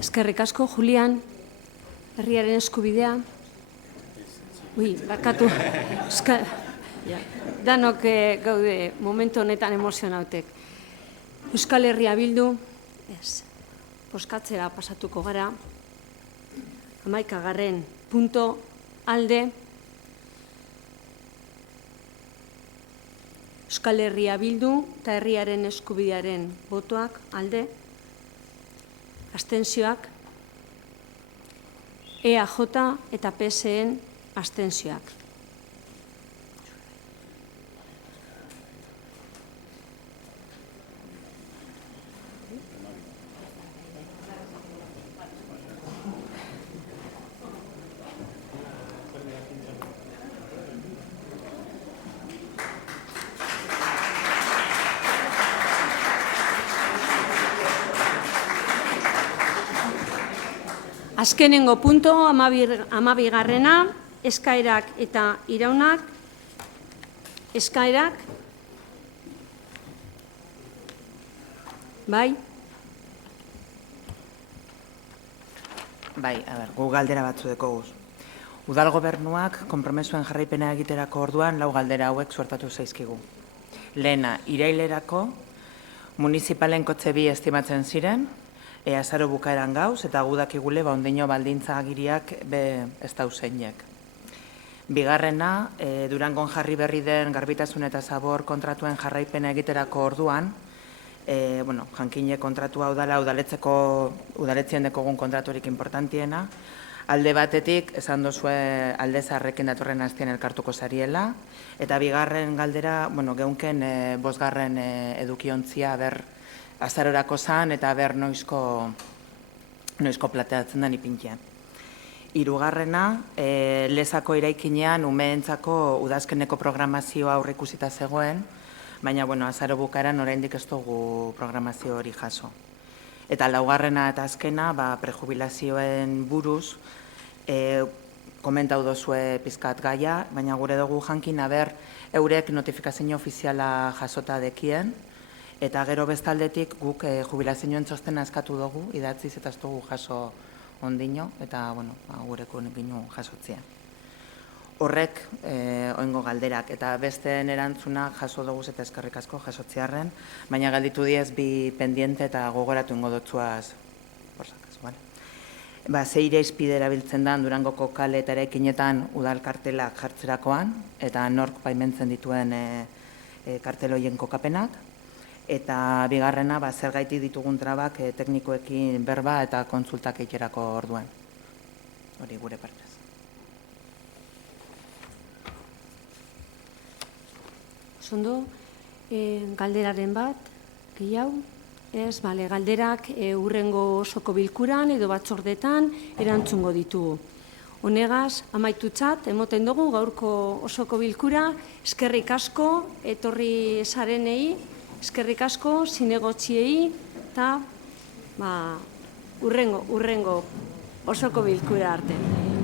Eskerrik asko, Julian, herriaren eskubidea. Barkatu. Danok gaude momentu honetan emozionautek. Euskal Herria Bildu, bozkatzera pasatuko gara. 11. punto alde. Euskal Herria Bildu eta herriaren eskubidearen botoak alde. Abstentzioak, EAJ eta PSEen abstentzioak. Azkenengo punto, 12. eskaerak eta iraunak, eskaerak? Bai? Bai, gu galdera batzu dekoguz. Udal gobernuak konpromesuen jarraipena egiterako orduan lau galdera hauek suertatu zaizkigu. Lehena, irailerako municipalen kotxe bi estimatzen ziren, azaro bukaeran gauz, eta gudakigule ondino baldintza agiriak ez dauzeinek. Bigarrena, Durangon jarri berri den garbitasun eta zabor kontratuen jarraipena egiterako orduan, jankine kontratua udala, udaletzien dekogun kontraturik importantiena, alde batetik, esan dozue alde zaharrekin datorren aztien elkartuko zariela, eta bigarren galdera, geunken bosgarren edukiontzia azarorako zan, eta noizko plateatzen den ipintian. Hirugarrena, lezako iraikinean umeentzako udazkeneko programazioa aurreikusita zegoen, baina azaro bukaeran oraindik ez dugu programazio hori jaso. Eta laugarrena eta azkena, prejubilazioen buruz, komentau dozue pizkat gaia, baina gure dugu jankin eurek notifikazio ofiziala jasota dekien, eta gero bestaldetik guk jubilazioen txostena eskatu dugu, idatziz eta ez dugu jaso ondino, eta gureko nekinu jasotzea. Horrek, oingo galderak, eta besteen erantzuna jaso dugu eta eskerrik asko jasotzearen, baina galditu diez bi pendiente eta gogoratu ingo dotzuaz, zeire izpide erabiltzen da Durangoko kale eta eraikinetan udal kartelak jartzerakoan, eta nork baimentzen dituen karteloien kokapenak, eta bigarrena, zer gaitik ditugun trabak teknikoekin berba eta kontsultak eiterako orduan. Hori gure partez. Zondo, galderaren bat, gehiago? Ez, galderak urrengo osoko bilkuran edo batzordetan erantzungo ditugu. Honegaz, amaitutzat, emoten dugu gaurko osoko bilkura, eskerrik asko, etorri zarenei, eskerrik asko, zinegotziei, eta urrengo osoko bilkura arte.